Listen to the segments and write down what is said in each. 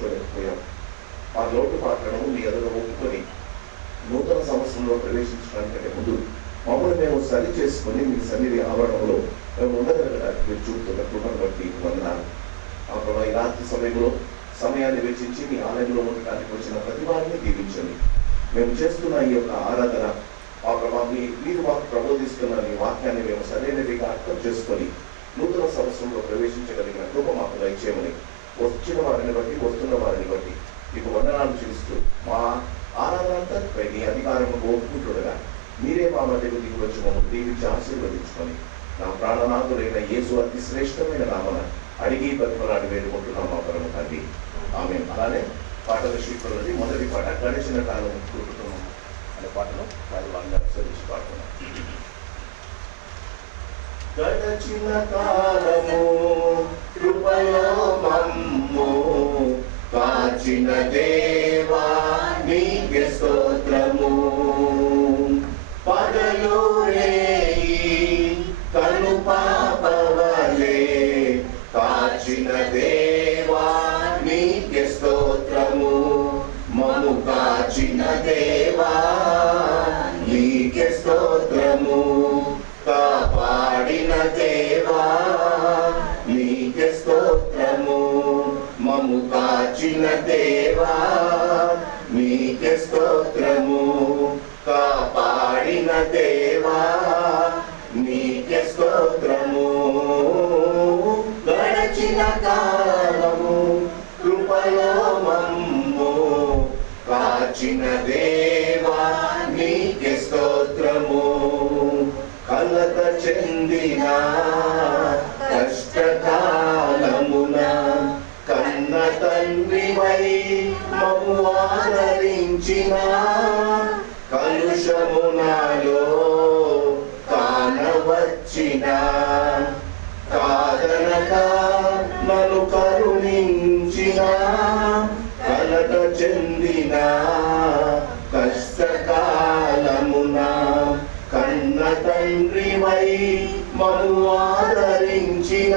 తీర్చుకోలేకపోయాం. ఆ లోటుపాట్లను మీ ఎదుట ఒప్పుకొని నూతన సంవత్సరంలో ప్రవేశించడానికంటే ముందు మమ్మల్ని మేము సరి చేసుకొని మీ సన్నిధి ఆవరణంలో మేము ఉండగలగడానికి మీరు చూపుతున్న కృపను బట్టి వందనాలు. ఆ ప్రభావ ఈ రాత్రి సమయంలో సమయాన్ని వెచ్చించి మీ ఆలయంలో ఉండటానికి వచ్చిన ప్రతి వారిని దీవించండి. మేము చేస్తున్న ఈ యొక్క ఆరాధన ఆ ప్రభావ మీరు మాకు ప్రబోధిస్తున్న మీ వాక్యాన్ని మేము సరైనదిగా అర్థం చేసుకొని నూతన సంవత్సరంలో ప్రవేశించగలిగిన కృప మాకు దయచేయమని వచ్చిన వారిని బట్టి వస్తున్న వారిని బట్టి మీకు వందనాలు చూస్తూ మా ఆరాధన అంతటిపై మీ అధికారం ఒప్పుకుంటుండగా మీరే మా మధ్యకు దిగి వచ్చి మమ్మల్ని దీవించి ఆశీర్వదించుకొని నా ప్రాణనాథుడైన యేసు అతి శ్రేష్టమైన నామన అడిగి బతిమలాడి వేడుకుంటున్నాం మా పరమ తండ్రి. ఆమేన్. అలానే పాటల శీర్షికలోని మొదటి పాట గడిచిన కాలం కుటుంబం అనే పాటను వాళ్ళు అనుసరించి పాడుతున్నాం. గడచిన కాలము కృపలో మమ్ము కాచిన దేవా నీకే స్తోత్రము. పగలు రేయి కను పాపవలే కాచిన దేవా నీకే స్తోత్రము. మము కాచిన దేవా నీకే స్తోత్రము. కాపాడిన దేవా నీకే స్తోత్రము. మము కాచిన దేవా నీకే స్తోత్రము. కాపాడిన దేవా నీకే స్తోత్రము. గడచిన కాలము కృపలో మమ్ము కాచిన దేవా నీకే స్తోత్రము. కలత చెందిన కష్టకాలమున కన్న తండ్రివై మమ్ము ఆదరించిన కలుషమునాలో కానవచ్చిన కాదనక నన్ను కరుణించిన కలత చెందిన కష్టకాలమున కన్న తండ్రివై మమ్ము ఆదరించిన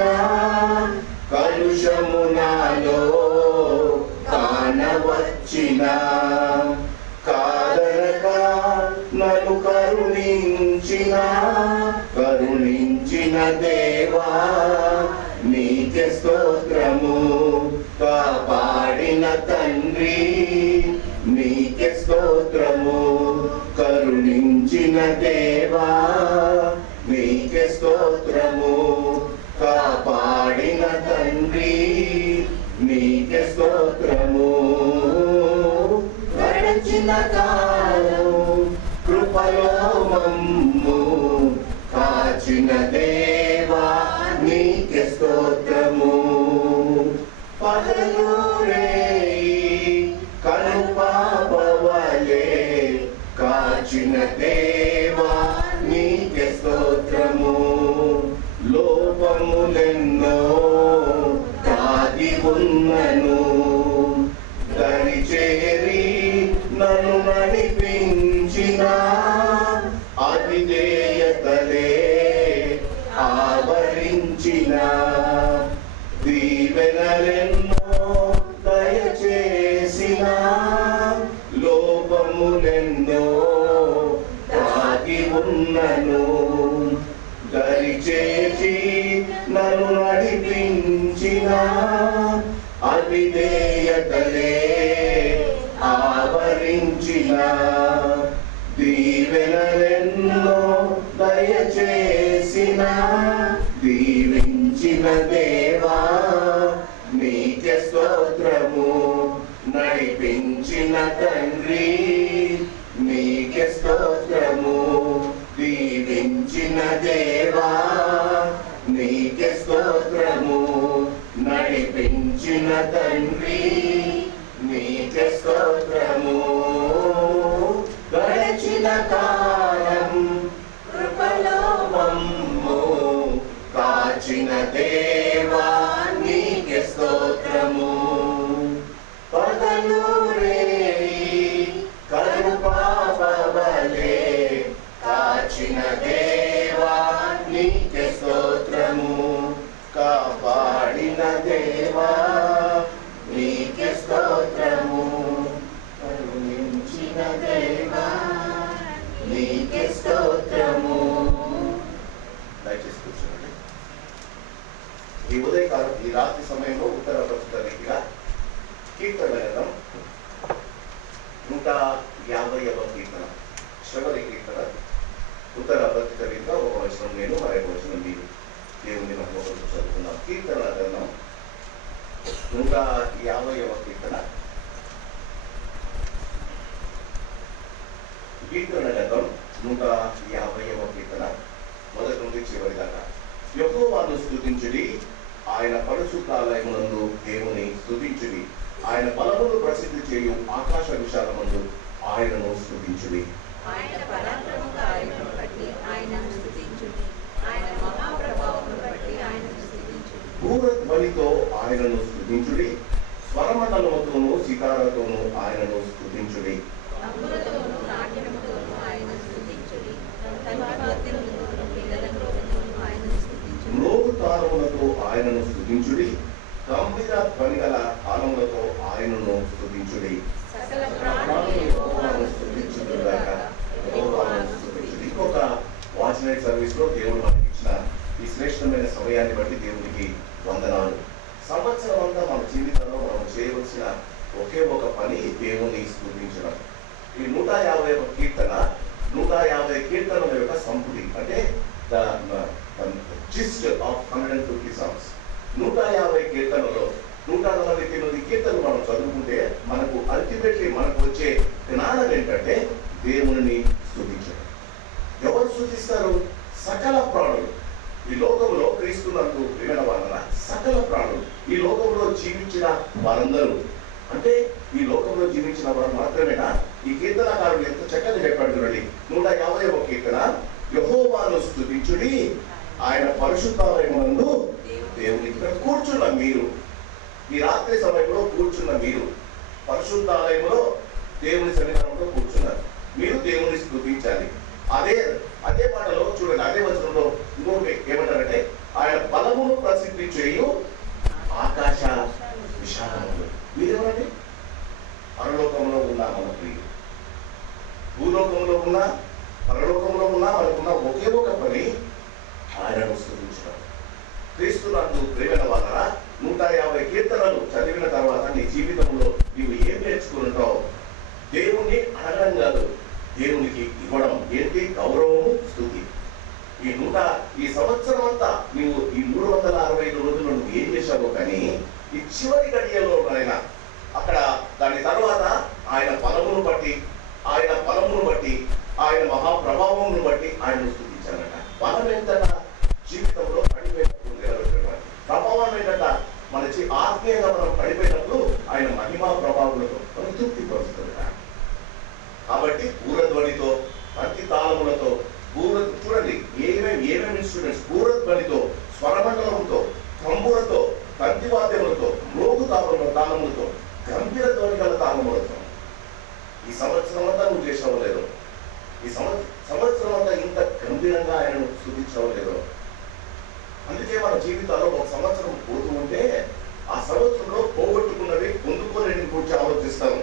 కలుషమునాలో కానవచ్చిన కాదనక నన్ను కరుణించిన దేవా నీకే స్తోత్రము. కాపాడిన తండ్రి నీకే స్తోత్రము. కరుణించిన దేవా నీకే స్తోత్రము. కాపాడిన తండ్రి నీకే స్తోత్రము. గడచిన కాలం కృపలో మమ్ము కాచిన దేవా నీకే స్తోత్రము. పగలు రేయి కను పాపవలే కాచిన దేవా నీకే స్తోత్రము. లోపములెన్నో దాగి ఉన్నను దరిచేరి నన్ను నడిపించిన అవిధేయతలే ఆవరించిన దీవెనలెన్నో దయచేసిన లోపములెన్నో దాగి ఉన్నను దరిచేసి నన్ను నడిపించిన అవిధేయతలే ఆవరించిన దీవెనలెన్నో దయచేసిన దీవించిన దేవా నీకే స్తోత్రము. నడిపించిన తండ్రి నీకే స్తోత్రము. దీవించిన దేవా నీకే స్తోత్రము. నడిపించిన తండ్రి నీకే స్తోత్రము. గడచిన కాలం కృపలో మమ్ము కాచిన దేవా నీకే స్తోత్రము. పగలు రేయి కీర్తన గ్రంథం 150వ కీర్తన, చివరి కీర్తన. ఉత్తర భక్తి చరిత్ర ఒక వచనం నేను, మరొక వచనం మీరు. దేవుని మనం ఒకరు చదువుకున్నాం. కీర్తన గ్రంథం 150వ కీర్తన. కీర్తన గ్రంథం 150వ కీర్తన, మొదటి నుండి చివరి దాకా. యెహోవాను స్తుతించుడి, ఆయన పరిశుద్ధాలయమునందు దేవుని స్తుతించుడి, ఆయన బలమును ప్రసిద్ధి చేయు ఆకాశ విశాలమందు ఆయనను స్తుతించుడి. ఆయన పరాక్రమ కార్యమును బట్టి ఆయనను స్తుతించుడి, ఆయన మహాప్రభావమును బట్టి ఆయనను స్తుతించుడి. భూరధ్వనితో ఆయనను స్తుతించుడి, స్వరమండలముతోనూ సితారతోనూ ఆయనను స్తుతించుడి. తంబురతోనూ నాట్యముతోనూ ఆయనను స్తుతించుడి, తంతివాద్యములతోనూ పిల్లల గ్రోలతోనూ ఆయనను స్తుతించుడి. మ్రోగు తాళములతో ఆయనను స్తుతించుడి, గంభీర ధ్వని గల తాళములతో ఆయనను స్తుతించుడి. సకల ప్రాణులు యెహోవాను స్తుతించుదురుగాక, యెహోవాను స్తుతించుడి. ఇంకొక వాచ్ నైట్ సర్వీస్ లో దేవుడు మనకి ఇచ్చిన ఈ శ్రేష్టమైన సమయాన్ని బట్టి దేవునికి వందనాలు. సంవత్సరం అంతా మన జీవితంలో మనం చేయవలసిన ఒకే ఒక పని దేవుని స్తుతించడం. ఈ 150వ కీర్తన 150 కీర్తనల యొక్క సంపుటి, అంటే జిస్ట్ ఆఫ్ 150 సాంగ్స్. 150 కీర్తనలో 149 కీర్తనలు మనం చదువుకుంటే మనకు అల్టిమేట్లీ మనకు వచ్చే జ్ఞానం ఏంటంటే దేవుని స్తుతించడం. ఎవరు స్తుతిస్తారు? సకల ప్రాణులు. ఈ లోకంలో క్రీస్తునందు విన వాళ్ళ సకల ప్రాణులు, ఈ లోకంలో జీవించిన వారందరూ. అంటే ఈ లోకంలో జీవించిన వారు మాత్రమేనా? ఈ కీర్తనకారుడు ఎంత చక్కగా చెప్పాడు చూడండి. 150వ కీర్తన, యెహోవాను స్తుతించుడి, ఆయన పరిశుద్ధాలయమునందు దేవుని. ఇక్కడ కూర్చున్న మీరు, ఈ రాత్రి సమయంలో కూర్చున్న మీరు పరిశుద్ధాలయంలో దేవుని సన్నిధానంలో కూర్చున్నారు. మీరు దేవుని స్తుతించాలి. అదే పాటలో చూడండి, అదే వచనంలో ఇంకొకటి ఏమంటారంటే ఆయన బలమును ప్రసిద్ధి చేయు ఆకాశ విశాలములు. మీరేమండి? పరలోకంలో ఉన్నా మన ప్రియులు, భూలోకంలో ఉన్నా పరలోకంలో ఉన్నా మనకున్న ఒకే ఒక పని ఆయనను స్తుతించడం. క్రీస్తునందు ప్రేమైన వాళ్ళ 150 కీర్తనలు చదివిన తర్వాత నీ జీవితంలో నీవు ఏం నేర్చుకుంటావు? దేవుణ్ణి అడగడం కాదు, దేవునికి ఇవ్వడం. ఏంటి? గౌరవము, స్తుతి. ఈ సంవత్సరం అంతా నీవు ఈ 365 రోజులు నువ్వు ఏం చేశావో కానీ ఈ చివరి గడియలో ఆయన అక్కడ దాని తర్వాత ఆయన బలమును బట్టి ఆయన మహాప్రభావమును బట్టి ఆయనను స్తుతించాలట. బలం ఏంటట? జీవితంలో పడిపోయినప్పుడు నిలబెట్టడం. ప్రభావం ఏంటట? మన ఆత్మీయంగా మనం పడిపోయినప్పుడు ఆయన మహిమా ప్రభావాలతో మనం తృప్తిపరుస్తుందట. కాబట్టి పూరధ్వనితో, ప్రతి తాళములతో, చూడండి ఏమేమి ఇన్స్ట్రుమెంట్స్, పూరధ్వనితో, స్వరమండలంతో, తంబురతో, తంతివాద్యములతో, మ్రోగు తాళములతో, గంభీర ధ్వని గల తాళములతో. ఈ సంవత్సరం అంతా నువ్వు చేసావు లేదు, ఈ సంవత్సరం అంతా ఇంత గంభీరంగా ఆయనను స్తుతించడం లేదు. అందుకే మన జీవితాల్లో ఒక సంవత్సరం పోతూ ఉంటే ఆ సంవత్సరంలో పోగొట్టుకున్నవి పొందుకోలేని గురించి ఆలోచిస్తాము.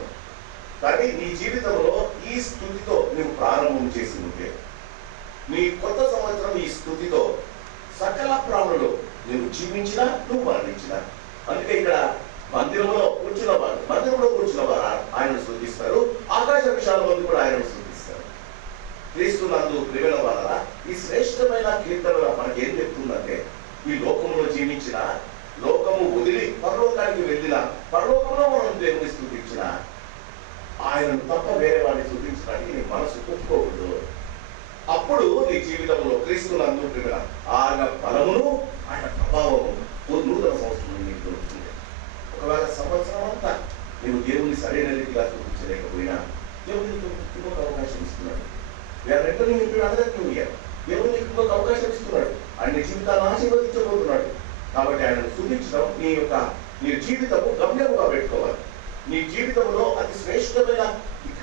కానీ నీ జీవితంలో ఈ స్తుతితో నువ్వు ప్రారంభం చేసి ఉంటే నీ కొత్త సంవత్సరం ఈ స్తుతితో సకల ప్రాణులు నువ్వు జీవించినా, నువ్వు మరణించినా. అందుకే ఇక్కడ మందిరంలో కూర్చున్న వారు ఆయనను స్తుతిస్తారు, ఆకాశ విశాల మంది కూడా ఆయనను స్తుతిస్తారు. క్రీస్తునందు ప్రేమ వల్ల ఈ శ్రేష్టమైన కీర్తనలు మనకి ఏం చెప్తుందంటే, ఈ లోకంలో జీవించిన, లోకము వదిలి పరలోకానికి వెళ్ళిన, పరలోకంలో మనం దేవుని స్తుతించిన, ఆయనను తప్ప వేరే వాడిని స్తుతించడానికి నీ మనసు ఒప్పుకోకూడదు. అప్పుడు నీ జీవితంలో క్రీస్తునందు ప్రేమ ఆయన బలమును, ఆయన ప్రభావము నూతన సంవత్సరం నీకు దొరుకుతుంది. ఒకవేళ సంవత్సరం అంతా నీవు దేవుని సరైన రీతిగా స్తుతించలేకపోయినా దేవుని ఇంకొక అవకాశం ఇస్తున్నాడు. దేవుని ఇంకొక అవకాశం ఇస్తున్నాడు. ఆయన జీవితాన్ని ఆశీర్వదించబోతున్నాడు. కాబట్టి ఆయనను స్తుతించడం నీ జీవితము గమ్యముగా పెట్టుకోవాలి. నీ జీవితంలో అతి శ్రేష్టమైన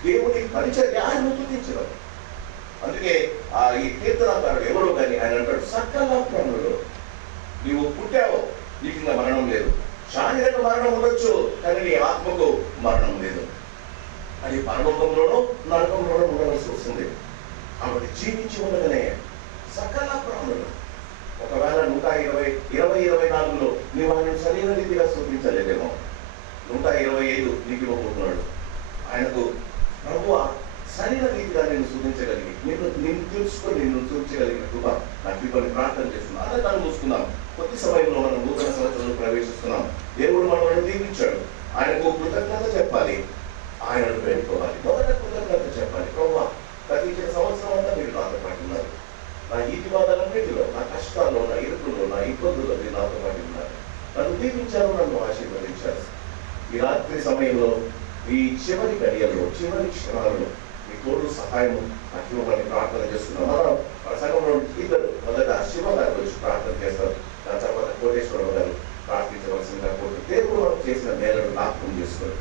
దేవుని పరిచర్య ఆయనను స్తుతించడం. అందుకే ఈ కీర్తనకారుడు ఎవరో కానీ ఆయన అంటాడు, సకల ప్రాణులు. నీవు పుట్టావో, నీకు ఇంకా మరణం లేదు. శారీరక మరణం ఉండొచ్చు, కానీ నీ ఆత్మకు మరణం లేదు. అది పరలోకంలోనూ నరకంలోనూ ఉండవలసి వస్తుంది. కాబట్టి జీవించి ఉండగానే సకల ప్రాణులు. ఒకవేళ 124లో నీవు ఆయన సరైన రీతిగా స్తుతించలేదేమో, 125 నీకు ఇవ్వబోతున్నాడు. ఆయనకు ప్రభువా శరీర రీతిగా నేను స్తుతించగలిగి నిన్ను తెలుసుకొని నిన్ను స్తుతించగలిగిన కృప నాకు ఇవ్వని ప్రార్థన చేస్తున్నాను. అదే దాన్ని చూసుకుందాం. కొద్ది సమయంలో మనం నూతన సంవత్సరంలో ప్రవేశిస్తున్నాం. దేవుడు మనల్ని దీవించాడు. ఆయనకు కృతజ్ఞత చెప్పాలి, ఆయనను వేడుకోవాలి. మొదట కృతజ్ఞత చెప్పాలి. ప్రభువా గతించిన సంవత్సరం అంతా మీరు నాతో పాటు ఉన్నారు. నా ఈతి బాధలన్నిటిలో, నా కష్టాల్లో, నా ఇరుకుల్లో, నా ఇబ్బందుల్లో మీరు నాతో పాటు ఉన్నారు. నన్ను దీవించారు, నన్ను ఆశీర్వదించారు. ఈ రాత్రి సమయంలో, ఈ చివరి గడియల్లో, చివరి క్షణాలలో మీ తోడు సహాయం నాకు ఇవ్వమని ప్రార్థన చేస్తున్నాం. మన సంఘంలో ఇద్దరు, మొదట శివ గారు వచ్చి ప్రార్థన చేస్తారు. దాని తర్వాత కోటేశ్వరరావు గారు ప్రార్థించవలసిందిగా కోరుతూ దేవుడు మనకు చేసిన మేలను జ్ఞాపకం చేసుకొని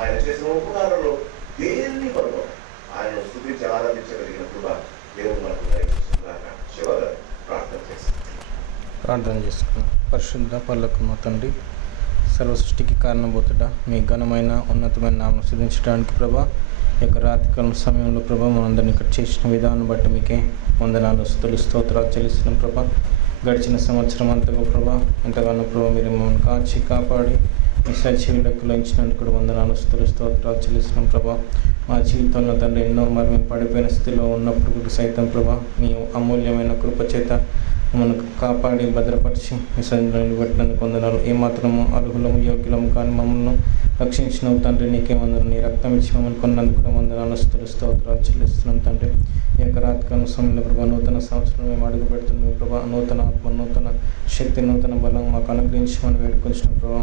ఆయన చేసిన ఉపకారంలో దేన్ని మనము ఆయన స్తుతించి ఆరాధించగలిగిన కృప దేవుడు మనకు దయచేస్తున్నాక శివ గారు ప్రార్థన చేస్తారు. ప్రార్థన చేసుకున్నాం. పరిశుద్ధ పరలోకము తండ్రి, సర్వ సృష్టికి కారణభూతుడ, మీ ఘనమైన ఉన్నతమైన నామం స్తుతించడానికి ప్రభా, ఈ యొక్క రాత్రికాలం సమయంలో ప్రభా మనందరినీ ఇక్కడ చేసిన విధానం బట్టి మీకే వందనాలు, స్తుతులు, స్తోత్రాలు చెల్లిస్తున్నాం ప్రభా. గడిచిన సంవత్సరం అంతగా ప్రభా ఎంతగానో ప్రభా మీరు మమ్మల్ని కాచి కాపాడి మీ సజీవ లెక్కలో ఇచ్చినందుకు కూడా వందనాలు, స్తుతులు, స్తోత్రాలు చెల్లిస్తున్నాం ప్రభా. మా జీవితంలో తండ్రి ఎన్నో మరి మేము పడిపోయిన స్థితిలో ఉన్నప్పుడు సైతం ప్రభా మీ అమూల్యమైన కృప చేత మనకు కాపాడి భద్రపరిచి మీ సన్నిధిలో నిలబెట్టినందుకు వందనాలు. ఏమాత్రము అర్హులము యోగ్యులము కానీ మమ్మల్ని రక్షించిన తండ్రి నీకే వందనాలు. నీ రక్తం ఇచ్చి మమ్మల్ని కొన్నందుకు కూడా వందనాలు, స్తుతులు, స్తోత్రాలు చెల్లిస్తున్నాం తండ్రి. ఈ యొక్క రాత్రికాల సమయంలో ప్రభా నూతన సంవత్సరం మేము అడుగు పెడుతున్నాం ప్రభా. నూతన ఆత్మ, నూతన శక్తి, నూతన బలం మాకు అనుగ్రహించి మనం వేడుకొచ్చిన ప్రభా.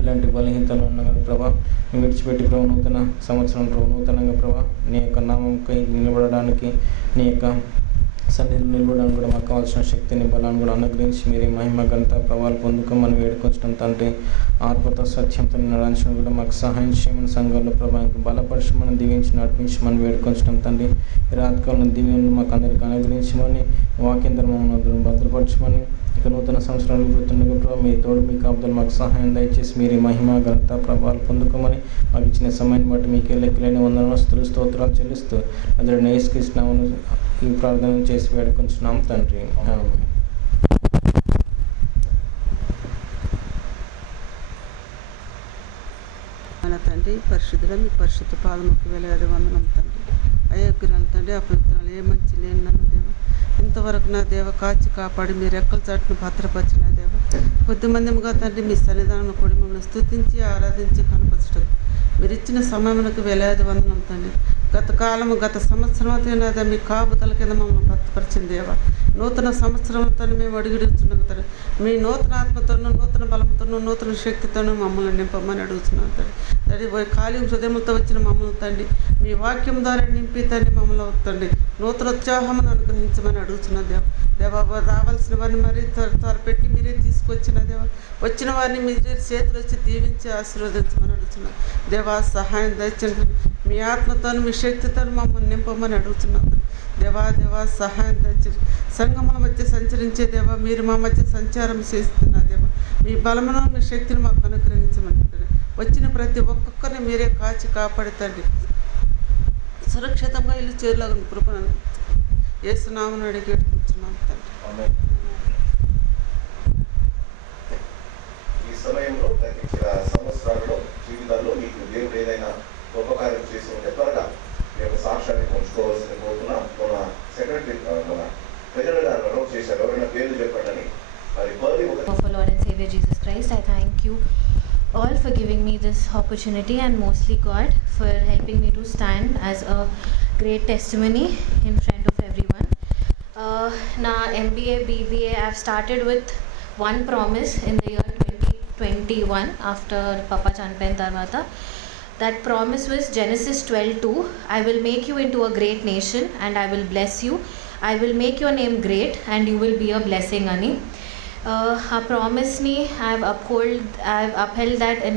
ఇలాంటి బలహీనతలు ఉన్న ప్రభా మేము విడిచిపెట్టి ప్రభా నూతన సంవత్సరం ప్రభా నూతనంగా ప్రభా నీ యొక్క నామంకై నిలబడడానికి, నీ యొక్క సన్నిధిలో నిలబడడానికి కూడా మాకు కావాల్సిన శక్తిని, బలాన్ని కూడా అనుగ్రహించి మీరు మహిమ ఘనత ప్రభావాలు పొందుకోమని వేడుకొచ్చడం తండ్రి. ఆత్మతో సత్యంతో నడిపించడం కూడా మాకు సహాయం చేయమని, సంఘంలో ప్రభావం బలపరచమని, దీవించి నడిపించమని వేడుకొచ్చడం తండ్రి. ఈ రాత్రికాలను దీవెనలు మాకు అందరికీ అనుగ్రహించమని, వాక్యం ధర్మమును భద్రపరచమని, ఇక నూతన సంవత్సరాలు పెడుతుండగా ప్రభావ మీ తోడు మీ కాపుదలు మాకు సహాయం దయచేసి మీరు మహిమ ఘనత ప్రభావాలు పొందుకోమని, మాకు ఇచ్చిన సమయాన్ని బట్టి మీకే లెక్కలేని వందనాలు, స్తుతులు, స్తోత్రాలు చెల్లిస్తూ అందరూ యేసుక్రీస్తునామమున ఈ ప్రార్థన చేసి వేడుకొంచున్నాం తండ్రి. ఆమేన్. మన తండ్రి పరిశుద్ధుల మీ పరిశుద్ధ పాదముకు వేలాది వందనం తండ్రి. అయోగ్యురాలు తండ్రి, అపవిత్రాలు, ఏ మంచి లేని నన్ను దేవ ఇంతవరకు నా దేవ కాచి కాపాడి మీరు రెక్కల చాటును భద్రపరిచిన దేవ కొద్దిమందిగా తండ్రి మీ సన్నిధానం కూడా మిమ్మల్ని స్తుతించి ఆరాధించి కనపరచడం మీరు ఇచ్చిన సమయమునకు వేలాది వందనం తండ్రి. గత సంవత్సరం మీ కాపుదల కింద మమ్మల్ని భద్రపరిచిన దేవ నూతన సంవత్సరంతో మేము అడుగుడుచున్నాం తండ్రి. మీ నూతన ఆత్మతోనూ, నూతన బలంతోనూ, నూతన శక్తితోనూ మమ్మల్ని నింపమని అడుగుతున్నాం తండ్రి. తండ్రి ఖాళీ హృదయంతో వచ్చిన మమ్మల్ని తండ్రి మీ వాక్యం ద్వారా నింపి తండ్రి మమ్మల్ని తండ్రి నూతన ఉత్సాహమును అనుగ్రహించమని అడుగుతున్నాం దేవ. దేవ రావాల్సిన వారిని మరీ త్వరపెట్టి మీరే తీసుకొచ్చిన దేవ, వచ్చిన వారిని మీరే చేతులు వచ్చి దీవించి ఆశీర్వదించమని అడుగుతున్నాం దేవా. సహాయం దయచండి, మీ ఆత్మతో మీ శక్తితో మమ్మల్ని నింపమని అడుగుతున్నాం దేవా. సహాయం దయచండి. సంఘముల మధ్య సంచరించే దేవా మీరు మా మధ్య సంచారం చేస్తున్నా దేవా. మీ బలమును మీ శక్తిని మాకు అనుగ్రహించమని వచ్చిన ప్రతి ఒక్కొక్కరిని మీరే కాచి కాపాడుతండి, సురక్షితంగా ఇల్లు చేరులాగా కృపను యేసునామమున అడిగి వేడుకుంటున్నాం తండ్రి. ఈ సమయంలో గతించిన సంవత్సరాలలో జీవితాల్లో మీకు దేవుడు ఏదైనా గొప్ప కార్యం చేసి ఉంటే త్వరగా మీ యొక్క సాక్ష్యాన్ని పంచుకోవాల్సింది కోరుతున్నా. మన సెక్రటరీ మన ప్రజలు గారు అనౌన్స్ చేశారు, ఎవరైనా పేర్లు చెప్పండి. మరి of our Lord and Savior Jesus Christ, I thank you all for giving me this opportunity, and mostly God for helping me to stand as a great testimony in front of everyone. Na MBA, BBA, I've started with one promise in the year 2021 after Papa Chanpen Tarvata. That promise was Genesis 12:2. I will make you into a great nation and I will bless you. I will make your name great and you will be a blessing ani. A promise ni I've upheld that in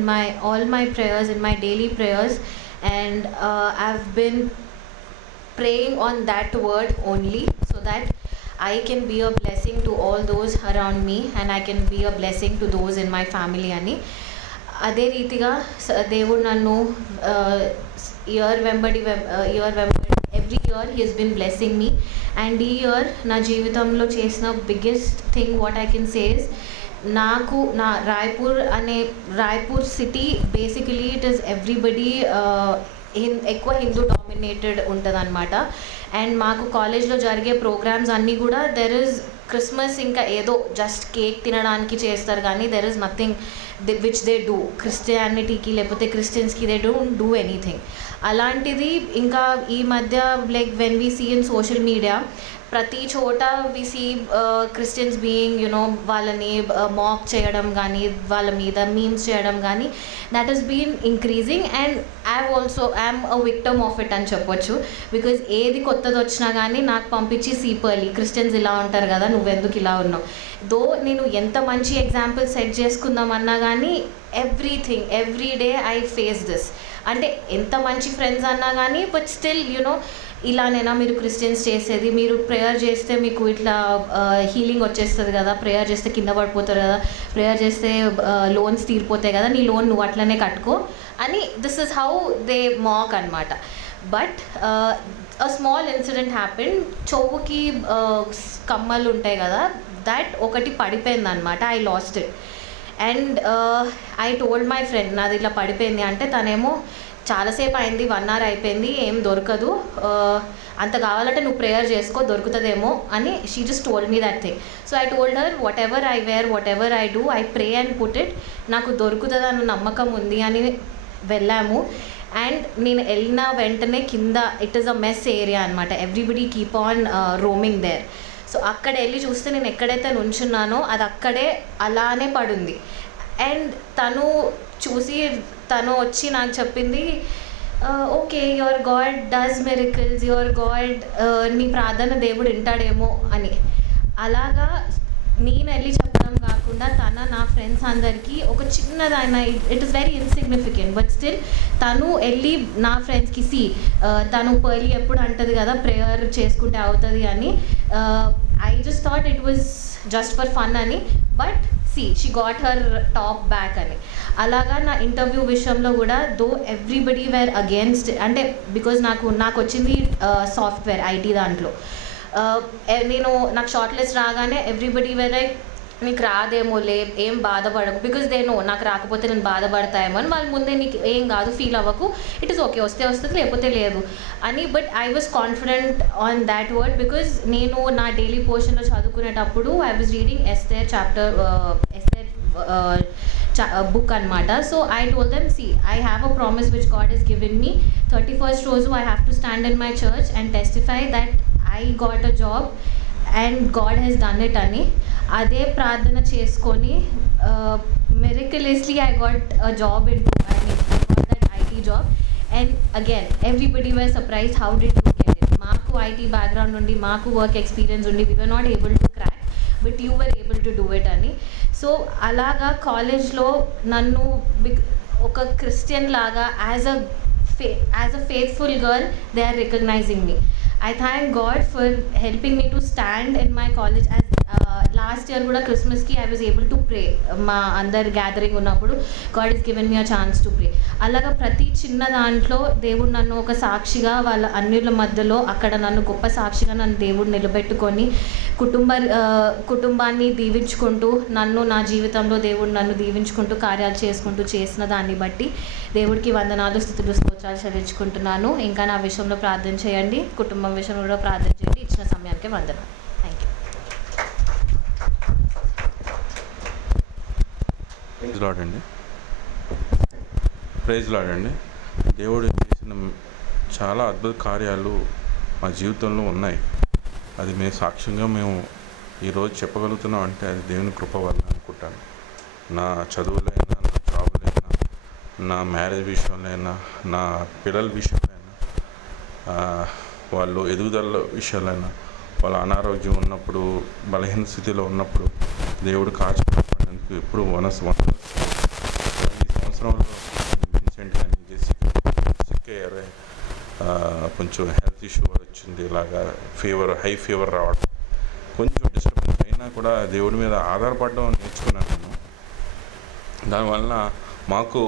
all my prayers, in my daily prayers, and I've been praying on that word only so that I can be a blessing to all those around me and I can be a blessing to those in my family ani. అదే రీతిగా దేవుడు నన్ను year వెంబడి every year he has been blessing me. And ఈ year నా జీవితంలో చేసిన biggest thing what I can say is నా Raipur city basically it is everybody ఎక్కువ హిందూ డామినేటెడ్ ఉంటుంది అనమాట. అండ్ మాకు కాలేజ్లో జరిగే ప్రోగ్రామ్స్ అన్నీ కూడా దెర్ ఇస్ క్రిస్మస్ ఇంకా ఏదో జస్ట్ కేక్ తినడానికి చేస్తారు, కానీ there is nothing which they do క్రిస్టియానిటీకి లేకపోతే క్రిస్టియన్స్కి దే డోంట్ డూ ఎనీథింగ్. అలాంటిది ఇంకా ఈ మధ్య like when we see in social media ప్రతి చోట వి సీ క్రిస్టియన్స్ బీయింగ్ వాళ్ళని మాక్ చేయడం కానీ వాళ్ళ మీద మీమ్స్ చేయడం కానీ that is been increasing. And I'm a victim of it అని చెప్పొచ్చు. బికాజ్ ఏది కొత్తది వచ్చినా కానీ నాకు పంపించి సీపర్లీ క్రిస్టియన్స్ ఇలా ఉంటారు కదా, నువ్వెందుకు ఇలా ఉన్నావు. దో నేను ఎంత మంచి ఎగ్జాంపుల్ సెట్ చేసుకుందామన్నా కానీ every day I face this. అంటే ఎంత మంచి ఫ్రెండ్స్ అన్నా కానీ బట్ స్టిల్ ఇలానేనా మీరు క్రిస్టియన్స్ చేసేది, మీరు ప్రేయర్ చేస్తే మీకు ఇట్లా హీలింగ్ వచ్చేస్తుంది కదా, ప్రేయర్ చేస్తే కింద పడిపోతారు కదా, ప్రేయర్ చేస్తే లోన్స్ తీరిపోతాయి కదా, నీ లోన్ నువ్వు అట్లనే కట్టుకో అని this is how they mock అనమాట. But a small incident happen. చెవుకి కమ్మలు ఉంటాయి కదా, దట్ ఒకటి పడిపోయింది అనమాట. I lost it and I told my friend నాది ఇట్లా పడిపోయింది అంటే తనేమో చాలాసేపు అయింది, 1 hour అయిపోయింది, ఏం దొరకదు, అంత కావాలంటే నువ్వు ప్రేయర్ చేసుకో దొరుకుతుందేమో అని she just told me that thing. So I told her whatever I wear, whatever I do, I pray and put it, నాకు దొరుకుతుంది అన్న నమ్మకం ఉంది అని వెళ్ళాము. అండ్ నేను వెళ్ళిన వెంటనే కింద it is a mess area అనమాట, everybody keep on roaming there. So అక్కడ వెళ్ళి చూస్తే నేను ఎక్కడైతే నుంచున్నానో అది అక్కడే అలానే పడుంది. అండ్ తను వచ్చి నాకు చెప్పింది, okay your God does miracles, your God నీ ప్రార్థన దేవుడు వింటాడేమో అని. అలాగా నేను వెళ్ళి చెప్పడం కాకుండా నా ఫ్రెండ్స్ అందరికీ ఒక చిన్నదైనా it is very insignificant but still తను వెళ్ళి నా ఫ్రెండ్స్కి తను పర్లీ ఎప్పుడు అంటది కదా ప్రేయర్ చేసుకుంటే అవుతుంది అని. I just thought it was just for fun అని, but she got her top back అని. అలాగా నా ఇంటర్వ్యూ విషయంలో కూడా దో ఎవ్రీబడి వేర్ అగేన్స్ట్, అంటే బికాజ్ నాకు వచ్చింది సాఫ్ట్వేర్ ఐటీ దాంట్లో. నాకు షార్ట్ లిస్ట్ రాగానే ఎవ్రీబడి వేర్ లైక్ నీకు రాదేమోలే ఏం బాధపడకు, బికాజ్ దే నో నాకు రాకపోతే నేను బాధపడతాయేమో అని వాళ్ళ ముందే నీకు ఏం కాదు ఫీల్ అవ్వకు, ఇట్ ఈస్ ఓకే వస్తే వస్తుంది లేకపోతే లేదు అని. But I was confident on that word because నేను నా డైలీ పోర్షన్లో చదువుకునేటప్పుడు I was reading Esther book అనమాట. So I told them I have a promise which God he's given me. 31st రోజు I have to stand in my church and testify that I got a job and God he's done it అని. అదే ప్రార్థన చేసుకొని miraculously I got a job in that IT job and again everybody were surprised how did you get it. Maaku IT background undi, maaku work experience undi, we were not able to crack but you were able to do it ani. So అలాగా కాలేజ్లో నన్ను ఒక Christian లాగా as a faithful girl they are recognising me. I thank God for helping me to stand in my college. As last year కూడా క్రిస్మస్కి I was able to pray. మా అందరు gathering ఉన్నప్పుడు God has given me a chance to pray. అలాగా ప్రతి చిన్న దాంట్లో దేవుడు నన్ను ఒక సాక్షిగా వాళ్ళ అన్యుల మధ్యలో అక్కడ నన్ను గొప్ప సాక్షిగా నన్ను దేవుడు నిలబెట్టుకొని కుటుంబాన్ని దీవించుకుంటూ నా జీవితంలో దేవుడు నన్ను దీవించుకుంటూ కార్యాలు చేసుకుంటూ చేసిన దాన్ని బట్టి దేవుడికి వందనాలు స్తుతులు స్తోత్రాలు చెల్లించుకుంటున్నాను. ఇంకా నా విషయంలో ప్రార్థన చేయండి, కుటుంబం విషయంలో కూడా ప్రార్థన చేయండి. ఇచ్చిన సమయానికి వందనాలు. Thank you. ప్రైజ్ లార్డ్ అండి. దేవుడు చేసిన చాలా అద్భుత కార్యాలు మా జీవితంలో ఉన్నాయి. అది సాక్ష్యంగా మేము ఈరోజు చెప్పగలుగుతున్నాం అంటే అది దేవుని కృప వల్ల అనుకుంటాను. నా చదువులైనా, నా జాబులైనా, నా మ్యారేజ్ విషయంలో అయినా, నా పిల్లల విషయంలో అయినా, వాళ్ళు ఎదుగుదల విషయాలైనా, వాళ్ళ అనారోగ్యం ఉన్నప్పుడు, బలహీన స్థితిలో ఉన్నప్పుడు దేవుడు కాచినందుకు ఎప్పుడు ఈ సంవత్సరంలో విన్సెంట్ కానీ సిక్ అయ్యారు, కొంచెం హెల్త్ ఇష్యూ వచ్చింది, ఇలాగా హై ఫీవర్ రావడం, కొంచెం డిస్టర్బెన్స్ అయినా కూడా దేవుడి మీద ఆధారపడడం నేర్చుకున్నాను నేను. దానివల్ల మాకు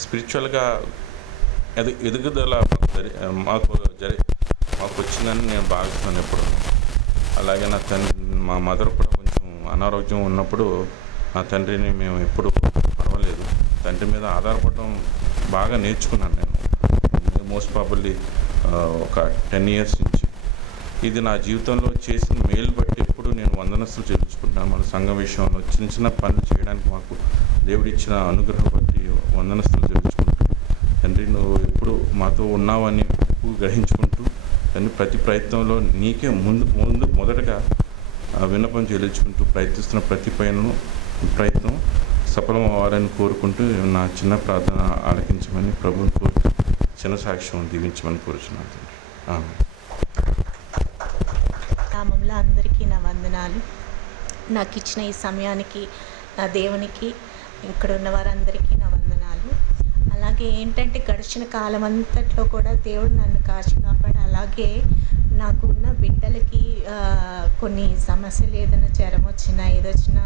స్పిరిచువల్గా ఎదుగుదల మాకు వచ్చిందని నేను భావిస్తున్నాను ఎప్పుడు. అలాగే మా మదర్ కూడా కొంచెం అనారోగ్యం ఉన్నప్పుడు నా తండ్రిని మేము ఎప్పుడు పర్వాలేదు, తండ్రి మీద ఆధారపడడం బాగా నేర్చుకున్నాను నేను మోస్ట్ ప్రాబబ్లీ ఒక 10 years నుంచి. ఇది నా జీవితంలో చేసిన మేలు బట్టి ఎప్పుడు నేను వందనస్తులు చెల్లించుకుంటున్నాను. మన సంఘం విషయంలో చిన్న చిన్న పనులు చేయడానికి మాకు దేవుడిచ్చిన అనుగ్రహం బట్టి వందనస్తులు చెల్లించుకుంటూ, తండ్రి నువ్వు ఎప్పుడు మాతో ఉన్నావని గ్రహించుకుంటూ, తండ్రి ప్రతి ప్రయత్నంలో నీకే మొదటగా విన్నపం చెల్లించుకుంటూ ప్రయత్నిస్తున్న ప్రతి ప్రయత్నం సఫలం అవ్వాలని కోరుకుంటూ నా చిన్న ప్రార్థన ఆలకించమని ప్రభువుని కోరుతూ చిన్న సాక్ష్యం దీవించమని కోరుచున్నాను తండ్రి. ఆమేన్. నామంలో అందరికీ నా వందనాలు. నాకు ఇచ్చిన ఈ సమయానికి నా దేవునికి, ఇక్కడ ఉన్న వారందరికీ నా వందనాలు. అలాగే ఏంటంటే గడిచిన కాలం అంతట్లో కూడా దేవుడు నన్ను కాచి కాపాడు. అలాగే నాకు ఉన్న బిడ్డలకి కొన్ని సమస్యలు, ఏదైనా జ్వరం వచ్చినా ఏదొచ్చినా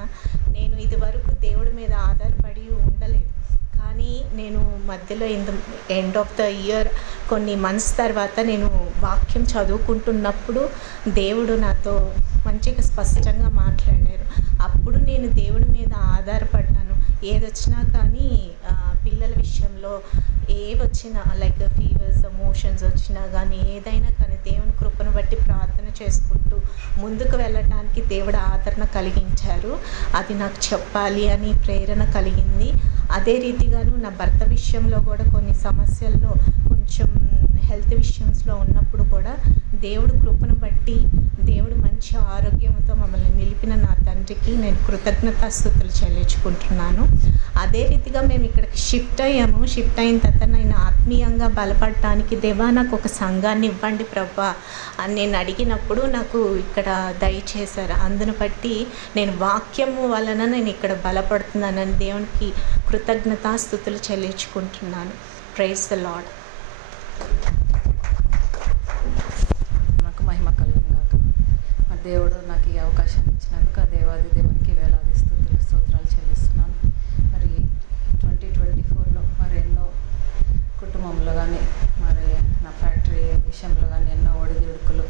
నేను ఇది వరకు దేవుడి మీద ఆధారపడి ఉండలేదు. కానీ నేను మధ్యలో ఎండ్ ఆఫ్ ద ఇయర్ కొన్ని మంత్స్ తర్వాత నేను వాక్యం చదువుకుంటున్నప్పుడు దేవుడు నాతో మంచిగా స్పష్టంగా మాట్లాడారు. అప్పుడు నేను దేవుడి మీద ఆధారపడ్డాను. ఏదొచ్చినా కానీ పిల్లల విషయంలో ఏవొచ్చినా, లైక్ ఫీవర్స్, మోషన్స్ వచ్చినా కానీ ఏదైనా కానీ దేవుని కృపను బట్టి ప్రార్థన చేసుకుంటూ ముందుకు వెళ్ళటానికి దేవుడు ఆదరణ కలిగించారు. అది నాకు చెప్పాలి అని ప్రేరణ కలిగింది. అదే రీతిగాను నా భర్త విషయంలో కూడా కొన్ని సమస్యల్లో కొంచెం హెల్త్ విషయంలో ఉన్నప్పుడు కూడా దేవుడు కృపను బట్టి దేవుడు మంచి ఆరోగ్యంతో మమ్మల్ని నిలిపిన నా తండ్రికి నేను కృతజ్ఞతాస్తుతులు చెల్లించుకుంటున్నాను. అదే రీతిగా మేము ఇక్కడికి షిఫ్ట్ అయ్యాము. షిఫ్ట్ అయిన తర్వాత నేను ఆత్మీయంగా బలపడటానికి దేవా నాకు ఒక సంఘాన్ని ఇవ్వండి ప్రభా అని నేను అడిగినప్పుడు నాకు ఇక్కడ దయచేశారు. అందును బట్టి నేను వాక్యము వలన నేను ఇక్కడ బలపడుతున్నానని దేవునికి కృతజ్ఞతాస్తుతులు చెల్లించుకుంటున్నాను. Praise the lord. నాకు మహిమ కలుగుగాక. మా దేవుడు నాకు ఈ అవకాశాన్ని ఇచ్చినందుకు ఆ దేవాది దేవునికి వేలాది స్తోత్రాలు చెల్లిస్తున్నాను. మరి 2024లో మరి ఎన్నో కుటుంబంలో కానీ మరి నా ఫ్యాక్టరీ విషయంలో కానీ ఎన్నో ఒడిదుడుకులు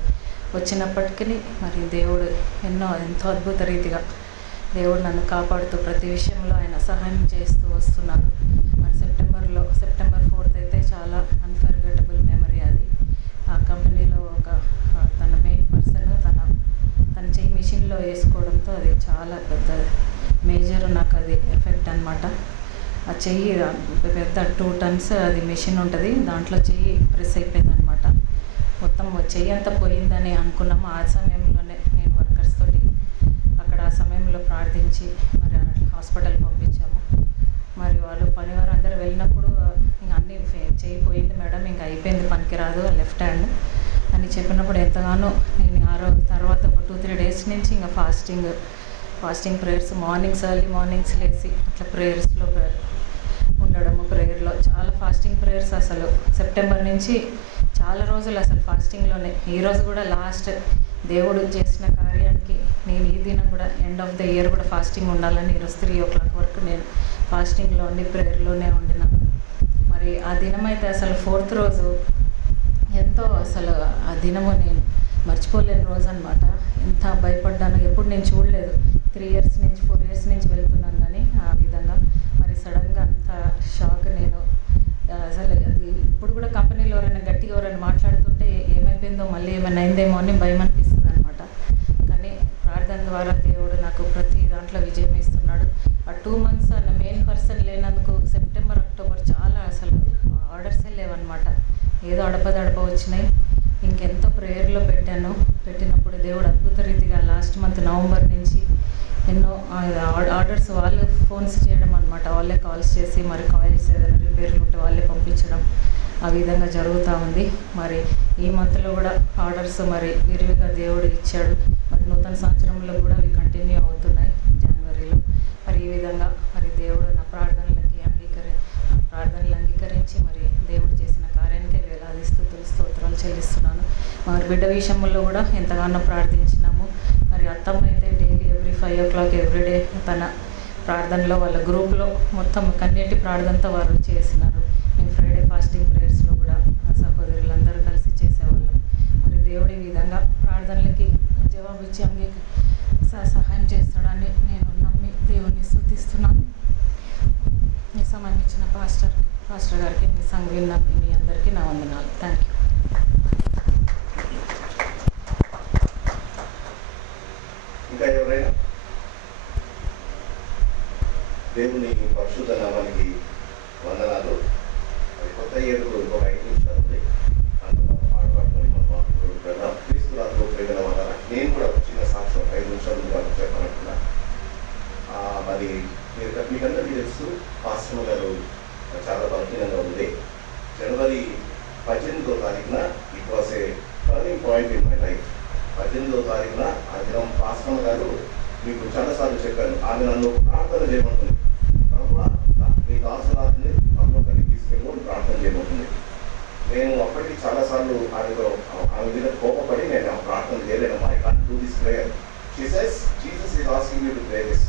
వచ్చినప్పటికీ మరి దేవుడు ఎంతో అద్భుత రీతిగా దేవుడు నన్ను కాపాడుతూ ప్రతి విషయంలో ఆయన సహాయం చేస్తూ వస్తున్నాను. మరి సెప్టెంబర్ 4th అయితే చాలా అన్ఫర్గెటబుల్ మెమరీ. అది ఆ కంపెనీలో తన మెయిన్ పర్సన్ తన చెయ్యి మిషన్లో వేసుకోవడంతో అది చాలా పెద్ద మేజర్ నాకు అది ఎఫెక్ట్ అనమాట. ఆ చెయ్యి పెద్ద 2 tons అది మిషన్ ఉంటుంది, దాంట్లో చెయ్యి ప్రెస్ అయిపోయింది అనమాట. మొత్తం చెయ్యి అంతా పోయిందని అనుకున్నాము. ఆ సమయంలోనే నేను వర్కర్స్ తోటి అక్కడ ఆ సమయంలో ప్రార్థించి మరి హాస్పిటల్ పంపించాము. మరి వాళ్ళు పనివారు అందరూ వెళ్ళినప్పుడు ఇంకా అన్నీ చెయ్యి పోయింది మేడం, ఇంకా అయిపోయింది, పనికిరాదు లెఫ్ట్ హ్యాండ్ అని చెప్పినప్పుడు ఎంతగానో నేను ఆ రోజు తర్వాత ఒక 2-3 days నుంచి ఇంకా ఫాస్టింగ్ ప్రేయర్స్, ఎర్లీ మార్నింగ్స్ లేచి అట్లా ప్రేయర్స్లో ఉండడము, ప్రేయర్లో చాలా ఫాస్టింగ్ ప్రేయర్స్. అసలు సెప్టెంబర్ నుంచి చాలా రోజులు అసలు ఫాస్టింగ్లోనే. ఈరోజు కూడా లాస్ట్ దేవుడు చేసిన కార్యానికి నేను ఈ దినం కూడా ఎండ్ ఆఫ్ ద ఇయర్ కూడా ఫాస్టింగ్ ఉండాలని ఈరోజు 3 o'clock వరకు నేను ఫాస్టింగ్లో ఉండి ప్రేయర్లోనే ఉండినాను. మరి ఆ దినం అయితే అసలు 4th రోజు ఎంతో అసలు ఆ దినము నేను మర్చిపోలేని రోజు అనమాట. ఎంత భయపడ్డాను, ఎప్పుడు నేను చూడలేదు. 4 years నుంచి వెళ్తున్నాను కానీ ఆ విధంగా మరి సడన్గా అంత షాక్. నేను అసలు అది ఇప్పుడు కూడా కంపెనీలో ఎవరైనా మాట్లాడుతుంటే ఏమైపోయిందో, మళ్ళీ ఏమైనా అయిందేమో అని భయం అనిపిస్తుంది అనమాట. కానీ ప్రార్థన ద్వారా దేవుడు నాకు ప్రతి దాంట్లో విజయం ఇస్తున్నాడు. ఆ 2 months నా మెయిన్ పర్సన్ లేనందుకు సెప్టెంబర్, అక్టోబర్ చాలా అసలు ఆర్డర్సే లేవన్నమాట. ఏదో అడపదడప వచ్చినాయి. ఇంకెంతో ప్రేయర్లో పెట్టినప్పుడు దేవుడు అద్భుత రీతిగా లాస్ట్ మంత్ నవంబర్ నుంచి ఎన్నో ఆర్డర్స్ వాళ్ళు ఫోన్స్ చేయడం అనమాట. వాళ్ళే కాల్స్ చేసి మరి కాయిల్స్ ఏదైనా రిపేర్లు ఉంటే వాళ్ళే పంపించడం, ఆ విధంగా జరుగుతూ ఉంది. మరి ఈ మంత్లో కూడా ఆర్డర్స్ మరి విరివిగా దేవుడు ఇచ్చాడు. మరి నూతన సంవత్సరంలో కూడా అవి కంటిన్యూ అవుతున్నాయి జనవరిలో. మరి ఈ విధంగా మరి దేవుడు నా ప్రార్థనలు అంగీకరించి మరి దేవుడు చేసిన కార్యానికే వేలాది స్తోత్రాలు చెల్లిస్తున్నాను. మరి బిడ్డ విషయంలో కూడా ఎంతగానో ప్రార్థించినాము. మరి అత్తమ్మ అయితే డైలీ ఎవ్రీ 5 o'clock ఎవ్రీడే తన ప్రార్థనలో వాళ్ళ గ్రూప్లో మొత్తం కన్నీటి ప్రార్థనతో వారు చేసినారు. మేము ఫ్రైడే ఫాస్టింగ్ ప్రేయర్స్లో కూడా సహోదరులందరూ కలిసి చేసేవాళ్ళం. మరి దేవుడి విధంగా ప్రార్థనలకి జవాబు ఇచ్చి సహాయం చేస్తాడని నేను నమ్మి దేవుణ్ణి స్తుతిస్తున్నాను. ఈ సమయం ఇచ్చిన పాస్టర్ గారికి, మీ సంఘ మీ అందరికీ నా వందనాలు. Thank you. ఇంకా ఎవరైనా? దేవుని పరిశుద్ధ నామానికి వందనాలు. అది కొత్త ఏడుకు ఇంకొక 5 నిమిషాలు ఉంది. అంత పాట పట్టుకొని మన మాట్లాడుకుంటున్నా. క్రీస్తురాజులో ప్రేమ వల్ల నేను కూడా చిన్న సాక్ష్యం 5 నిమిషాలు చెప్పాలనుకున్నా. మరి మీకందరికీ తెలుసు, పాస్టర్ గారు చాలా బలహీనంగా ఉంది. జనవరి 18వ తారీఖున it was a turning point in my life. 18వ తారీఖున ఆ దినం పాస్టర్ గారు, మీకు చాలాసార్లు చెప్పాను, ఆమె నన్ను ప్రార్థన చేయమంటుంది. ప్రభువా, మీ దాసురాజుని పరలోకానికి తీసుకెళ్ళి ప్రార్థన చేయమంటుంది. నేను అప్పటికి చాలాసార్లు ఆమె మీద కోపపడి నేను ఆ ప్రార్థన చేయలేనమ్మా, I can't do this prayer. She says Jesus is asking you to pray this.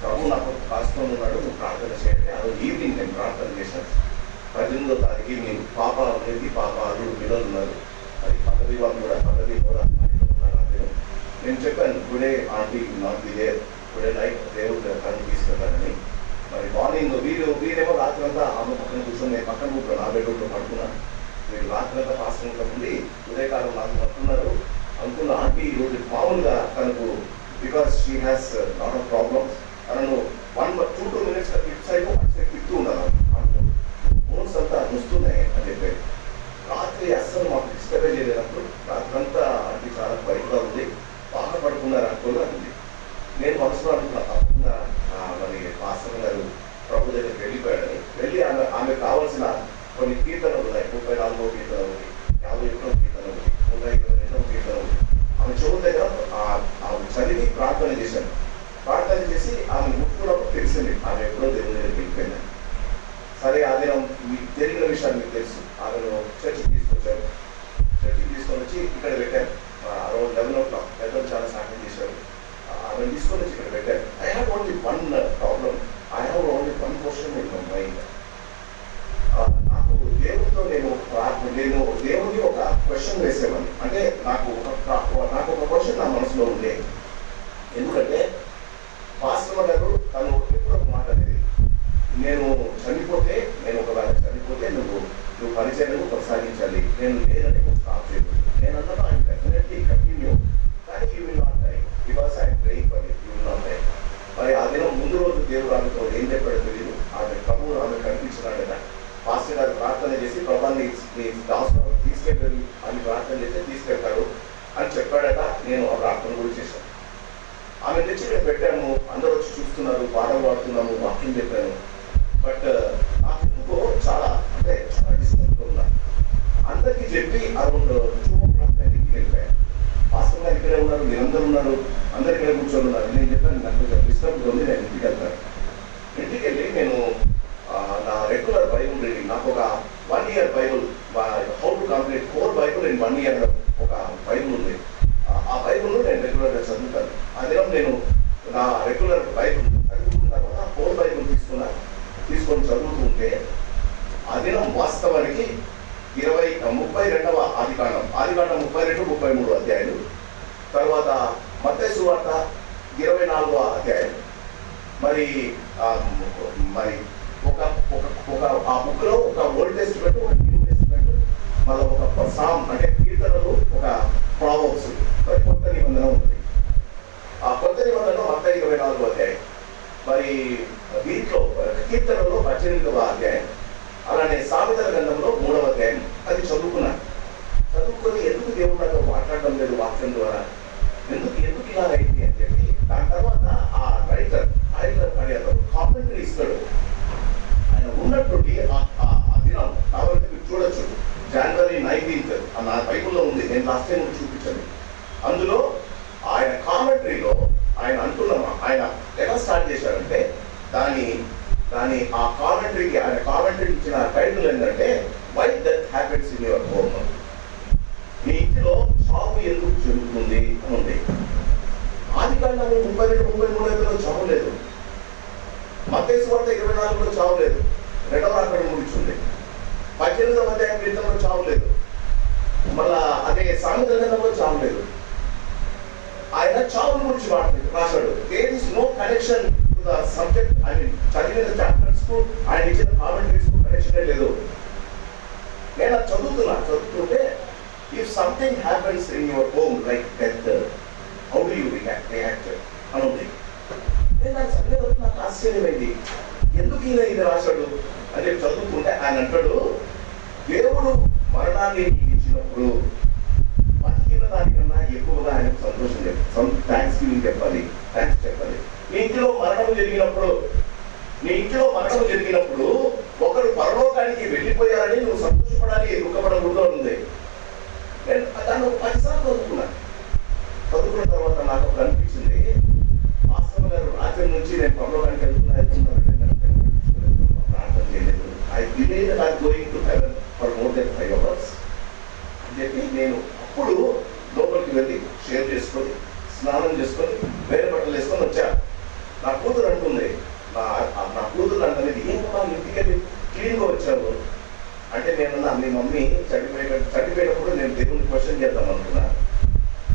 ప్రభు నాకు కష్టం ఉన్నాడు, నువ్వు ప్రార్థన చేయండి. ఆ రోజు ఈవినింగ్ నేను ప్రార్థన చేశాను. 18వ తారీఖు మీ పాప అనేది పాపాలు పిల్లలు ఉన్నారు. అది పదవి వాళ్ళు కూడా పదవి కూడా ఉన్నారు. నేను చెప్పాను, టుడే ఆంటీ నాట్ ఇదే, టుడే నైట్ దేవుడు కళ్ళు తీసుకెళ్తానని. మరి మార్నింగ్ వీరేమో రాత్రి అంతా ఆమె పక్కన కూర్చొని, నేను పక్కన కూర్చొని నా బెడ్రూమ్లో పడుకున్నాను. వీళ్ళు రాత్రి అంతా ఫాస్టింగ్లో ఉండి ఉదయకాలం నాకు పడుతున్నారు. అనుకున్న ఆంటీ ఈరోజు మామూలుగా తనకు, because she has lot of problems, తనను 1-2 minutes క్లిప్స్ క్లిప్తూ ఉండాలి. ఫోన్స్ అంతా వస్తున్నాయి అని చెప్పారు. రాత్రి అస్సలు మాకు డిస్టర్బ్ చేయలేనప్పుడు రాత్రంతా అది చాలా బయటగా ఉంది, బాగా పడుకున్నారు అనుకోలేదు. నేను మనసులో అనుకున్నా, తప్పకుండా మరి పాస్టర్ గారు ప్రభు దగ్గరికి వెళ్ళిపోయాడని. వెళ్ళి ఆమె కావాల్సిన కొన్ని కీర్తనలు ఉన్నాయి. 34వ కీర్తన ఉంది, 51వ కీర్తన ఉంది, 122వ కీర్తన ఉంది. ఆమె చెవు దగ్గర ఆమె చదివి ప్రార్థన చేశాను. ప్రార్థన చేసి ఆమె ముట్టుకున్నప్పుడు తెలిసింది ఆమె ఎప్పుడో దేవుని దగ్గరికి వెళ్ళిపోయిందని. సరే, ఆ దినం మీకు జరిగిన విషయాలు మీకు తెలుసు. ఆమెను చర్చికి తీసుకొచ్చారు. చర్చికి తీసుకొని వచ్చి ఇక్కడ పెట్టాను. అరౌండ్ 11 o'clock పెద్దలు చాలా సాయం చేశారు. ఆమెను తీసుకొని వచ్చి ఇక్కడ పెట్టాను. I have only one problem, I have only one question in my mind. నాకు దేవుడితో నేను దేవుడికి ఒక క్వశ్చన్ వేసేవాడిని. అంటే నాకు ఒక క్వశ్చన్ నా మనసులో ఉండే. ఎందుకంటే పాస్టర్ గారు తను ఎప్పుడు ఒక మాట అనేది, నేను చనిపోతే, నేను ఒకవేళ చనిపోతే నువ్వు పరిచయం కొనసాగించాలి, నేను లేదని స్టాప్ చేయకూడదు. నేను అన్నా ఐ డెఫినెట్లీ కంటిన్యూ, కానీ you will not die because I'm praying for it, you will not die. మరి ఆ దినం ముందు రోజు దేవుడు ఆమెతో ఏం చెప్పాడో తెలియదు. ప్రభువు ఆమె కనిపించినాడట. పాస్టర్ గారు ప్రార్థన చేసి ప్రభాన్ని నీ దాసులో తీసుకెళ్ళి అని ప్రార్థన చేస్తే తీసుకెళ్తాడు అని చెప్పాడట. నేను ఆ ప్రార్థన కూడా చేశాను. ఆమె తెచ్చి నేను పెట్టాము, అందరూ వచ్చి చూస్తున్నారు, పాటలు పాడుతున్నాము, వాక్యం చెప్పాను. బట్ నాకు ఎందుకో చాలా డిస్టర్బ్గా ఉన్నా. అందరికీ చెప్పి అరౌండ్ 2 o'clock నేను ఇంటికి వెళ్ళిపోయాను. పాస్టర్ గారు ఇక్కడే ఉన్నారు, మీరందరూ ఉన్నారు, అందరు ఇక్కడే కూర్చొని ఉన్నారు. నేను చెప్పాను, నాకు కొంచెం డిస్టర్బ్గా ఉంది, నేను ఇంటికి వెళ్తాను. ఇంటికి వెళ్ళి నేను నా రెగ్యులర్ బైబుల్ రీడింగ్, నాకు ఒక 1 year Bible, how to complete 4 Bible in 1 year ఒక బైబుల్ ఉంది. ఆ బైబుల్ను నేను రెగ్యులర్గా చదువుతాను. అదే నేను నా రెగ్యులర్ బైబుల్ చదువుకున్న తర్వాత 4 బైబుల్ తీసుకొని చదువుతుంటే ఆ దినం వాస్తవానికి 32వ ఆదికాండం 32, 33 అధ్యాయులు, తర్వాత మత్తయి సువార్త 24వ అధ్యాయం. మరి ఒక ఆ బుక్లో ఒక ఓల్డ్ టెస్టిమెంట్, ఒక న్యూ టెస్టిమెంట్, మళ్ళీ ఒక సామ్ అంటే కీర్తనలు, ఒక ప్రావర్బ్స్, మరి కొత్త నిబంధన ఉంటుంది. ఆ కొత్త నిబంధనలో మత్తయి 24వ అధ్యాయం, మరి దీంట్లో కీర్తనలో 18వ అధ్యాయం, అలానే సామెతల గ్రంథంలో 3వ అధ్యాయం. అది చదువుకొని ఎందుకు దేవుడు నాతో మాట్లాడడం లేదు వాక్యం ద్వారా, ఎందుకు ఇలా అయింది అని చెప్పి, దాని తర్వాత ఆ రైటర్ అడిగారు, కామెంటరీ ఇస్తాడు. ఆయన ఉన్నటువంటి ఆ దినం కాబట్టి మీరు చూడొచ్చు, January 19th నా బైబుల్లో ఉంది, నేను లాస్ట్ టైం చూపించాను. అందులో ఆయన కామెంటరీలో ఆయన అంటున్నామా, ఆయన ఎలా స్టార్ట్ చేశారంటే దాని ఆ కామెంటరీకి, ఆయన కామెంటరీ ఇచ్చిన టైటిల్ ఏంటంటే why death happens in your home. మీ ఇంటిలో చావు ఎందుకు జరుగుతుంది అని ఉంది. ఆదికాండము 32, 33 చావు లేదు. మత్తయి సువార్త 24లో చావు లేదు, 2వ రాకడ ముగిస్తుంది. 18వ అధ్యాయం క్రితంలో చావు లేదు. మళ్ళా అదే సామెతల గ్రంథంలో చావు లేదు. ఆయన చావుని గురించి మాట్లాడారు. రాశాడు. There is no connection to the subject. I mean చదివిన చాప్టర్స్ కు ఆయన ఇచ్చిన కామెంటరీస్ కు కనెక్షనే లేదు. నేను అది చదువుతుంటే if something happens in your home like death, how do you react అని ఉంది. నేను నాకు చదివేటప్పుడు నాకు ఆశ్చర్యమైంది, ఎందుకు ఈయన ఇది రాశాడు అని చెప్పి చదువుకుంటే ఆయన అంటాడు, దేవుడు మరణాన్ని ఇచ్చినప్పుడు బతికిన దానికన్నా ఎక్కువగా ఆయనకు సంతోషం చెప్పాలి, థ్యాంక్స్ గివింగ్ చెప్పాలి, థ్యాంక్స్ చెప్పాలి. నీ ఇంట్లో మరణం జరిగినప్పుడు ఒకరు పరలోకానికి వెళ్ళిపోయారని నువ్వు సంతోషపడాలి, దుఃఖపడకూడదు ఉంది. నేను దాన్ని 10 సార్లు చదువుకున్న తర్వాత నాకు అప్పుడు అనిపించింది, వాస్తవ గారు రాత్రి నుంచి నేను పరలోకానికి వెళ్తున్నానంటే ప్రార్థన చేయలేదు. I believe that I am going to heaven for more than 5 hours అని చెప్పి నేను అప్పుడు లోపలికి వెళ్ళి షేర్ చేసుకొని స్నానం చేసుకొని వేరే బట్టలు వేసుకొని వచ్చా. నా కూతురు అంటుంది, నా కూతురు అనేది ఏంటో ఇంటికి వెళ్ళి క్లీన్గా వచ్చావు అంటే, నేనున్నా మీ మమ్మీ చనిపోయినప్పుడు నేను దేవుడిని క్వశ్చన్ చేద్దాం అనుకున్నా,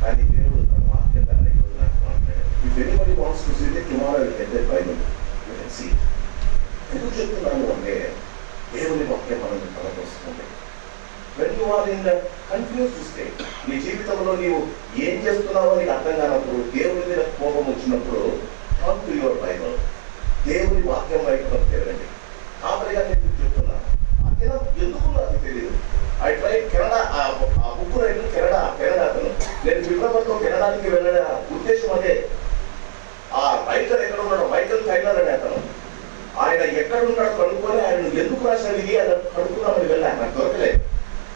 కానీ దేవుడు తన వాక్యాన్ని నాకు మాట్లాడాడు. If anybody wants to see the tomorrow will get the Bible, you can see. ఎందుకు చెప్తున్నాను అంటే దేవుని వాక్యం మనల్ని బలపరుస్తుంది. When you are in the confused state, నీ జీవితంలో నీవు ఏం చేస్తున్నావో నీకు అర్థం కానప్పుడు, దేవుని మీద కోపం వచ్చినప్పుడు, కమ్ టు యువర్ బైబిల్, దేవుని వాక్యం వైపు తిరగండి. కాపరిగా నేను చెప్తున్నా, ఎందుకు నాకు తెలియదు. ఐ ట్రై కెనడా, ఆ బుక్ రైటర్ కెనడా అతను. నేను ఫిబ్రవరిలో కెనడాకి వెళ్ళిన ఉద్దేశం అదే. ఆ రైటర్ ఎక్కడ ఉన్నాడు, మైకల్ టైలర్ అనే అతను, ఆయన ఎక్కడ ఉన్నాడు కనుక్కొని ఆయన ఎందుకు రాశాడు ఇది అని కనుక్కున్నామని వెళ్ళా. నాకు దొరకలేదు.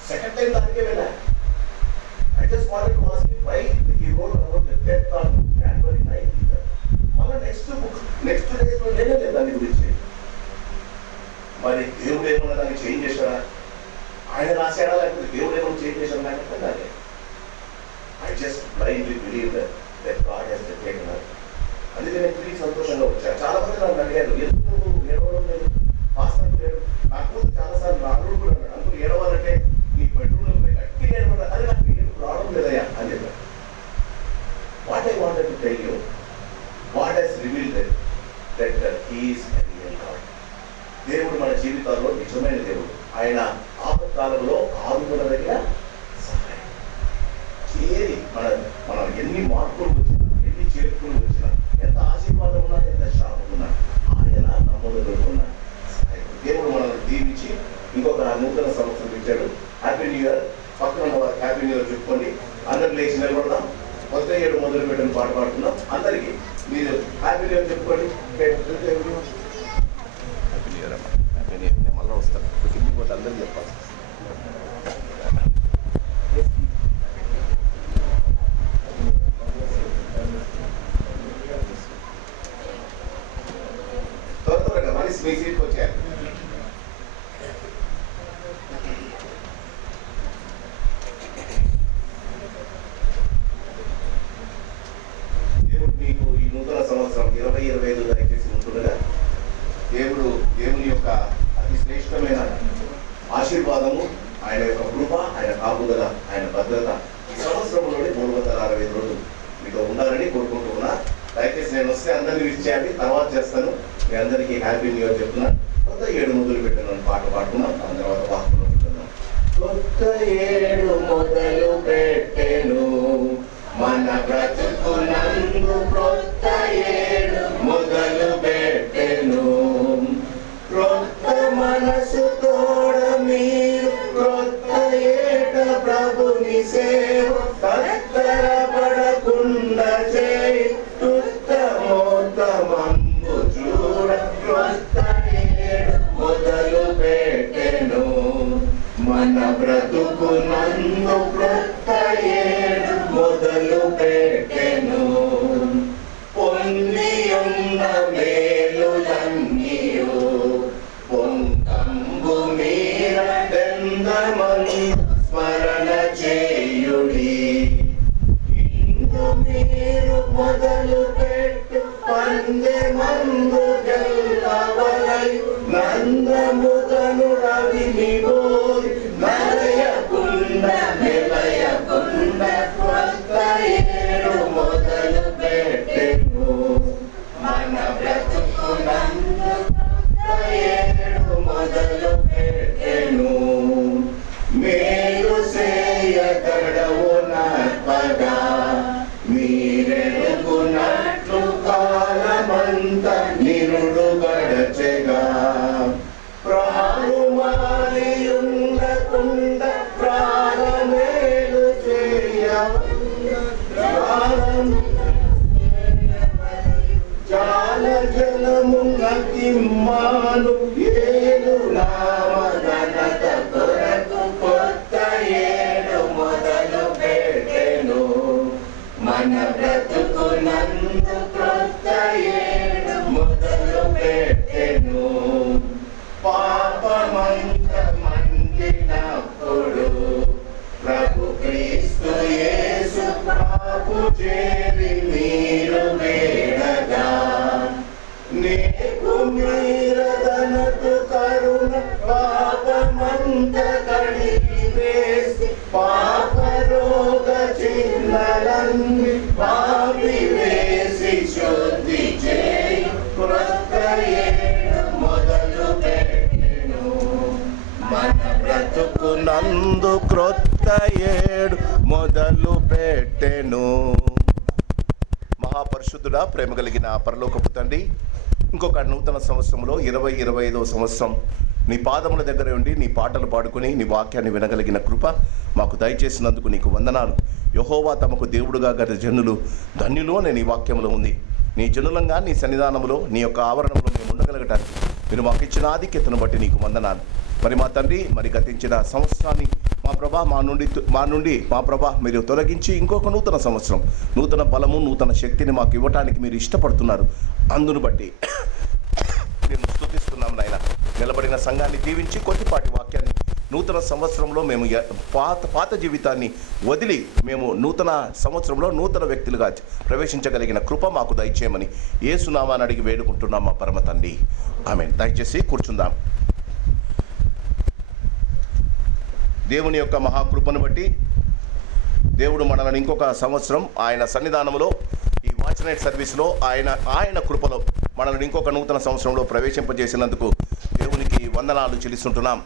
సెకండ్ టైం దానికే వెళ్ళా. I just wanted to ask him why he wrote about the death on January 9. మళ్ళీ నెక్స్ట్ డేస్ లో నేనే లేదు దాని గురించి. మరి దేవుడు ఏమన్నా దాన్ని చేంజ్ చేశారా, ఆయన రాశాడా, లేకపోతే దేవుడు ఏమన్నా చేంజ్ చేశారా నాకు అర్థం కాలేదు. I just blindly believe that God has taken us. అందుకే నేను తిరిగి సంతోషంగా వచ్చాను. చాలా మంది నన్ను అడిగారు, ఎందుకు ఏడవడం లేదు, పాస్టర్ లేడు. నాకు చాలాసార్లు నా అల్లుడు కూడా అన్నాడు, అందుకు ఏడవాలంటే నీ బెడ్రూమ్లో పోయి గట్టి ఏడవడం, అది నాకు ఎందుకు రావడం లేదయ్యా అని చెప్పాను. What I wanted to tell you, God has revealed that he is a real God. దేవుడు మన జీవితాల్లో నిజమైన దేవుడు. ఆయన ఆపత్కాలంలో ఆదుకునదగిన సహాయం చేరి మనం ఎన్ని మార్పులు వచ్చినా, ఎన్ని చేర్పులు వచ్చినా, ఎంత ఆశీర్వాదం ఉన్నా, ఎంత శాపం ఉన్నా, ఆయన నమ్మదగిన సహాయం. దేవుడు మనల్ని దీవించి ఇంకొక నూతన సంవత్సరం ఇచ్చాడు. Happy new year. పక్కన ఉన్న వారికి హ్యాపీ న్యూ ఇయర్ చెప్పుకోండి. అందరు లేచి నిలబడదాం. కొత్త ఏడు మొదలు పెట్టిన పాట పాడుతున్నాం. అందరికీ మీరు హ్యాపీ న్యూ ఇయర్ చెప్పుకోండి. నేను మళ్ళీ వస్తాను, ఇంటికి పోతే అందరికీ చెప్పాలి. త్వరగా మనిషి మీ సీట్కి వచ్చారు. దేవుడు మీకు ఈ నూతన సంవత్సరం 2025 దయచేసి ఉంటుండగా దేవుని యొక్క అతి శ్రేష్టమైన ఆశీర్వాదము, ఆయన యొక్క కృప, ఆయన కాపుదల, ఆయన భద్రత ఈ సంవత్సరంలోనే 360 రోజులు మీతో ఉండాలని కోరుకుంటూ ఉన్నా. దయచేసి నేను వస్తే అందరినీ విష్ చేయాలి, తర్వాత చేస్తాను. మీ అందరికీ హ్యాపీ న్యూ ఇయర్ చెప్తున్నాను. కొత్త ఏడు మొదలు పెట్టిన పాట పాడుతున్నాం. దాని తర్వాత వాక్యంలో ఉంటున్నాం. కొత్త ఏడు మొదలు పెట్టెను మన బ్రతుకునందు, కొత్త ఏడు మొదలు పెట్టెను. క్రొత్త మనసు తోడ మీరు క్రొత్త ఏట ప్రభుని సేవ తత్తరపడకుండా చేయి, ఉత్తమోత్తమంబు చూడ. క్రొత్త ఏడు మొదలు పెట్టెను మన బ్రతుకునందు, క్రొత్త ఏడు మొదలు పెట్టెను. పొందియున్న మేలులన్నీయు పొంకంబు మీరదెందమందు స్మరణ చేయుడి. ఇందు మీరు మొదలు పెట్టు పందెమందు గెల్లవలయు, నందముగను రవిని బోరి నలయకుండ మెలయకుండ. క్రొత్త ఏడు మొదలు పెట్టెను పాపమంత కడిగి వేసి పాపరోగ చిహ్నలన్నీ పాపి వేసి శుద్ధి చేయు క్రొత్త ఏడు మొదలు పెట్టెను. మన బ్రతుకునందు క్రొత్త ఏడు మొదలు పెట్టెను. మహాపరిశుద్ధుడా, ప్రేమ కలిగిన పరలోకపు తండ్రి, ఇంకొక నూతన సంవత్సరంలో 2025వ సంవత్సరం నీ పాదముల దగ్గర ఉండి నీ పాటలు పాడుకుని నీ వాక్యాన్ని వినగలిగిన కృప మాకు దయచేసినందుకు నీకు వందనాలు. యెహోవా తమకు దేవుడుగా గల జనులు ధన్యులు అనే నీ వాక్యంలో ఉంది. నీ జనులంగా నీ సన్నిధానంలో నీ యొక్క ఆవరణంలో మేము ఉండగలగటానికి మీరు మాకు ఇచ్చిన ఆధిక్యతను బట్టి నీకు వందనాలు. మరి మా తండ్రి, మరి గతించిన సంవత్సరాన్ని మా నుండి మీరు తొలగించి ఇంకొక నూతన సంవత్సరం, నూతన బలము, నూతన శక్తిని మాకు ఇవ్వటానికి మీరు ఇష్టపడుతున్నారు. అందును బట్టి మేము స్తుతిస్తున్నాం నాయన. నిలబడిన సంఘాన్ని దీవించి కొద్దిపాటి వాక్యాన్ని నూతన సంవత్సరంలో మేము పాత జీవితాన్ని వదిలి మేము నూతన సంవత్సరంలో నూతన వ్యక్తులుగా ప్రవేశించగలిగిన కృప మాకు దయచేయమని యేసు నామాన్ని అడిగి వేడుకుంటున్నాం మా పరమ తండ్రి. ఆమేన్. దయచేసి కూర్చుందాం. దేవుని యొక్క మహాకృపను బట్టి దేవుడు మనల్ని ఇంకొక సంవత్సరం ఆయన సన్నిధానంలో ఈ వాచ్ నైట్ సర్వీస్లో ఆయన కృపలో మనల్ని ఇంకొక నూతన సంవత్సరంలో ప్రవేశింపజేసినందుకు దేవునికి వందనాలు చెల్లిస్తుంటున్నాం.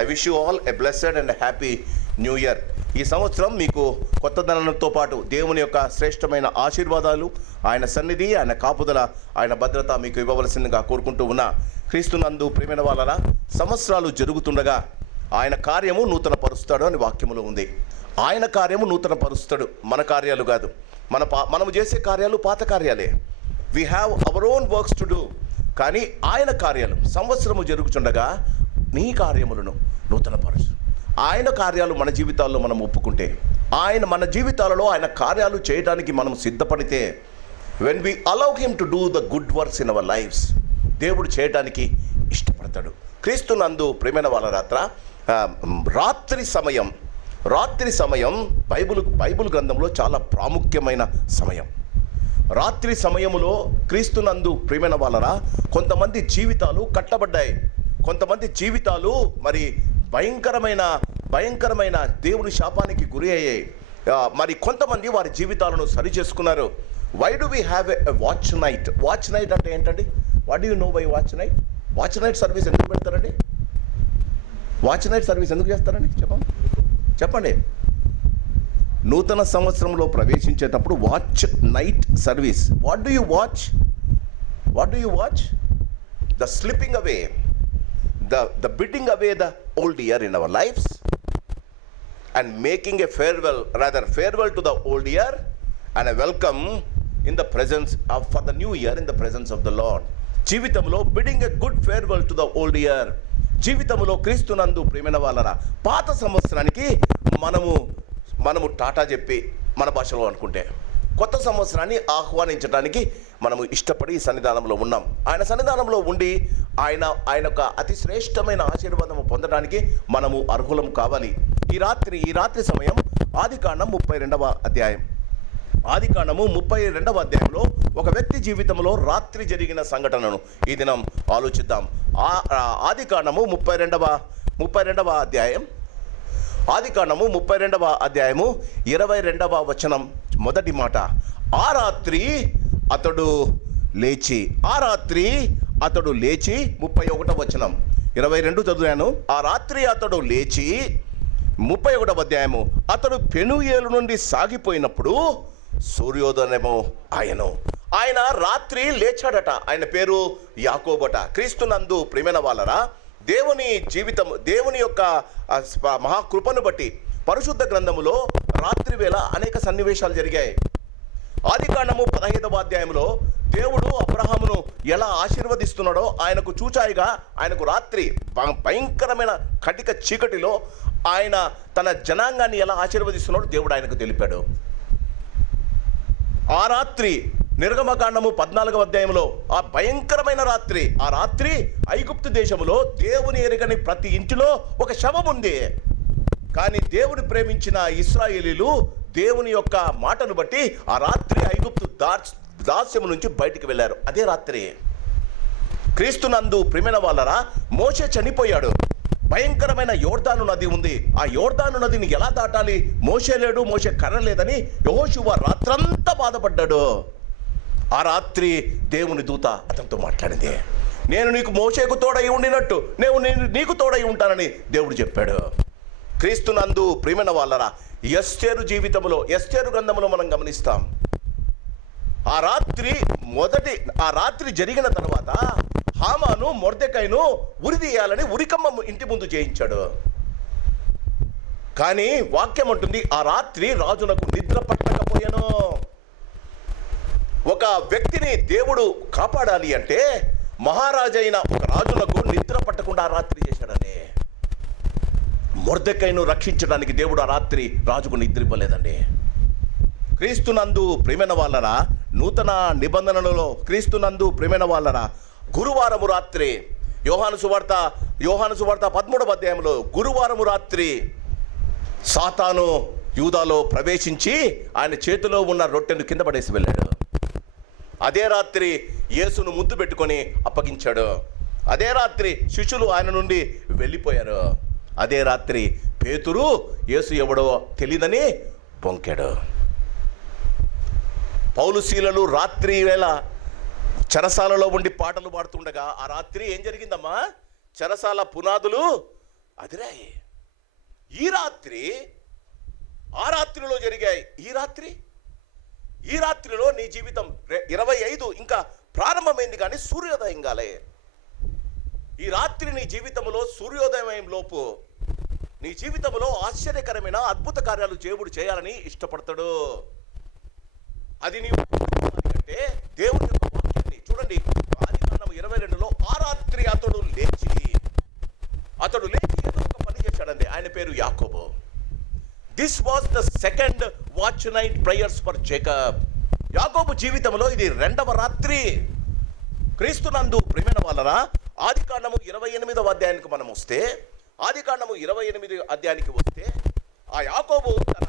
I wish you all a blessed and happy new year. ఈ సంవత్సరం మీకు కొత్తదనంతో పాటు దేవుని యొక్క శ్రేష్టమైన ఆశీర్వాదాలు, ఆయన సన్నిధి, ఆయన కాపుదల, ఆయన భద్రత మీకు ఇవ్వవలసిందిగా కోరుకుంటూ ఉన్న క్రీస్తునందు ప్రియమైన వాళ్ళరా, సంవత్సరాలు జరుగుతుండగా ఆయన కార్యము నూతన పరుస్తాడు అని వాక్యములో ఉంది. ఆయన కార్యము నూతన పరుస్తాడు, మన కార్యాలు కాదు. మనము చేసే కార్యాలు పాత కార్యాలే. We have our own works to do. కానీ ఆయన కార్యాలు సంవత్సరము జరుగుతుండగా నీ కార్యములను నూతన పరుచు. ఆయన కార్యాలు మన జీవితాల్లో మనం ఒప్పుకుంటే, మన జీవితాలలో ఆయన కార్యాలు చేయడానికి మనం సిద్ధపడితే, when we allow him to do the good works in our lifes, దేవుడు చేయడానికి ఇష్టపడతాడు. క్రీస్తునందు ప్రేమైన వాళ్ళ రాత్రి సమయం బైబిల్ గ్రంథంలో చాలా ప్రాముఖ్యమైన సమయం. రాత్రి సమయములో క్రీస్తునందు ప్రియమైన వాళ్ళరా కొంతమంది జీవితాలు కట్టబడ్డాయి. కొంతమంది జీవితాలు మరి భయంకరమైన దేవుని శాపానికి గురి అయ్యాయి. మరి కొంతమంది వారి జీవితాలను సరి చేసుకున్నారు. Why do we have a watch night? Watch night అంటే ఏంటండి? What do you know by watch night? Watch night service ఎందుకు పెడతారండి? వాచ్ నైట్ సర్వీస్ ఎందుకు చేస్తారండి? చెప్పండి. నూతన సంవత్సరంలో ప్రవేశించేటప్పుడు watch night service. What do you watch? The slipping away, the bidding away the old year in our lifes and making a farewell to the old year and a welcome in the presence for the new year in the presence of the Lord. జీవితంలో bidding a good farewell to the old year. జీవితంలో క్రీస్తునందు ప్రియమైన వాళ్ళరా పాత సంవత్సరానికి మనము టాటా చెప్పి మన భాషలో అనుకుంటే, కొత్త సంవత్సరాన్ని ఆహ్వానించడానికి మనము ఇష్టపడి సన్నిధానంలో ఉన్నాం. ఆయన సన్నిధానంలో ఉండి ఆయన యొక్క అతి శ్రేష్టమైన ఆశీర్వాదము పొందడానికి మనము అర్హులం కావాలి. ఈ రాత్రి సమయం ఆదికాండం 32వ అధ్యాయం. ఆదికాండము 32వ అధ్యాయంలో ఒక వ్యక్తి జీవితంలో రాత్రి జరిగిన సంఘటనను ఈ దినం ఆలోచిద్దాం. ఆదికాండము 32వ అధ్యాయం. ఆదికాండము 32వ అధ్యాయము 22వ వచనం మొదటి మాట. ఆ రాత్రి అతడు లేచి 31వ వచనం 22 చదివాను. ఆ రాత్రి అతడు లేచి 31వ అధ్యాయము. అతడు పెనుయేలు నుండి సాగిపోయినప్పుడు సూర్యోదయము ఆయన రాత్రి లేచాడట. ఆయన పేరు యాకోబట. క్రీస్తునందు ప్రియమైన వాళ్ళరా దేవుని యొక్క మహాకృపను బట్టి పరిశుద్ధ గ్రంథములో రాత్రి వేళ అనేక సన్నివేశాలు జరిగాయి. ఆదికాండము 15వ అధ్యాయంలో దేవుడు అబ్రహామును ఎలా ఆశీర్వదిస్తున్నాడో ఆయనకు చూచాయిగా ఆయనకు రాత్రి భయంకరమైన కటిక చీకటిలో ఆయన తన జనాంగాన్ని ఎలా ఆశీర్వదిస్తున్నాడో దేవుడు ఆయనకు తెలిపాడు. ఆ రాత్రి నిర్గమకాండము 14వ అధ్యాయంలో ఆ భయంకరమైన రాత్రి ఐగుప్తు దేశములో దేవుని ఎరుగని ప్రతి ఇంటిలో ఒక శవం ఉంది. కానీ దేవుడు ప్రేమించిన ఇశ్రాయేలీలు దేవుని యొక్క మాటను బట్టి ఆ రాత్రి ఐగుప్తు దాస్యము నుంచి బయటికి వెళ్ళారు. అదే రాత్రి క్రీస్తునందు ప్రియమైన వాళ్ళరా మోషే చనిపోయాడు. భయంకరమైన యోర్దాను నది ఉంది. ఆ యోర్దాను నదిని ఎలా దాటాలి? మోషే లేడు, మోషే కర్ర లేదని యెహోషువ రాత్రంతా బాధపడ్డాడు. ఆ రాత్రి దేవుని దూత అతనితో మాట్లాడింది. నేను నీకు మోషేకు తోడై ఉండినట్టు నేను నీకు తోడై ఉంటానని దేవుడు చెప్పాడు. క్రీస్తునందు ప్రియమైన వాళ్ళరా, ఎస్తేరు జీవితంలో, ఎస్తేరు గ్రంథంలో మనం గమనిస్తాం. ఆ రాత్రి జరిగిన తర్వాత హామాను మొర్దెకైను ఉరిదీయాలని ఉరికమ్మ ఇంటి ముందు చేయించాడు. కానీ వాక్యం అంటుంది, ఆ రాత్రి రాజునకు నిద్ర పట్టకపోయాను. ఒక వ్యక్తిని దేవుడు కాపాడాలి అంటే మహారాజైన ఒక రాజునకు నిద్ర పట్టకుండా ఆ రాత్రి చేశాడని. మొర్దెకైను రక్షించడానికి దేవుడు ఆ రాత్రి రాజుకు నిద్ర ఇవ్వలేదండి. క్రీస్తునందు ప్రియమైన వాళ్ళరా, నూతన నిబంధనలలో క్రీస్తునందు ప్రియమైన వాళ్ళరా, గురువారము రాత్రి యోహాను సువార్త 13వ అధ్యాయంలో గురువారము రాత్రి సాతాను యూదాలో ప్రవేశించి ఆయన చేతిలో ఉన్న రొట్టెను కింద పడేసి వెళ్ళాడు. అదే రాత్రి యేసును ముద్దు పెట్టుకొని అప్పగించాడు. అదే రాత్రి శిష్యులు ఆయన నుండి వెళ్ళిపోయారు. అదే రాత్రి పేతురు యేసు ఎవడో తెలియదని బొంకాడు. పౌలు శీలలు రాత్రి వేళ చెరసాలలో ఉండి పాటలు పాడుతుండగా ఆ రాత్రి ఏం జరిగిందమ్మా? చెరసాల పునాదులు అదిరాయి. ఈ రాత్రి ఆ రాత్రిలో జరిగాయి. ఈ రాత్రిలో నీ జీవితం 25 ఇంకా ప్రారంభమైంది, కానీ సూర్యోదయం కాలే. ఈ రాత్రి నీ జీవితంలో సూర్యోదయం లోపు నీ జీవితంలో ఆశ్చర్యకరమైన అద్భుత కార్యాలు దేవుడు చేయాలని ఇష్టపడతాడు. అది నీవు అంటే దేవుని యొక్క వాక్యాన్ని చూడండి. ఆదికాండం 22లో ఆ రాత్రి అతడు లేచి ఏదో ఒక పని చేశాడండి. ఆయన పేరు యాకోబు. This was the second watch night prayers for Jacob. యాకోబు జీవితంలో ఇది 2వ రాత్రి. క్రీస్తునందు ప్రియమైన వాళ్ళరా, ఆదికాండము 28వ అధ్యాయానికి మనం వస్తే, ఆదికాండము 28 అధ్యాయానికి వస్తే, ఆ యాకోబు తన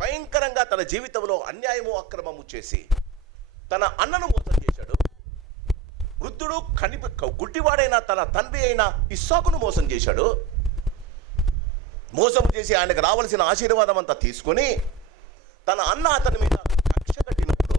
భయంకరంగా తన జీవితంలో అన్యాయము అక్రమము చేసి తన అన్నను మోసం చేశాడు. వృద్ధుడు గుడ్డివాడైన తన తండ్రి అయిన ఇస్సాకును మోసం చేశాడు. మోసం చేసి ఆయనకు రావాల్సిన ఆశీర్వాదం అంతా తీసుకొని తన అన్న అతని మీద కక్ష కట్టినప్పుడు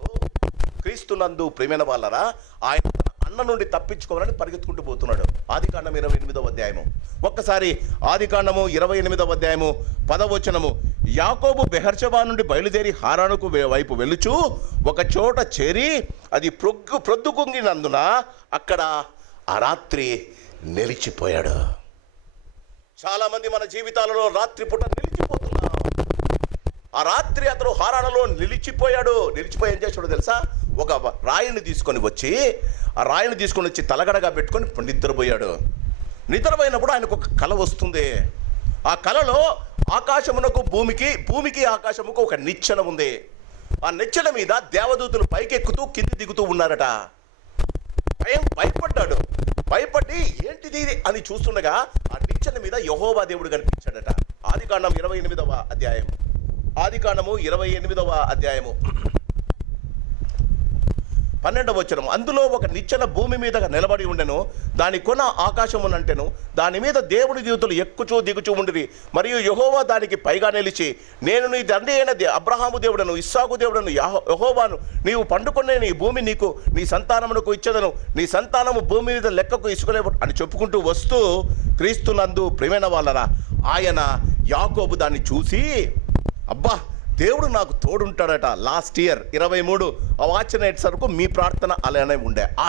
క్రీస్తునందు ప్రేమైన వాళ్ళరా, ఆయన తన అన్న నుండి తప్పించుకోవాలని పరిగెత్తుకుంటూ పోతున్నాడు. ఆదికాండం 28వ అధ్యాయము ఒక్కసారి, ఆదికాండము 28వ అధ్యాయము 10వ వచనము. యాకోబు బెహర్షెబా నుండి బయలుదేరి హారానుకు వైపు వెళ్ళుచు ఒక చోట చేరి అది ప్రొద్దుకుంగినందున అక్కడ ఆ రాత్రి నిలిచిపోయాడు. చాలా మంది మన జీవితాలలో రాత్రి పూట నిలిచిపోతున్నాం. ఆ రాత్రి అతను హారానులో నిలిచిపోయాడు. నిలిచిపోయి ఏం చేశాడో తెలుసా? ఒక రాయిని తీసుకొని వచ్చి తలగడగా పెట్టుకొని నిద్రపోయాడు. నిద్రపోయినప్పుడు ఆయనకు ఒక కల వస్తుంది. ఆ కలలో ఆకాశమునకు భూమికి ఆకాశముకు ఒక నిచ్చెన ఉంది. ఆ నిచ్చెన మీద దేవదూతలు పైకెక్కుతూ కింది దిగుతూ ఉన్నారట. భయపడ్డాడు. భయపడి ఏంటిది అని చూస్తుండగా ఆ నిచ్చెన మీద యెహోవా దేవుడు కనిపించాడట. ఆదికాండం 28వ అధ్యాయం, ఆదికాండము 28వ అధ్యాయము 12వ వచనం. అందులో ఒక నిచ్చెన భూమి మీద నిలబడి ఉండెను, దాని కొన ఆకాశమునంటెను, దాని మీద దేవుడి దూతలు ఎక్కుచూ దిగుచూ ఉండిరి. మరియు యెహోవా దానికి పైగా నిలిచి, నేను నీ తండ్రి అయిన అబ్రహాము దేవుడను, ఇస్సాకు దేవుడను యెహోవాను, నీవు పండుకునే నీ భూమి నీకు నీ సంతానమునకు ఇచ్చేదను, నీ సంతానము భూమి మీద లెక్కకు ఇసుకలేవు అని చెప్పుకుంటూ వస్తూ క్రీస్తునందు ప్రియమైన వాళ్ళరా, ఆయన యాకోబు దాన్ని చూసి, అబ్బా దేవుడు నాకు తోడుంటాడట. లాస్ట్ ఇయర్ 23 వాచ్ నైట్ వరకు మీ ప్రార్థన అలానే ఉండే. ఆ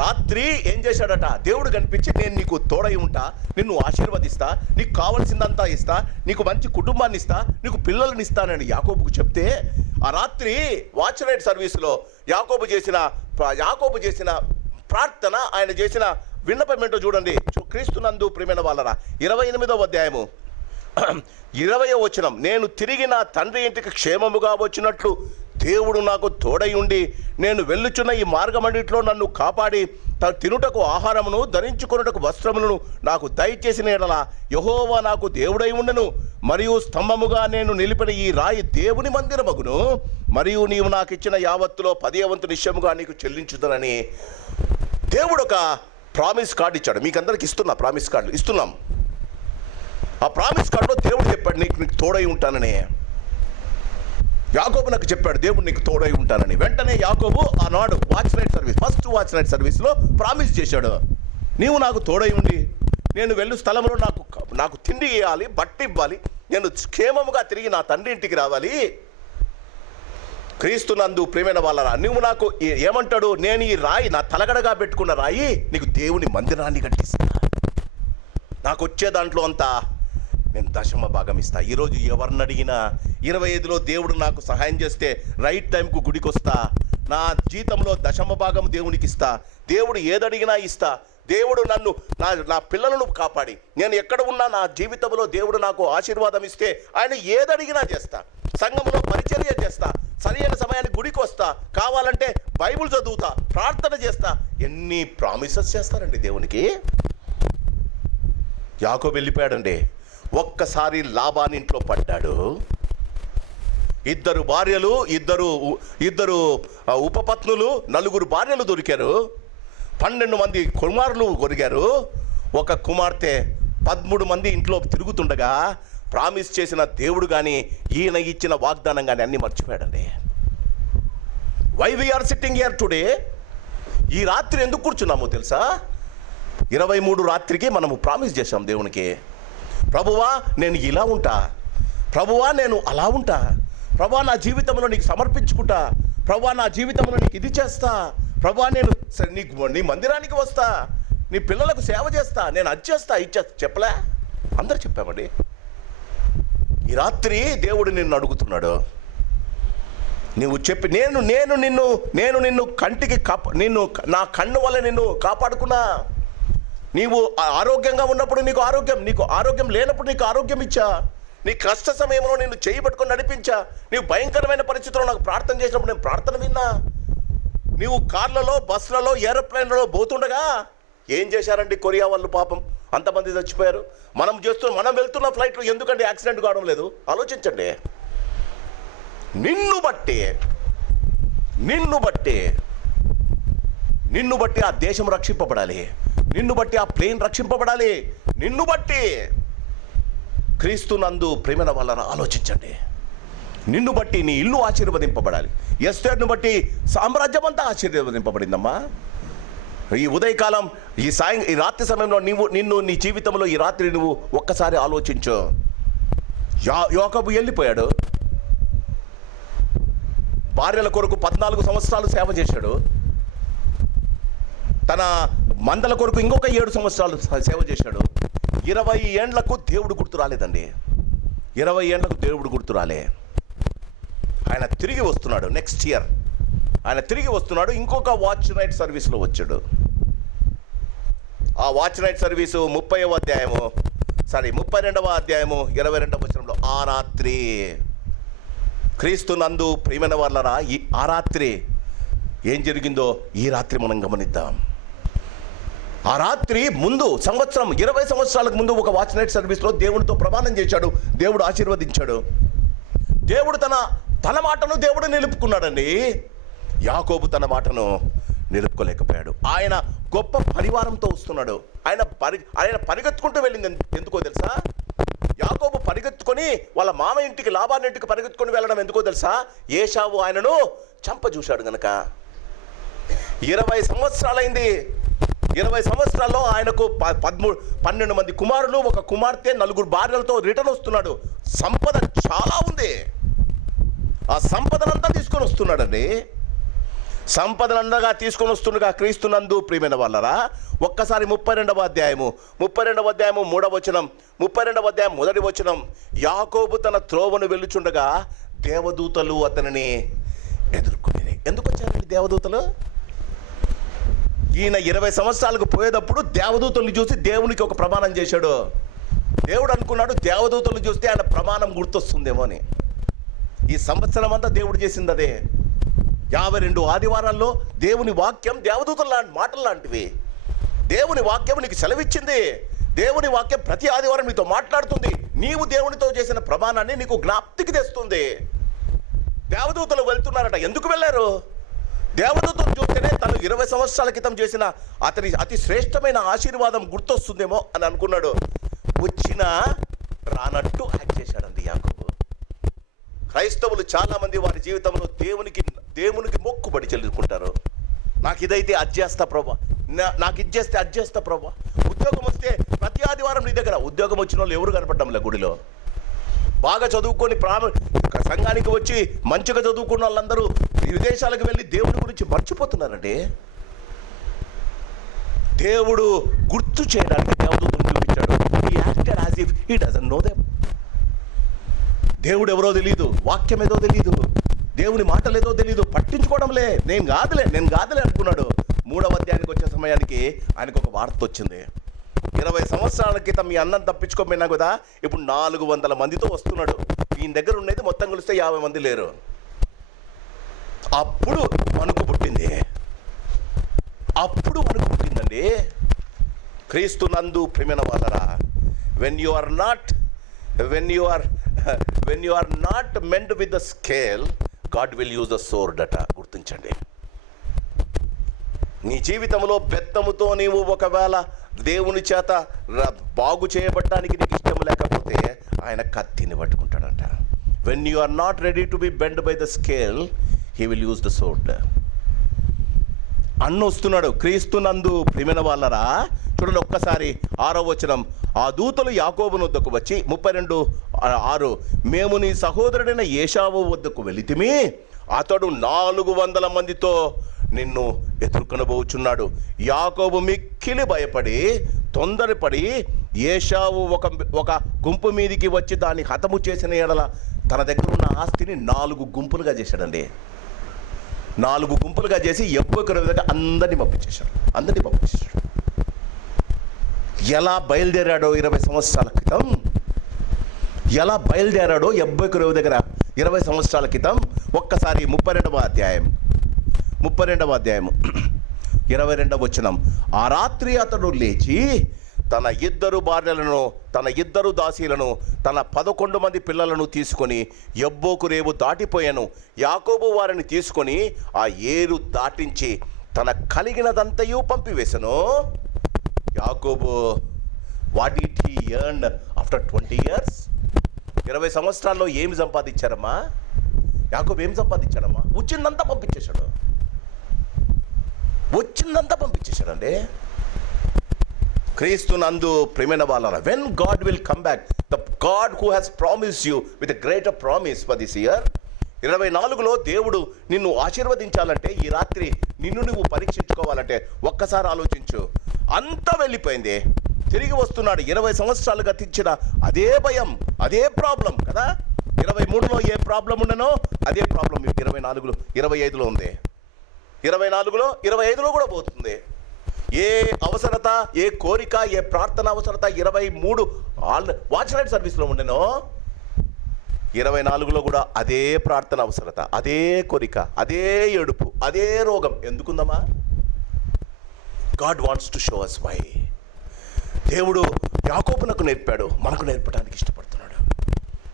రాత్రి ఏం చేశాడట? దేవుడు కనిపించి, నేను నీకు తోడై ఉంటా, నిన్ను ఆశీర్వదిస్తా, నీకు కావాల్సిందంతా ఇస్తా, నీకు మంచి కుటుంబాన్ని ఇస్తా, నీకు పిల్లల్ని ఇస్తానని యాకోబుకు చెప్తే, ఆ రాత్రి వాచ్ నైట్ సర్వీస్లో యాకోబు చేసిన ప్రార్థన, ఆయన చేసిన విన్నపం ఏంటో చూడండి. క్రీస్తునందు ప్రియమైన వాళ్ళరా, 28వ అధ్యాయము 20వ వచనం. నేను తిరిగి నా తండ్రి ఇంటికి క్షేమముగా వచ్చినట్లు దేవుడు నాకు తోడై ఉండి, నేను వెళ్ళుచున్న ఈ మార్గమన్నిటిలో నన్ను కాపాడి తినుటకు ఆహారమును, ధరించుకొనుటకు వస్త్రములను నాకు దయచేసిన యెడల యెహోవా నాకు దేవుడై ఉండెను. మరియు స్తంభముగా నేను నిలిపిన ఈ రాయి దేవుని మందిరమగును. మరియు నీవు నాకు ఇచ్చిన యావత్తులో 10వ వంతు నిశ్చయముగా నీకు చెల్లించుదనని దేవుడు ఒక ప్రామిస్ కార్డు ఇచ్చాడు. మీకు అందరికి ఇస్తున్నా, ప్రామిస్ కార్డులు ఇస్తున్నాం. ఆ ప్రామిస్ కార్డులో దేవుడు చెప్పాడు నీకు తోడై ఉంటానని. యాకోబు నాకు చెప్పాడు దేవుడు నీకు తోడై ఉంటానని. వెంటనే యాకోబు ఆనాడు watch night service, first watch night సర్వీస్లో ప్రామిస్ చేశాడు, నీవు నాకు తోడై ఉండి నేను వెళ్ళు స్థలంలో నాకు తిండి ఇవ్వాలి, బట్ట ఇవ్వాలి, నేను క్షేమముగా తిరిగి నా తండ్రి ఇంటికి రావాలి. క్రీస్తునందు ప్రియమైన వాళ్ళరా, నువ్వు నాకు ఏమంటాడు, నేను ఈ రాయి నా తలగడగా పెట్టుకున్న రాయి నీకు దేవుని మందిరాన్ని కట్టిస్తా, నాకు వచ్చే దాంట్లో అంతా నేను దశమ భాగం ఇస్తా. ఈరోజు ఎవరిని అడిగినా 25లో దేవుడు నాకు సహాయం చేస్తే రైట్ టైంకు గుడికి వస్తా, నా జీతంలో దశమ భాగం దేవునికి ఇస్తా, దేవుడు ఏదడిగినా ఇస్తా, దేవుడు నన్ను నా పిల్లలను కాపాడి నేను ఎక్కడ ఉన్నా నా జీవితంలో దేవుడు నాకు ఆశీర్వాదం ఇస్తే ఆయన ఏదడిగినా చేస్తా, సంఘంలో పరిచర్య చేస్తా, సరైన సమయానికి గుడికి వస్తా, కావాలంటే బైబిల్ చదువుతా, ప్రార్థన చేస్తా. ఎన్ని ప్రామిసెస్ చేస్తారండి దేవునికి. యాకోబు వెళ్ళిపోయాడండి. ఒక్కసారి లాబాని ఇంట్లో పడ్డాడు. ఇద్దరు భార్యలు, ఇద్దరు ఉపపత్నులు, 4 భార్యలు దొరికారు, 12 మంది కుమారులు దొరికారు. ఒక కుమార్తె 13 మంది ఇంట్లో తిరుగుతుండగా ప్రామిస్ చేసిన దేవుడు కానీ ఈయన ఇచ్చిన వాగ్దానం కానీ అన్నీ మర్చిపోయాడండి. Why we are sitting here today? ఈ రాత్రి ఎందుకు కూర్చున్నామో తెలుసా? 23 రాత్రికి మనము ప్రామిస్ చేశాం దేవునికి, ప్రభువా నేను ఇలా ఉంటా, ప్రభువా నేను అలా ఉంటా, ప్రభువా నా జీవితంలో నీకు సమర్పించుకుంటా, ప్రభువా నా జీవితంలో నీకు ఇది చేస్తా, ప్రభువా నేను నీ మందిరానికి వస్తా, నీ పిల్లలకు సేవ చేస్తా, నేను అది చేస్తా, ఇది చేస్తా. చెప్పలే? అందరూ చెప్పామండి. ఈ రాత్రి దేవుడు నిన్ను అడుగుతున్నాడు, నువ్వు చెప్పి నేను నిన్ను కంటికి నిన్ను నా కన్ను వల్ల నిన్ను కాపాడుకున్నా, నీవు ఆరోగ్యంగా ఉన్నప్పుడు నీకు ఆరోగ్యం లేనప్పుడు నీకు ఆరోగ్యం ఇచ్చా, నీ కష్ట సమయంలో నిన్ను చేయబట్టుకొని నడిపించా, నీవు భయంకరమైన పరిస్థితుల్లో నాకు ప్రార్థన చేసినప్పుడు నేను ప్రార్థన విన్నా, నీవు కార్లలో, బస్సులలో, ఏరోప్లేన్లలో పోతుండగా ఏం చేశారండి కొరియా వాళ్ళు? పాపం అంతమంది చచ్చిపోయారు. మనం వెళ్తున్న ఫ్లైట్లో ఎందుకండి యాక్సిడెంట్ కావడం లేదు? ఆలోచించండి. నిన్ను బట్టి ఆ దేశం రక్షింపబడాలి, నిన్ను బట్టి ఆ ప్లేన్ రక్షింపబడాలి, నిన్ను బట్టి క్రీస్తునందు ప్రేమల వలన ఆలోచించండి. నిన్ను బట్టి నీ ఇల్లు ఆశీర్వదింపబడాలి. ఎస్తేర్ను బట్టి సామ్రాజ్యం అంతా ఆశీర్వదింపబడిందమ్మా. ఈ ఉదయకాలం ఈ రాత్రి సమయంలో నీ జీవితంలో ఈ రాత్రి నువ్వు ఒక్కసారి ఆలోచించు. యాకోబు వెళ్ళిపోయాడు, భార్యల కొరకు 14 సంవత్సరాలు సేవ చేశాడు, తన మందల కొరకు ఇంకొక 7 సంవత్సరాలు సేవ చేశాడు. 20 ఏండ్లకు దేవుడు గుర్తు రాలేదండి. 20 ఏండ్లకు దేవుడు గుర్తు రాలే. ఆయన తిరిగి వస్తున్నాడు. నెక్స్ట్ ఇయర్ ఆయన తిరిగి వస్తున్నాడు. ఇంకొక వాచ్ నైట్ సర్వీస్లో వచ్చాడు. ఆ వాచ్ నైట్ సర్వీసు 32వ అధ్యాయము 22వ వచనంలో, ఆ రాత్రి క్రీస్తు నందు ప్రియమైన వాళ్ళరా, ఆ రాత్రి ఏం జరిగిందో ఈ రాత్రి మనం గమనిద్దాం. ఆ రాత్రి ముందు 20 సంవత్సరాలకు ముందు ఒక వాచ్ నైట్ సర్వీస్లో దేవుడితో ప్రమాణం చేశాడు, దేవుడు ఆశీర్వదించాడు. దేవుడు తన మాటను దేవుడు నిలుపుకున్నాడండి. యాకోబు తన మాటను నిలుపుకోలేకపోయాడు. ఆయన గొప్ప పరివారంతో వస్తున్నాడు. ఆయన పరిగెత్తుకుంటూ వెళ్ళింది. ఎందుకో తెలుసా? యాకోబు పరిగెత్తుకొని వాళ్ళ మామ ఇంటికి, లాబాను ఇంటికి పరిగెత్తుకొని వెళ్ళడం ఎందుకో తెలుసా? ఏశావు ఆయనను చంపజూశాడు గనక. 20 సంవత్సరాలైంది. 20 సంవత్సరాల్లో ఆయనకు 12 మంది కుమారులు, ఒక కుమార్తె, 4 భార్యలతో రిటర్న్ వస్తున్నాడు. సంపద చాలా ఉంది. ఆ సంపదనంతా తీసుకొని వస్తున్నాడండి. సంపదనందగా తీసుకొని వస్తుండగా క్రీస్తునందు ప్రియమైన వాళ్ళరా, ఒక్కసారి 32వ అధ్యాయము 3వ వచనం, 32వ అధ్యాయం 1వ వచనం, యాకోబు తన త్రోవను వెళ్ళుచుండగా దేవదూతలు అతనిని ఎదుర్కొనేది. ఎందుకు వచ్చారండి దేవదూతలు? ఈయన 20 సంవత్సరాలకు పోయేటప్పుడు దేవదూతల్ని చూసి దేవునికి ఒక ప్రమాణం చేశాడు. దేవుడు అనుకున్నాడు దేవదూతలు చూస్తే ఆయన ప్రమాణం గుర్తొస్తుందేమో అని. ఈ సంవత్సరం అంతా దేవుడు చేసింది అదే. 52 ఆదివారాల్లో దేవుని వాక్యం దేవదూతల మాటలు లాంటివి. దేవుని వాక్యం నీకు సెలవిచ్చింది. దేవుని వాక్యం ప్రతి ఆదివారం నీతో మాట్లాడుతుంది. నీవు దేవునితో చేసిన ప్రమాణాన్ని నీకు జ్ఞాప్తికి తెస్తుంది. దేవదూతలు వెళ్తున్నారట. ఎందుకు వెళ్ళారు? దేవదూతను చూస్తేనే తను 20 సంవత్సరాల క్రితం చేసిన అతని అతి శ్రేష్టమైన ఆశీర్వాదం గుర్తొస్తుందేమో అని అనుకున్నాడు. వచ్చినా రానట్టు యాక్ట్ చేశాడండి యాకోబు. క్రైస్తవులు చాలామంది వారి జీవితంలో దేవునికి మొక్కుబడి చెల్లించుకుంటారు. నాకు ఇదైతే అది చేస్తా ప్రభా, నాకు ఇది చేస్తే అది చేస్తా ప్రభా. ఉద్యోగం వస్తే ప్రతి ఆదివారం నీ దగ్గర. ఉద్యోగం వచ్చిన వాళ్ళు ఎవరు కనపడ్డంలే గుడిలో. బాగా చదువుకొని సంఘానికి వచ్చి మంచిగా చదువుకున్న వాళ్ళందరూ విదేశాలకు వెళ్ళి దేవుడి గురించి మర్చిపోతున్నారండి. దేవుడు గుర్తు చేయడానికి దేవదూతను చూపించాడు. He acted as if he doesn't know them. దేవుడు ఎవరో తెలియదు, వాక్యం ఏదో తెలియదు, దేవుని మాటలు ఏదో తెలియదు, పట్టించుకోవడంలే. నేను కాదులే అనుకున్నాడు. 3వ అధ్యాయానికి వచ్చే సమయానికి ఆయనకు ఒక వార్త వచ్చింది. 20 సంవత్సరాల క్రితం మీ అన్నం తప్పించుకోపోయినా కదా, ఇప్పుడు 400 మందితో వస్తున్నాడు. ఈయన దగ్గర ఉండేది మొత్తం కలిస్తే 50 మంది లేరు. అప్పుడు వణుకు పుట్టిందండి. క్రీస్తు నందు ప్రియమైన వాళ్ళరా, when you are not meant with the scale, God will use the sword అట. గుర్తించండి. నీ జీవితంలో బెత్తముతో నీవు ఒకవేళ దేవుని చేత బాగు చేయబడటానికి నీకు ఇష్టం లేకపోతే ఆయన కత్తిని పట్టుకుంటాడంట. when you are not ready to be bent by the scale, he will use the sword. అన్న వస్తున్నాడు. క్రీస్తు నందు ప్రియమైన వాళ్ళరా, చూడండి ఒక్కసారి 6వ వచనం. ఆ దూతలు యాకోబును వద్దకు వచ్చి 32:6, మేము నీ సహోదరుడైన ఏశావు వద్దకు వెళితిమి, అతడు 400 మందితో నిన్ను ఎదుర్కొనబోచున్నాడు. యాకోబు మిక్కిలి భయపడి తొందరపడి ఏశావు ఒక గుంపు మీదికి వచ్చి దాన్ని హతము చేసిన ఎడల తన దగ్గర ఉన్న ఆస్తిని 4 గుంపులుగా చేశాడండి. 4 గుంపులుగా చేసి ఎవ్వొకరి దగ్గర అందరినీ పంపించేశాడు. ఎలా బయలుదేరాడో 20 సంవత్సరాల క్రితం, ఎలా బయలుదేరాడో ఎవ్వొకరి దగ్గర 20 సంవత్సరాల క్రితం. ఒక్కసారి 32వ అధ్యాయం 22వ వచనం. ఆ రాత్రి అతడు లేచి తన 2 భార్యలను, తన 2 దాసీలను, తన 11 మంది పిల్లలను తీసుకొని యబ్బోకు రేవు దాటిపోయాను. యాకోబు వారిని తీసుకొని ఆ ఏరు దాటించి తన కలిగినదంతయు పంపివేశను. యాకోబు what did he earn after 20 years? 20 సంవత్సరాల్లో ఏమి సంపాదించారమ్మా? యాకోబు ఏం సంపాదించాడమ్మా? వచ్చిందంతా పంపించేశాడండి. క్రీస్తు నందు ప్రియమైన వాళ్ళరా, when God will come back, the God who has promised you with a greater promise for this year, 24లో దేవుడు నిన్ను ఆశీర్వదించాలంటే, ఈ రాత్రి నిన్ను నువ్వు పరీక్షించుకోవాలంటే ఒక్కసారి ఆలోచించు. అంతా వెళ్ళిపోయింది, తిరిగి వస్తున్నాడు. 20 సంవత్సరాలు గతించిన అదే భయం, అదే ప్రాబ్లం కదా. 23లో ఏ ప్రాబ్లం ఉండనో అదే ప్రాబ్లం 24లో 25లో ఉంది. 24లో 25లో కూడా పోతుంది. ఏ అవసరత, ఏ కోరిక, ఏ ప్రార్థన అవసరత 23 వాచ్ నైట్ సర్వీస్లో ఉండేనో 24లో కూడా అదే ప్రార్థన అవసరత, అదే కోరిక, అదే ఏడుపు, అదే రోగం ఎందుకుందమ్మా? God wants to show us why. దేవుడు యాకోబునకు నేర్పాడు, మనకు నేర్పడానికి ఇష్టపడుతున్నాడు.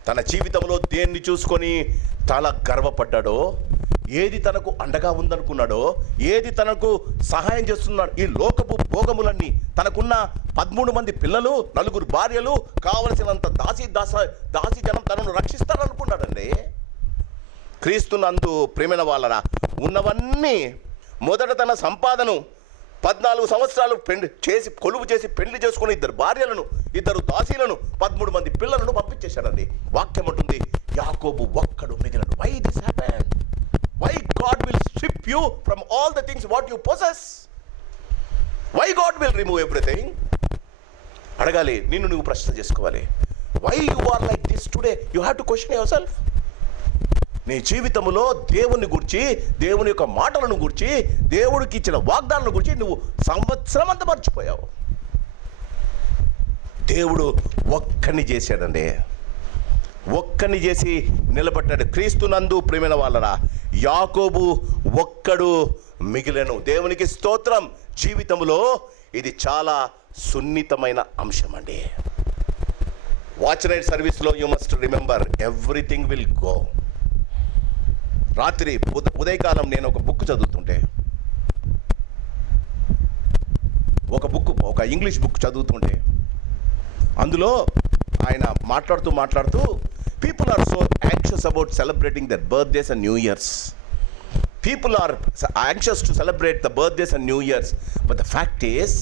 తన జీవితంలో దేన్ని చూసుకొని చాలా గర్వపడ్డాడో, ఏది తనకు అండగా ఉందనుకున్నాడో, ఏది తనకు సహాయం చేస్తున్నాడు, ఈ లోకపు భోగములన్నీ, తనకున్న 13 మంది పిల్లలు, 4 భార్యలు, కావలసినంత దాసి జనం తనను రక్షిస్తారనుకున్నాడండి. క్రీస్తు నందు ప్రేమైన వాళ్ళరా, ఉన్నవన్నీ మొదట తన సంపాదను 14 సంవత్సరాలు కొలువు చేసి పెళ్లి చేసుకుని 2 భార్యలను, 2 దాసీలను, 13 మంది పిల్లలను పంపించేశాడండి. వాక్యం ఉంటుంది, యాకోబు ఒక్కడు మిగిలడు. Why this happened? Why God will strip you from all the things what you possess? Why God will remove everything? అడగాలి, నిన్ను నువ్వు ప్రశ్న చేసుకోవాలి. Why you are like this today? You have to question yourself. నీ జీవితంలో దేవుని గురించి, దేవుని యొక్క మాటలను గురించి, దేవుడికి ఇచ్చిన వాగ్దానాలను గురించి నువ్వు సంవత్సరం అంతా మర్చిపోయావు. దేవుడు ఒక్కని చేశాడండి, ఒక్కని చేసి నిలబడ్డాడు. క్రీస్తు నందు ప్రియమైన వాళ్ళరా, యాకోబు ఒక్కడు మిగిలెను. దేవునికి స్తోత్రం. జీవితంలో ఇది చాలా సున్నితమైన అంశం అండి. వాచ్ నైట్ సర్వీస్లో you must remember, everything will go. రాత్రి ఉదయకాలం నేను ఒక బుక్ చదువుతుంటే, ఒక ఇంగ్లీష్ బుక్ చదువుతుంటే, అందులో ఆయన మాట్లాడుతూ people are so anxious about celebrating their birthdays and new years. People are anxious to celebrate the birthdays and New Years, but the fact is,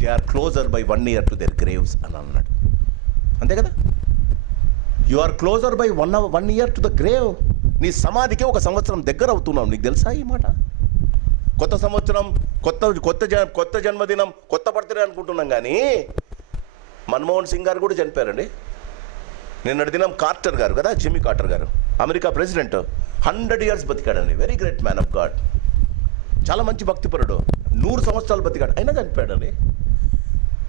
they are closer by 1 year to their graves అని అన్నాడు. అంతే కదా? You are closer by 1 year to the grave. నీ సమాధికి 1 సంవత్సరం దగ్గర అవుతున్నావు. నీకు తెలుసా ఈ మాట? కొత్త సంవత్సరం, కొత్త జన్మదినం, కొత్త బర్త్డే అనుకుంటున్నాం, కానీ మన్మోహన్ సింగ్ గారు కూడా చనిపోయారండి. నిన్నటి దినం కార్టర్ గారు కదా, జిమ్మీ కార్టర్ గారు, అమెరికా ప్రెసిడెంట్, 100 years బతికాడండి. Very great man of God, చాలా మంచి భక్తిపరుడు. 100 సంవత్సరాలు బతికాడు, అయినా చనిపోయాడండి.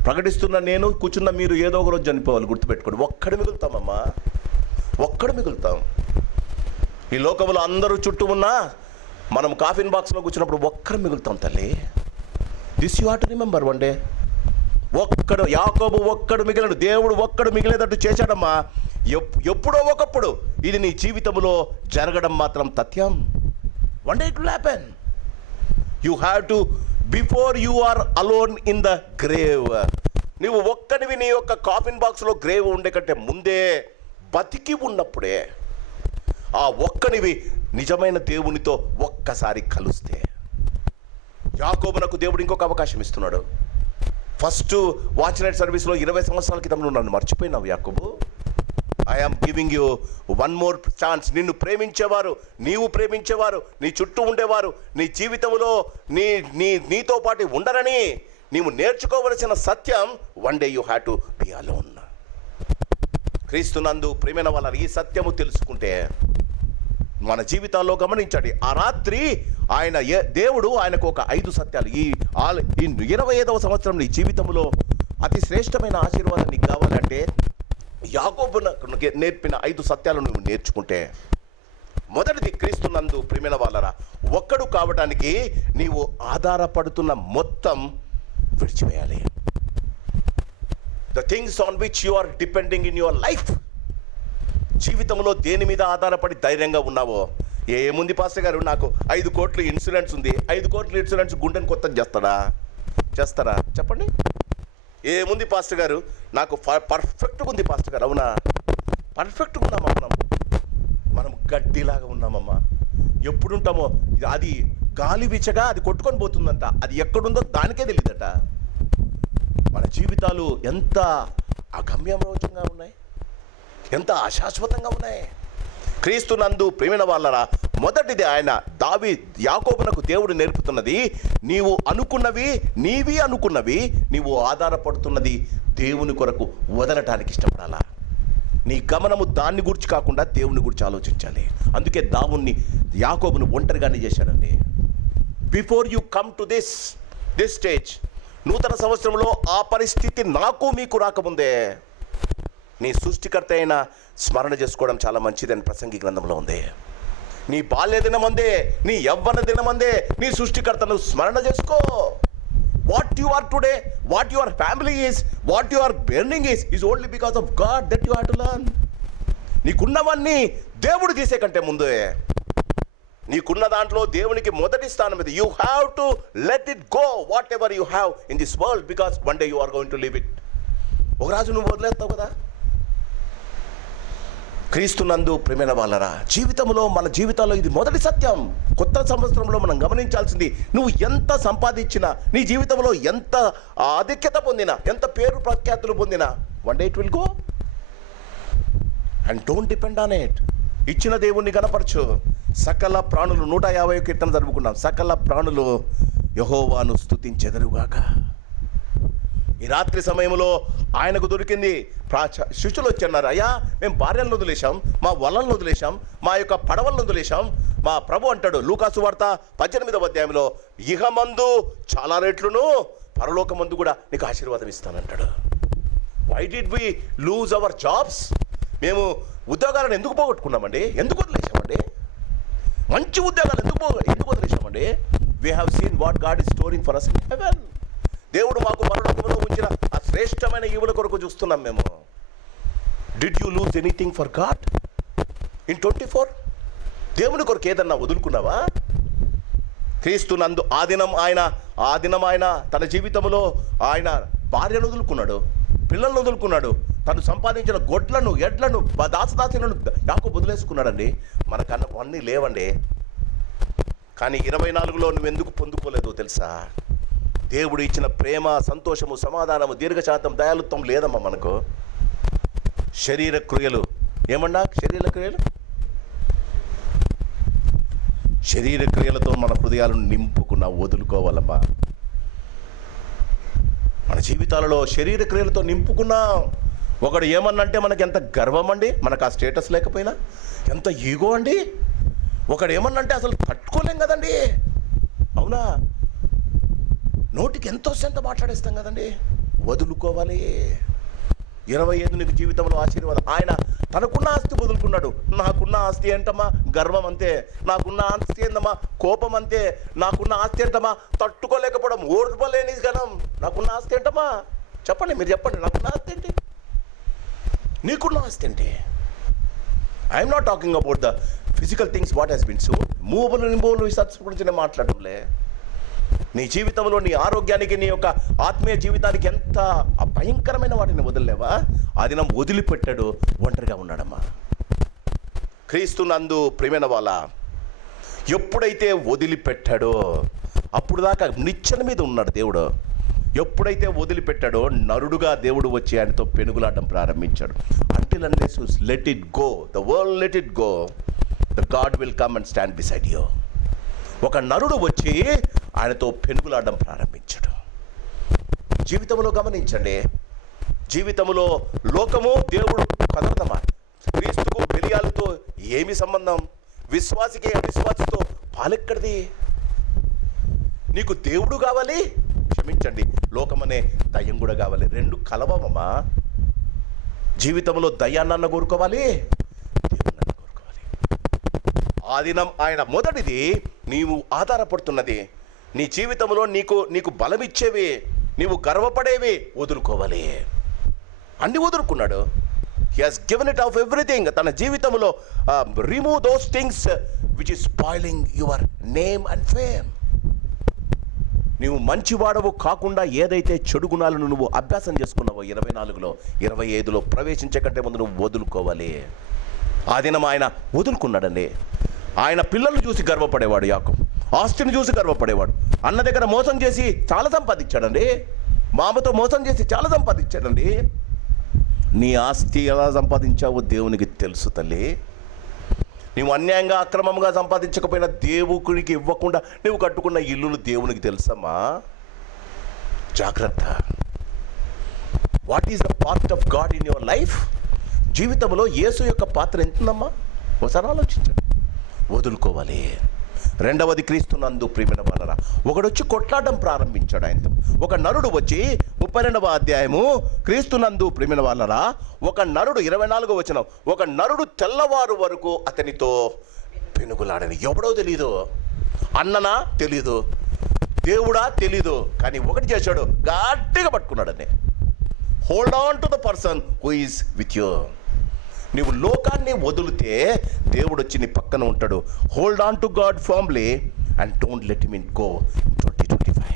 ప్రకటిస్తున్న నేను, కూర్చున్న మీరు ఏదో ఒక రోజు చనిపోవాలి, గుర్తుపెట్టుకోండి. ఒక్కడు మిగులుతామమ్మా, ఒక్కడు మిగులుతాం. ఈ లోకంలో అందరూ చుట్టూ ఉన్నా మనం కాఫిన్ బాక్స్లో కూర్చున్నప్పుడు ఒక్కడు మిగులుతాం తల్లి. This you have to remember. One day ఒక్కడు, యాకోబు ఒక్కడు మిగిలిన, దేవుడు ఒక్కడు మిగిలేటట్టు చేశాడమ్మా. ఎప్పుడో ఒకప్పుడు ఇది నీ జీవితంలో జరగడం మాత్రం తథ్యం. One day it will happen. You have to, before you are alone in the grave, నువ్వు ఒక్కడివి నీ యొక్క కాఫిన్ బాక్స్లో గ్రేవ్ ఉండే కంటే ముందే, బతికి ఉన్నప్పుడే ఆ ఒక్కడివి నిజమైన దేవునితో ఒక్కసారి కలుస్తే. యాకోబునకు దేవుడు ఇంకొక అవకాశం ఇస్తున్నాడు. ఫస్ట్ వాచ్ నైట్ సర్వీస్లో 20 సంవత్సరాల క్రితం నువ్వు నన్ను మర్చిపోయినావు యాకోబు. I am giving you 1 more chance. నిన్ను ప్రేమించేవారు, నీవు ప్రేమించేవారు, నీ చుట్టూ ఉండేవారు నీ జీవితంలో నీతో పాటు ఉండరని నీవు నేర్చుకోవలసిన సత్యం, one day you have to be alone. క్రీస్తునందు ప్రేమైన వాళ్ళ ఈ సత్యము తెలుసుకుంటే మన జీవితాల్లో గమనించండి. ఆ రాత్రి దేవుడు ఆయనకు ఒక 5 సత్యాలు, ఈ 25వ సంవత్సరం నీ జీవితంలో అతి శ్రేష్టమైన ఆశీర్వాదం నీకు కావాలంటే యాకోబు నేర్పిన 5 సత్యాలు నువ్వు నేర్చుకుంటే, మొదటిది, క్రీస్తునందు ప్రేమైన వాళ్ళరా, ఒక్కడు కావడానికి నీవు ఆధారపడుతున్న మొత్తం విడిచివేయాలి. The things on which you are depending in your life. జీవితంలో దేని మీద ఆధారపడి ధైర్యంగా ఉన్నావో, ఏముంది పాస్టర్ గారు, నాకు 5 కోట్ల ఇన్సూరెన్స్ ఉంది, 5 కోట్ల ఇన్సూరెన్స్ గుండెని కొత్తది చేస్తారా చెప్పండి? ఏముంది పాస్టర్ గారు, నాకు పర్ఫెక్ట్గా ఉంది పాస్టర్ గారు. అవునా? పర్ఫెక్ట్గా ఉన్నామా? మనం గడ్డిలాగా ఉన్నామమ్మా. ఎప్పుడుంటామో అది గాలి వీచగా అది కొట్టుకొని పోతుందంట, అది ఎక్కడుందో దానికే తెలియదట. మన జీవితాలు ఎంత అగమ్యరోచంగా ఉన్నాయి, ఎంత అశాశ్వతంగా ఉన్నాయి. క్రీస్తునందు ప్రేమైన వాళ్ళరా, మొదటిది యాకోబునకు దేవుడు నేర్పుతున్నది, నీవు అనుకున్నవి నీవు ఆధారపడుతున్నది దేవుని కొరకు వదలటానికి ఇష్టపడాలా. నీ గమనము దాన్ని గురించి కాకుండా దేవుని గురించి ఆలోచించాలి. అందుకే యాకోబును ఒంటరిగానే చేశాడండి. Before you come to this stage, నూతన సంవత్సరంలో ఆ పరిస్థితి నాకు మీకు రాకముందే నీ సృష్టికర్త అయిన స్మరణ చేసుకోవడం చాలా మంచిదని ప్రసంగి గ్రంథంలో ఉంది. నీ బాల్య దినమందే, నీ యవ్వన దినమందే నీ సృష్టికర్తను స్మరణ చేసుకో. What you are today, what your family is, what you are burning is only because of God that you have to learn. నీకున్నవన్నీ దేవుడు చేసే కంటే ముందే నీకున్న దాంట్లో దేవునికి మొదటి స్థానం ఇది. You have to let it go whatever you have in this world, because one day you are going to leave it. ఒక రాజు నువ్వు వదిలేస్తావు కదా. క్రీస్తునందు ప్రేమైన వాళ్ళరా, మన జీవితాల్లో ఇది మొదటి సత్యం. కొత్త సంవత్సరంలో మనం గమనించాల్సింది, నువ్వు ఎంత సంపాదించినా, నీ జీవితంలో ఎంత ఆధిక్యత పొందినా, ఎంత పేరు ప్రఖ్యాతులు పొందినా, one day it will go. And don't depend on it. ఇచ్చిన దేవుణ్ణి గణపరచు. సకల ప్రాణులు 150 కీర్తన జరుపుకున్నాం. సకల ప్రాణులు యెహోవాను స్తుతించెదరుగాక. ఈ రాత్రి సమయంలో ఆయనకు దొరికింది. శిష్యులు వచ్చి అన్నారు, అయ్యా మేము భార్యలను వదిలేశాం, మా వలలను వదిలేశాం, మా యొక్క పడవలను వదిలేశాం. మా ప్రభు అంటాడు లూకాసు వార్త 18వ అధ్యాయంలో, ఇహమందు చాలా రేట్లును పరలోకమందు కూడా నీకు ఆశీర్వాదం ఇస్తానంటాడు. Why did we lose our jobs? మేము ఉద్యోగాలను ఎందుకు పోగొట్టుకున్నామండి? ఎందుకు వదిలేశామండి? మంచి ఉద్యోగాలు ఎందుకు వదిలేశామండి? We have seen what God is storing for us in heaven. దేవుడు మాకు పరలోకములో ఉంచిన ఆ శ్రేష్టమైన ఈవుల కొరకు చూస్తున్నాం మేము. Did you lose anything for God in 24? దేవుని కొరకు ఏదన్నా వదులుకున్నావా? క్రీస్తు నందు ఆ దినం ఆయన తన జీవితంలో ఆయన భార్యను వదులుకున్నాడు, పిల్లలను వదులుకున్నాడు, తను సంపాదించిన గొడ్లను, ఎడ్లను, దాసదాసులను యాకోబు వదిలేసుకున్నాడండి. మనకన్నా అన్నీ లేవండి. కానీ 24లో నువ్వు ఎందుకు పొందుకోలేదో తెలుసా? దేవుడు ఇచ్చిన ప్రేమ, సంతోషము, సమాధానము, దీర్ఘశాంతం, దయాలుత్వం లేదమ్మా మనకు. శరీర క్రియలు ఏమన్నా? శరీర క్రియలతో మన హృదయాలను నింపుకున్న వదులుకోవాలమ్మా. మన జీవితాలలో శరీర క్రియలతో నింపుకున్నాం. ఒకడు ఏమన్నంటే మనకి ఎంత గర్వం అండి, మనకు ఆ స్టేటస్ లేకపోయినా ఎంత ఈగో అండి. ఒకడు ఏమన్నంటే అసలు తట్టుకోలేం కదండి, అవునా? నోటికి ఎంతో ఎంత మాట్లాడేస్తాం కదండి. వదులుకోవాలి. 25 నీకు జీవితంలో ఆశీర్వాదం. ఆయన తనకున్న ఆస్తి వదులుకున్నాడు. నాకున్న ఆస్తి ఏంటమ్మా? గర్వం అంతే. నాకున్న ఆస్తి ఏంటమ్మా? కోపం అంతే. నాకున్న ఆస్తి ఏంటమ్మా? తట్టుకోలేకపోవడం, ఓర్పలేని గణం. నాకున్న ఆస్తి ఏంటమ్మా? చెప్పండి, మీరు చెప్పండి. నాకున్న ఆస్తి ఏంటి? నీకున్న ఆస్తి ఏంటి? I'm not talking about the physical things what has been so movable immovable research గురించి నేను మాట్లాడడంలే. నీ జీవితంలో నీ ఆరోగ్యానికి, నీ యొక్క ఆత్మీయ జీవితానికి ఎంత భయంకరమైన వాటిని వదిలేవా? అది నా వదిలిపెట్టాడు, ఒంటరిగా ఉన్నాడమ్మా. క్రీస్తు నందు ప్రియమైన వాళ్ళ, ఎప్పుడైతే వదిలిపెట్టాడో అప్పుడు దాకా నిచ్చెన మీద ఉన్నాడు దేవుడు. ఎప్పుడైతే వదిలిపెట్టాడో నరుడుగా దేవుడు వచ్చి ఆయనతో పెనుగులాడడం ప్రారంభించాడు. Until unless you let it go, the world let it go, the God will come and stand beside you. ఒక నరుడు వచ్చి ఆయనతో పెనుగులాడడం ప్రారంభించాడు. జీవితంలో గమనించండి, జీవితంలో లోకము దేవుడు కదలదమ్మా. క్రీస్తుకు బెలియాలతో ఏమి సంబంధం? విశ్వాసికి అవిశ్వాసితో పాలెక్కడిది? నీకు దేవుడు కావాలి, క్షమించండి, లోకమనే దయ్యం కూడా కావాలి. రెండు కలవమమ్మా. జీవితంలో దయ్యాన్న కోరుకోవాలి, దేవుణ్ణి కోరుకోవాలి. ఆ దినం ఆయన మొదటిది నీవు ఆధారపడుతున్నది, నీ జీవితంలో నీకు బలమిచ్చేవి, నీవు గర్వపడేవి వదులుకోవాలి. అన్ని వదులుకున్నాడు. He has given it off everything. తన జీవితంలో remove those things which is spoiling your name and fame. నువ్వు మంచివాడవు కాకుండా ఏదైతే చెడు గుణాలను నువ్వు అభ్యాసం చేసుకున్నావో 24లో 25లో ప్రవేశించే కంటే ముందు నువ్వు వదులుకోవాలి. ఆ దినం ఆయన వదులుకున్నాడండి. ఆయన పిల్లల్ని చూసి గర్వపడేవాడు యాకోబు, ఆస్తిని చూసి గర్వపడేవాడు. అన్న దగ్గర మోసం చేసి చాలా సంపాదించాడండి, మామతో మోసం చేసి చాలా సంపాదించాడండి. నీ ఆస్తి ఎలా సంపాదించావో దేవునికి తెలుసు తల్లి. నువ్వు అన్యాయంగా అక్రమంగా సంపాదించకపోయినా దేవునికి ఇవ్వకుండా నువ్వు కట్టుకున్న ఇల్లులు దేవునికి తెలుసమ్మా. జాగ్రత్త. What is the part of God in your life? జీవితంలో యేసు యొక్క పాత్ర ఎంతుందమ్మా? ఒకసారి ఆలోచించండి. వదులుకోవాలి. రెండవది క్రీస్తు నందు ప్రియమైన వాళ్ళరా, ఒకడొచ్చి కొట్లాడడం ప్రారంభించాడు ఆయనతో. ఒక నరుడు వచ్చి 32వ అధ్యాయము క్రీస్తు నందు ప్రియమైన వాళ్ళరా, ఒక నరుడు 24వ వచనం, ఒక నరుడు తెల్లవారు వరకు అతనితో పెనుగులాడని. ఎవడో తెలీదు, అన్ననా తెలీదు, దేవుడా తెలీదు, కానీ ఒకటి చేశాడు, గట్టిగా పట్టుకున్నాడని. Hold on to the person who is with you. నీవు లోకాన్ని వదిలితే దేవుడు వచ్చి నీ పక్కన ఉంటాడు. Hold on to God firmly and don't let him go 2025.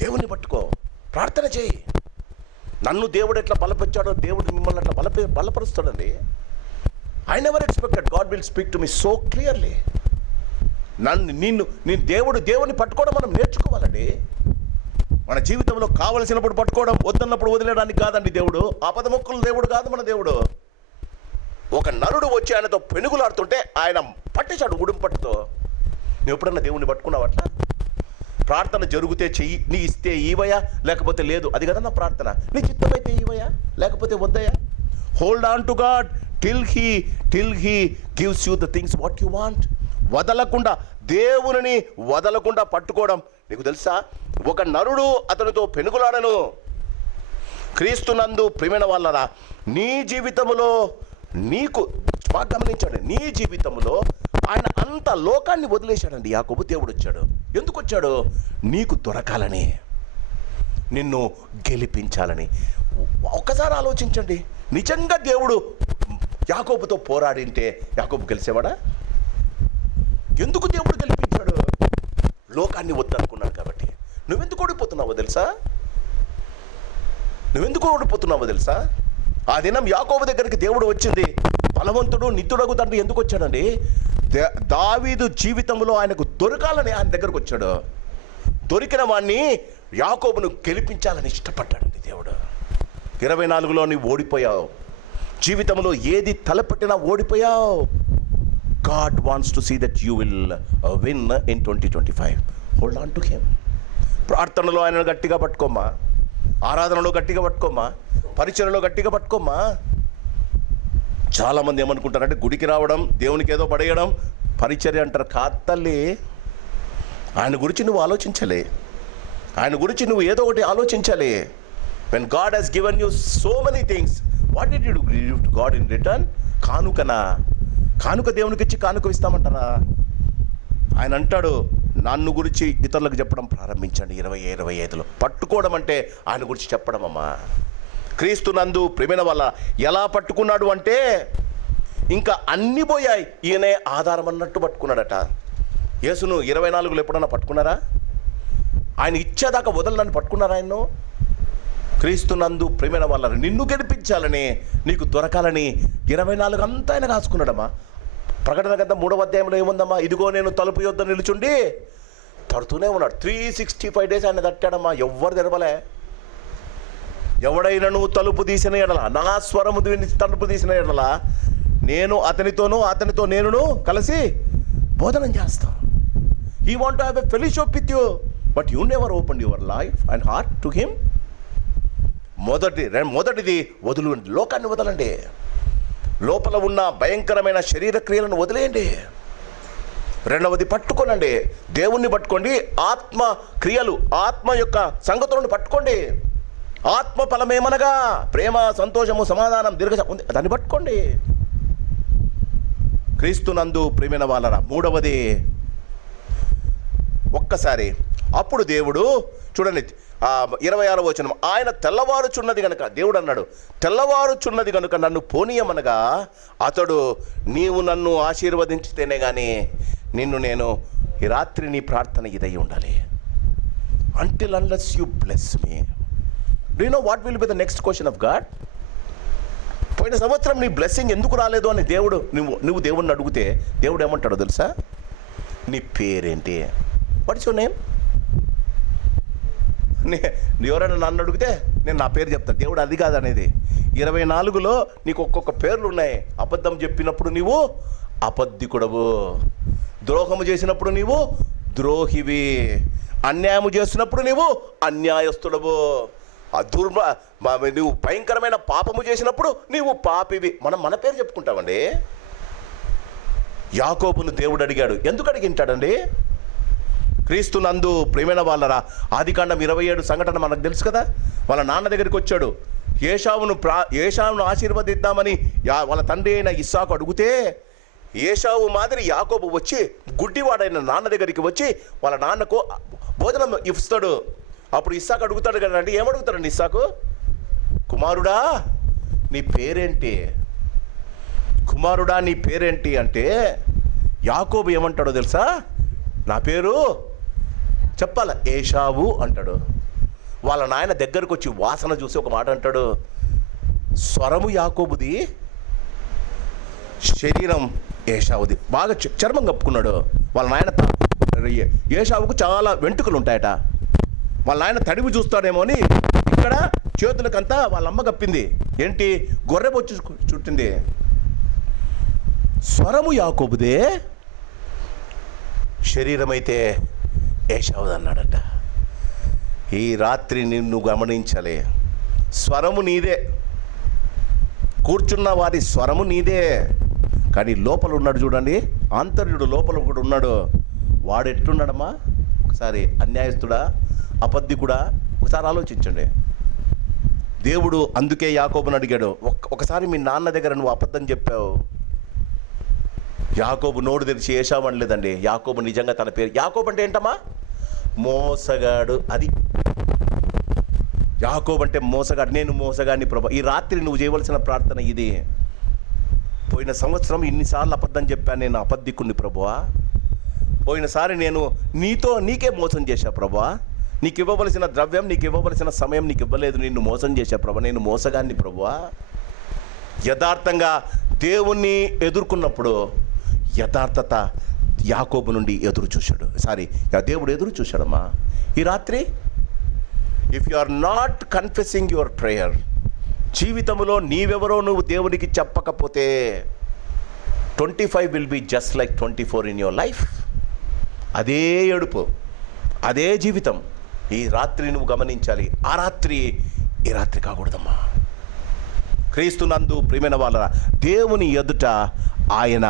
దేవుని పట్టుకో, ప్రార్థన చేయి. నన్ను దేవుడు ఎట్లా బలపరిచాడో దేవుడు మిమ్మల్ని అట్లా బలపరుస్తాడండి. I never expected God will speak to me so clearly. నేను దేవుని పట్టుకోవడం మనం నేర్చుకోవాలండి. మన జీవితంలో కావలసినప్పుడు పట్టుకోవడం, వద్దన్నప్పుడు వదిలేయడానికి కాదండి దేవుడు. ఆపదముక్కుల దేవుడు కాదు మన దేవుడు. ఒక నరుడు వచ్చి ఆయనతో పెనుగులాడుతుంటే ఆయన పట్టేశాడు ఉడుం పట్టుతో. నువ్వు ఎప్పుడన్నా దేవుణ్ణి పట్టుకున్నావు అట్లా? ప్రార్థన జరిగితే చెయ్యి, నీ ఇస్తే ఈవయా, లేకపోతే లేదు. అది కదా నా ప్రార్థన. నీ చిత్తమైతే ఈవయా, లేకపోతే వద్దయా. Hold on to God till he gives you the things what you want. వదలకుండా, దేవుని వదలకుండా పట్టుకోవడం. నీకు తెలుసా, ఒక నరుడు అతనితో పెనుగులాడను. క్రీస్తునందు ప్రియమైన వాళ్ళరా, నీ జీవితంలో నీకు బాగా గమనించాడు, నీ జీవితంలో ఆయన అంత లోకాన్ని వదిలేశాడండి. యాకోబు దేవుడు వచ్చాడు. ఎందుకు వచ్చాడు? నీకు దొరకాలని, నిన్ను గెలిపించాలని. ఒక్కసారి ఆలోచించండి, నిజంగా దేవుడు యాకోబుతో పోరాడింటే యాకోబు గెలిచేవాడా? ఎందుకు దేవుడు గెలిపించాడు? లోకాన్ని వద్దనుకున్నాడు కాబట్టి. నువ్వెందుకు ఓడిపోతున్నావో తెలుసా? ఆ దినం యాకోబు దగ్గరికి దేవుడు వచ్చింది. బలవంతుడు నిత్యుడగు తండ్రి ఎందుకు వచ్చాడండి? దావీదు జీవితంలో ఆయనకు దొరకాలని ఆయన దగ్గరకు వచ్చాడు. దొరికిన వాడిని యాకోబును గెలిపించాలని ఇష్టపడ్డాడండి దేవుడు. 24లో నువ్వు ఓడిపోయావు. జీవితంలో ఏది తలపెట్టినా ఓడిపోయావు. God wants to see that you will win in 2025. Hold on to him. ప్రార్థనలో ఆయనను గట్టిగా పట్టుకోమ్మా, ఆరాధనలో గట్టిగా పట్టుకోమ్మా, పరిచర్యలో గట్టిగా పట్టుకోమ్మా. చాలామంది ఏమనుకుంటారంటే గుడికి రావడం, దేవునికి ఏదో పడేయడం పరిచర్య అంటారు. కాదు తల్లి, ఆయన గురించి నువ్వు ఆలోచించాలి. ఆయన గురించి నువ్వు ఏదో ఒకటి ఆలోచించాలి. When God has given you so many things, what did you do? Give to God in return? కానుక దేవునికి ఇచ్చి కానుక ఇస్తామంటారా? ఆయన అంటాడు, నన్ను గురించి ఇతరులకు చెప్పడం ప్రారంభించండి. 25లో పట్టుకోవడం అంటే ఆయన గురించి చెప్పడం అమ్మా. క్రీస్తునందు ప్రేమైన వల్ల ఎలా పట్టుకున్నాడు అంటే ఇంకా అన్ని పోయాయి, ఈయనే ఆధారం అన్నట్టు పట్టుకున్నాడట. యేసును 24లో ఎప్పుడన్నా పట్టుకున్నారా? ఆయన ఇచ్చేదాకా వదలని పట్టుకున్నారా? ఆయన్ను క్రీస్తునందు ప్రేమైన వాళ్ళ నిన్ను గెలిపించాలని, నీకు దొరకాలని 24 అంతా ఆయన రాసుకున్నాడమ్మా. ప్రకటన గ్రంథం 3వ అధ్యాయంలో ఏముందమ్మా? ఇదిగో నేను తలుపు యొద్ద నిలుచుండి తడుతూనే ఉన్నాడు. 365 days ఆయన తట్టాడమ్మా. ఎవ్వరు తెరవలే. ఎవడైనా తలుపు తీసిన ఎడల, నా స్వరము తలుపు తీసిన ఎడల, నేను అతనితో నేనును కలిసి బోధనం చేస్తాను. He want to have a fellowship with you, but you never opened your life and heart to him. మొదటిది వదులు, లోకాన్ని వదలండి. లోపల ఉన్న భయంకరమైన శరీర క్రియలను వదిలేయండి. రెండవది పట్టుకోనండి, దేవుణ్ణి పట్టుకోండి. ఆత్మ క్రియలు, ఆత్మ యొక్క సంగతులను పట్టుకోండి. ఆత్మ ఫలమేమనగా ప్రేమ, సంతోషము, సమాధానం, దాన్ని పట్టుకోండి. క్రీస్తునందు ప్రేమైన వాళ్ళరా. మూడవది ఒక్కసారి అప్పుడు దేవుడు చూడండి 26వ వచనం, ఆయన తెల్లవారుచున్నది గనుక, దేవుడు అన్నాడు తెల్లవారుచున్నది గనుక నన్ను పోనీయమనగా అతడు, నీవు నన్ను ఆశీర్వదించితేనే కానీ నిన్ను నేను ఈ రాత్రి నీ ప్రార్థన ఇదై ఉండాలి. until unless you bless me. Do you know what will be the next question of God? పోయిన సంవత్సరం నీ బ్లెస్సింగ్ ఎందుకు రాలేదు అని నువ్వు దేవుణ్ణి అడిగితే దేవుడు ఏమంటాడో తెలుసా? నీ పేరేంటి? What's your name? ఎవరైనా నన్ను అడిగితే నేను నా పేరు చెప్తాను. దేవుడు అది కాదు అనేది. 24లో నీకు ఒక్కొక్క పేర్లు ఉన్నాయి. అబద్ధం చెప్పినప్పుడు నీవు అబద్ధికుడవు, ద్రోహము చేసినప్పుడు నీవు ద్రోహివి, అన్యాయము చేసినప్పుడు నీవు అన్యాయస్తుడవు, నువ్వు భయంకరమైన పాపము చేసినప్పుడు నీవు పాపివి. మన పేరు చెప్పుకుంటామండి. యాకోబును దేవుడు అడిగాడు. ఎందుకు అడిగింటాడండి? క్రీస్తునందు ప్రేమైన వాళ్ళరా. ఆదికాండం 27 సంఘటన మనకు తెలుసు కదా. వాళ్ళ నాన్న దగ్గరికి వచ్చాడు. ఏషావును ఆశీర్వదిద్దామని వాళ్ళ తండ్రి అయిన ఇస్సాకు అడిగితే, ఏషావు మాదిరి యాకోబు వచ్చి గుడ్డివాడైన నాన్న దగ్గరికి వచ్చి వాళ్ళ నాన్నకు భోజనం ఇస్తాడు. అప్పుడు ఇస్సాకు అడుగుతాడు కదండి. ఏమడుగుతాడండి ఇస్సాకు? కుమారుడా నీ పేరేంటి? కుమారుడా నీ పేరేంటి అంటే యాకోబు ఏమంటాడో తెలుసా? నా పేరు చెప్పాల, ఏషావు అంటాడు. వాళ్ళ నాయన దగ్గరకు వచ్చి వాసన చూసి ఒక మాట అంటాడు, స్వరము యాకోబుది, శరీరం ఏషావుది. బాగా చర్మం కప్పుకున్నాడు. వాళ్ళ నాయన ఏషావుకు చాలా వెంట్రుకలు ఉంటాయట. వాళ్ళ నాయన తడివి చూస్తాడేమో అని ఇక్కడ చేతులకంతా వాళ్ళ అమ్మ కప్పింది. ఏంటి? గొర్రె బొచ్చు చుట్టింది. స్వరము యాకోబుదే, శరీరం అయితే ఏషావుది అన్నాడట. ఈ రాత్రి నిన్ను గమనించాలి. స్వరము నీదే, కూర్చున్న వారి స్వరము నీదే, కానీ లోపల ఉన్నాడు చూడండి, ఆంతర్యుడు లోపల ఒకడు ఉన్నాడు. వాడు ఎట్లున్నాడమ్మా? ఒకసారి అన్యాయస్తుడా, అబద్ధికుడా? ఒకసారి ఆలోచించండి. దేవుడు అందుకే యాకోబుని అడిగాడు, ఒకసారి మీ నాన్న దగ్గర నువ్వు అబద్ధం చెప్పావు. యాకోబు నోడు తెరిచి ఏషావు అనలేదండి. యాకోబు నిజంగా తన పేరు యాకోబు అంటే ఏంటమ్మా? మోసగాడు. అది యాకోబు అంటే మోసగాడు. నేను మోసగాడిని ప్రభా. ఈ రాత్రి నువ్వు చేయవలసిన ప్రార్థన ఇది. పోయిన సంవత్సరం ఇన్నిసార్లు అబద్ధం చెప్పాను, నేను అబద్ధికుణ్ణి ప్రభువా. పోయినసారి నేను నీకే మోసం చేశా ప్రభువా, నీకు ఇవ్వవలసిన ద్రవ్యం, నీకు ఇవ్వవలసిన సమయం నీకు ఇవ్వలేదు, నిన్ను మోసం చేశా ప్రభువా, నేను మోసగాన్ని ప్రభువా. యథార్థంగా దేవుణ్ణి ఎదుర్కొన్నప్పుడు యథార్థత యాకోబు నుండి దేవుడు ఎదురు చూశాడమ్మా. ఈ రాత్రి if you are not confessing your prayer, జీవితంలో నీవెవరో నువ్వు దేవునికి చెప్పకపోతే 25 will be just like 24 in your life. అదే ఏడుపు, అదే జీవితం. ఈ రాత్రి నువ్వు గమనించాలి. ఆ రాత్రి ఈ రాత్రి కాకూడదమ్మా. క్రీస్తునందు ప్రియమైన వాళ్ళ దేవుని ఎదుట ఆయన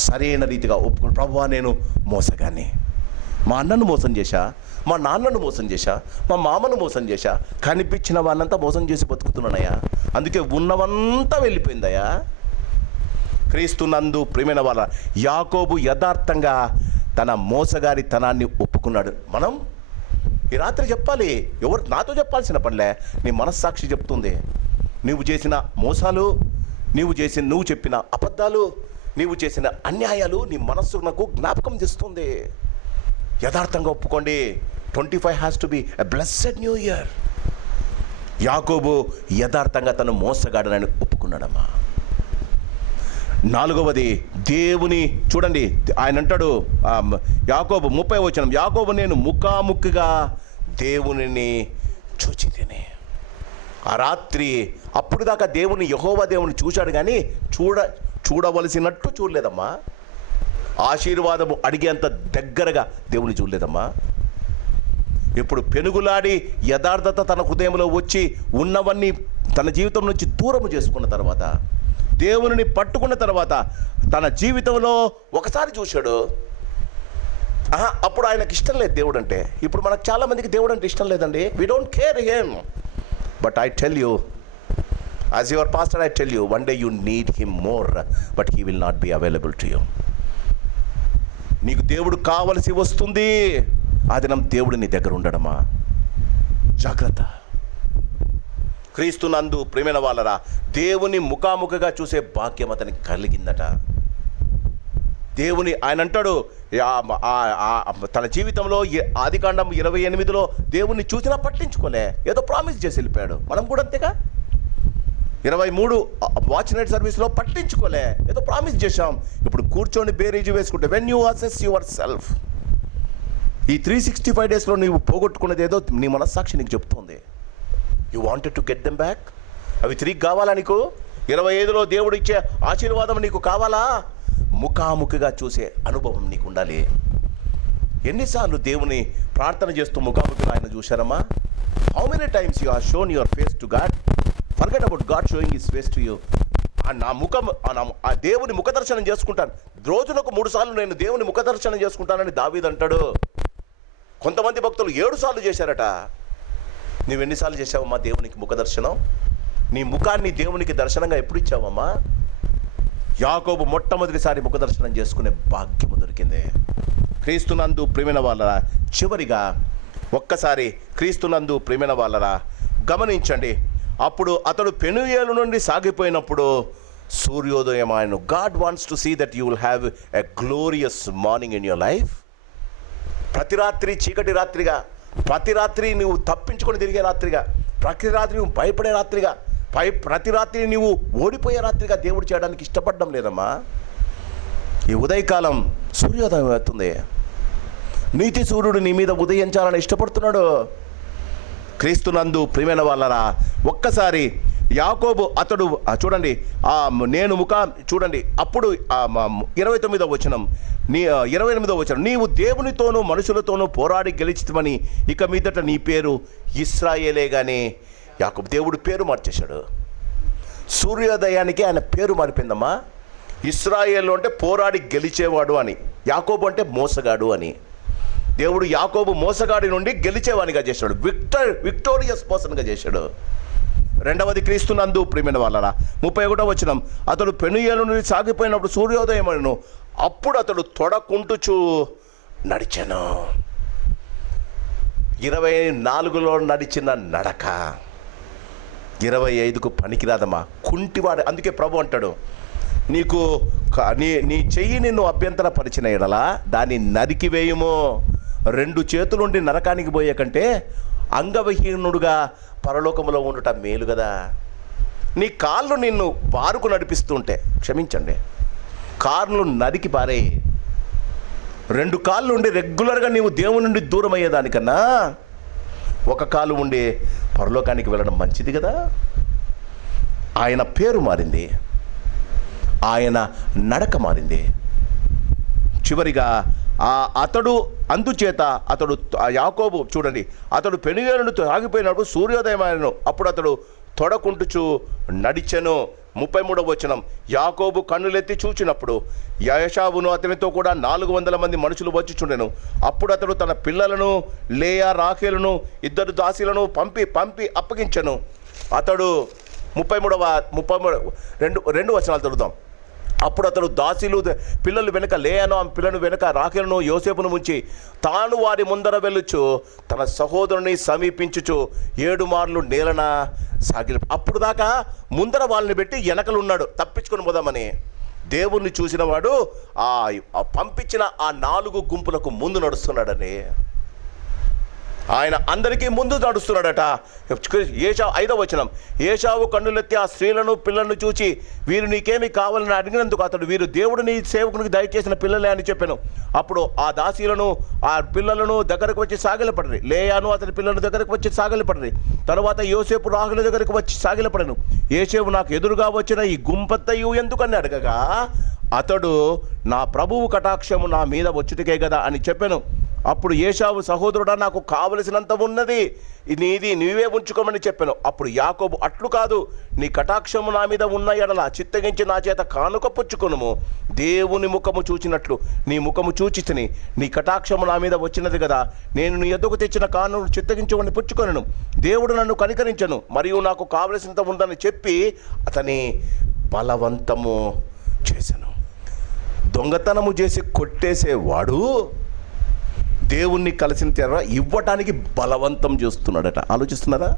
సరైన రీతిగా ఒప్పుకుని, ప్రభువా నేను మోసగాన్ని, మా అన్నను మోసం చేశా, మా నాన్నను మోసం చేశా, మా మామను మోసం చేశా, కనిపించిన వాళ్ళంతా మోసం చేసి బతుకుతున్నానయ్యా, అందుకే ఉన్నవంతా వెళ్ళిపోయిందయ్యా. క్రీస్తునందు ప్రియమైన వాళ్ళ యాకోబు యథార్థంగా తన మోసగారితనాన్ని ఒప్పుకున్నాడు. మనం ఈ రాత్రి చెప్పాలి. ఎవరు నాతో చెప్పాల్సిన పనిలే, నీ మనస్సాక్షి చెప్తుంది. నువ్వు చేసిన మోసాలు, నువ్వు చెప్పిన అబద్ధాలు, నీవు చేసిన అన్యాయాలు నీ మనస్సుకు జ్ఞాపకం చేస్తుంది. యథార్థంగా ఒప్పుకోండి. 25 has to be a blessed new year. యాకోబు యథార్థంగా తను మోసగాడనని ఒప్పుకున్నాడమ్మా. 4వది దేవుని చూడండి, ఆయన అంటాడు యాకోబు 30వ వచనం, యాకోబు నేను ముఖాముఖిగా దేవునిని చూచితిని. ఆ రాత్రి అప్పుడు దాకా దేవుని యెహోవా దేవుని చూశాడు కానీ చూడవలసినట్టు చూడలేదమ్మా. ఆశీర్వాదము అడిగేంత దగ్గరగా దేవుని చూడలేదమ్మా. ఇప్పుడు పెనుగులాడి యథార్థత తన హృదయంలో వచ్చి ఉన్నవన్నీ తన జీవితం నుంచి దూరము చేసుకున్న తర్వాత, దేవుని పట్టుకున్న తర్వాత తన జీవితంలో ఒకసారి చూశాడు. అప్పుడు ఆయనకి ఇష్టం లేదు దేవుడు అంటే. ఇప్పుడు మనకు చాలామందికి దేవుడు అంటే ఇష్టం లేదండి. We don't care him. But I tell you, as your pastor I tell you, one day you need him more, but he will not be available to you. నీకు దేవుడు కావలసి వస్తుంది, ఆ దినం దేవుడు నీ దగ్గర ఉండడమా. జాగ్రత్త. క్రీస్తునందు ప్రియమైన వాళ్ళరా, దేవుని ముఖాముఖిగా చూసే భాగ్యం అతనికి కలిగిందట. దేవుని ఆయన అంటాడు తన జీవితంలో ఆదికాండం 28లో దేవుణ్ణి చూసినా పట్టించుకోలే, ఏదో ప్రామిస్ చేసి వెళ్ళిపోయాడు. మనం కూడా అంతేగా. 23 వాచ్ నైట్ సర్వీస్లో పట్టించుకోలే, ఏదో ప్రామిస్ చేశాం. ఇప్పుడు కూర్చొని బేరీజు వేసుకుంటే when you assess your self, ఈ 365 డేస్లో నీవు పోగొట్టుకున్నది ఏదో నీ మనస్సాక్షి నీకు చెప్తుంది. You wanted to get them back. అవి తిరిగి కావాలా నీకు? 25లో దేవుడు ఇచ్చే ఆశీర్వాదం నీకు కావాలా? ముఖాముఖిగా చూసే అనుభవం నీకు ఉండాలి. ఎన్నిసార్లు దేవుని ప్రార్థన చేస్తూ ముఖాముఖిగా ఆయన చూశారమ్మా? How many times you have shown your face to God? Forget about God showing his face to you. ఆ దేవుని ముఖదర్శనం చేసుకుంటాను, రోజులకు 3 సార్లు నేను దేవుని ముఖదర్శనం చేసుకుంటానని దావీదు అంటాడు. కొంతమంది భక్తులు 7 సార్లు చేశారట. నువ్వెన్నిసార్లు చేశావమ్మా దేవునికి ముఖదర్శనం? నీ ముఖాన్ని దేవునికి దర్శనంగా ఎప్పుడు ఇచ్చావమ్మా? యాకోబు మొట్టమొదటిసారి ముఖదర్శనం చేసుకునే భాగ్యము దొరికింది. క్రీస్తునందు ప్రియమైన వాళ్ళరా, చివరిగా ఒక్కసారి క్రీస్తునందు ప్రియమైన వాళ్ళరా గమనించండి. అప్పుడు అతడు పెనుయేలు నుండి సాగిపోయినప్పుడు సూర్యోదయం ఆయన. God wants to see that you will have a glorious morning in your life. ప్రతి రాత్రి చీకటి రాత్రిగా, ప్రతి రాత్రి నువ్వు తప్పించుకొని తిరిగే రాత్రిగా, ప్రతి రాత్రి నువ్వు భయపడే రాత్రిగా, ప్రతి రాత్రి నువ్వు ఓడిపోయే రాత్రిగా దేవుడు చేయడానికి ఇష్టపడడం లేదమ్మా. ఈ ఉదయకాలం సూర్యోదయం అవుతుంది. నీతి సూర్యుడు నీ మీద ఉదయించాలని ఇష్టపడుతున్నాడు. క్రీస్తునందు ప్రియమైన వాళ్ళరా, ఒక్కసారి యాకోబు అతడు చూడండి, నేను చూడండి. అప్పుడు 29వ వచనం, 28వ వచనం, నీవు దేవునితోనూ మనుషులతోనూ పోరాడి గెలిచితమని ఇక మీదట నీ పేరు ఇశ్రాయేలే గాని. యాకోబు దేవుడు పేరు మార్చేశాడు. సూర్యోదయానికి ఆయన పేరు మారిపోయిందమ్మా. ఇశ్రాయేలు అంటే పోరాడి గెలిచేవాడు అని, యాకోబు అంటే మోసగాడు అని. దేవుడు యాకోబు మోసగాడి నుండి గెలిచేవానిగా చేశాడు, విక్టోరియస్ పర్సన్గా చేశాడు. రెండవది క్రీస్తునందు ప్రియమైన వాళ్ళరా, 31వ వచనం, అతడు పెనుయేలు నుండి సాగిపోయినప్పుడు సూర్యోదయమును, అప్పుడు అతడు తొడకుంటుచు నడిచెను. 24లో నడిచిన నడక 25కు పనికిరాదమ్మా. కుంటివాడు. అందుకే ప్రభు అంటాడు, నీకు నీ చెయ్యి నిన్ను అభ్యంతరపరిచిన ఎడలా దాన్ని నరికివేయుము. 2 చేతులుండి నరకానికి పోయే కంటే అంగవిహీనుడుగా పరలోకములో ఉండటం మేలు కదా. నీ కాళ్ళు నిన్ను బారుకు నడిపిస్తుంటే, క్షమించండి, కాళ్ళు నరికి పారే. 2 కాళ్ళు ఉండి రెగ్యులర్గా నీవు దేవుని నుండి దూరం అయ్యేదానికన్నా 1 కాలు ఉండి పరలోకానికి వెళ్ళడం మంచిది కదా. ఆయన పేరు మారింది, ఆయన నడక మారింది. చివరిగా అతడు అందుచేత అతడు యాకోబు చూడండి, అతడు పెనుగేలు నుండి ఆగిపోయినప్పుడు సూర్యోదయం ఆయనను, అప్పుడు అతడు తొడకుంటుచు నడిచెను. 33వ వచనం, యాకోబు కన్నులెత్తి చూచినప్పుడు ఏశావును అతనితో కూడా 400 మంది మనుషులు వచ్చి చూడెను. అప్పుడు అతడు తన పిల్లలను లేయా రాహేలును 2 దాసీలను పంపి అప్పగించెను. అతడు 32 వచనాలు చదువుదాం. అప్పుడు అతడు దాసీలు పిల్లలు వెనుక లేయాను, ఆమె పిల్లలు వెనుక రాహేలును యోసేపును ఉంచి తాను వారి ముందర వెళ్ళుచు తన సహోదరుని సమీపించుచు 7 మార్లు నేలన సాగిలి. అప్పుడు దాకా ముందర వాళ్ళని పెట్టి వెనకలున్నాడు తప్పించుకొని పోదామని. దేవుణ్ణి చూసిన వాడు పంపించిన ఆ 4 గుంపులకు ముందు నడుస్తున్నాడని. ఆయన అందరికీ ముందు నడుస్తున్నాడట. 5వ వచనం, ఏశావు కన్నులెత్తి ఆ స్త్రీలను పిల్లలను చూచి వీరు నీకేమి కావాలని అడిగినందుకు అతడు వీరు దేవుడు నీ సేవకునికి దయచేసిన పిల్లలే అని చెప్పాను. అప్పుడు ఆ దాసీలను ఆ పిల్లలను దగ్గరకు వచ్చి సాగిలపడరి, లేయాను అతని పిల్లల దగ్గరకు వచ్చి సాగిలపడరి. తర్వాత యోసేపు రాహుల దగ్గరకు వచ్చి సాగిలపడను. ఏసేపు నాకు ఎదురుగా వచ్చిన ఈ గుంపత్తయు ఎందుకని అడగగా అతడు నా ప్రభువు కటాక్షము నా మీద వచ్చుటికే కదా అని చెప్పాను. అప్పుడు ఏశావు సహోదరుడా నాకు కావలసినంత ఉన్నది, నీది నీవే ఉంచుకోమని చెప్పాను. అప్పుడు యాకోబు అట్లు కాదు, నీ కటాక్షము నా మీద ఉన్న ఎడల చిత్తగించి నా చేత కానుక పుచ్చుకొనుము. దేవుని ముఖము చూచినట్లు నీ ముఖము చూచితిని, నీ కటాక్షము నా మీద వచ్చినది కదా. నేను నీ ఎద్దుకు తెచ్చిన కానును చిత్తగించుకొని పుచ్చుకొనను. దేవుడు నన్ను కనికరించను మరియు నాకు కావలసినంత ఉందని చెప్పి అతని బలవంతము చేశాను. దొంగతనము చేసి కొట్టేసేవాడు దేవుణ్ణి కలిసిన తెర ఇవ్వటానికి బలవంతం చేస్తున్నాడట. ఆలోచిస్తున్నారా?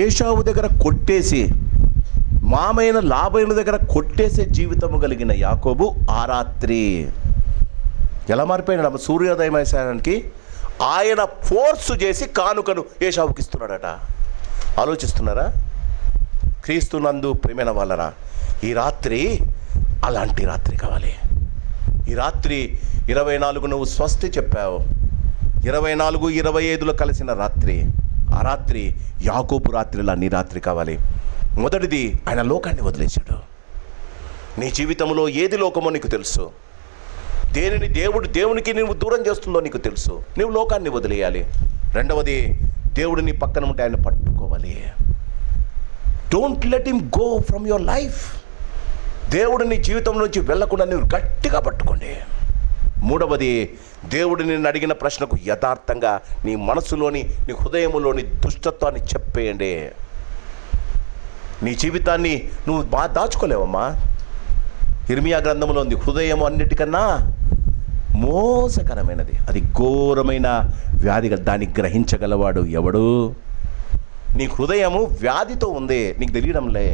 ఏశావు దగ్గర కొట్టేసి మామైన లాభైన దగ్గర కొట్టేసే జీవితము కలిగిన యాకోబు ఆ రాత్రి ఎలా మారిపోయినాడు? సూర్యోదయం అయ్యేసరికి ఆయన ఫోర్సు చేసి కానుకను ఏశావుకి ఇస్తున్నాడట. ఆలోచిస్తున్నారా? క్రీస్తునందు ప్రేమైన వాళ్ళరా, ఈ రాత్రి అలాంటి రాత్రి కావాలి. ఈ రాత్రి 24 నువ్వు స్వస్తి చెప్పావు, 24, 25లో కలిసిన రాత్రి, ఆ రాత్రి యాకోబు రాత్రిలా నీ రాత్రి కావాలి. మొదటిది, ఆయన లోకాన్ని వదిలేశాడు. నీ జీవితంలో ఏది లోకమో నీకు తెలుసు, దేనిని దేవునికి నువ్వు దూరం చేస్తుందో నీకు తెలుసు, నువ్వు లోకాన్ని వదిలేయాలి. రెండవది, దేవుడు నీ పక్కన ఉంటే ఆయన పట్టుకోవాలి. Don't let him go from your life. దేవుడు నీ జీవితం నుంచి వెళ్లకుండా నువ్వు గట్టిగా పట్టుకోండి. మూడవది, దేవుడు నిన్ను అడిగిన ప్రశ్నకు యథార్థంగా నీ మనసులోని నీ హృదయంలోని దుష్టత్వాన్ని చెప్పేయండి. నీ జీవితాన్ని నువ్వు బాగా దాచుకోలేవమ్మా. ఇర్మియా గ్రంథంలో ఉంది, హృదయం అన్నిటికన్నా మోసకరమైనది, అది ఘోరమైన వ్యాధిగా, దాన్ని గ్రహించగలవాడు ఎవడు? నీ హృదయము వ్యాధితో ఉంది, నీకు తెలియడంలే.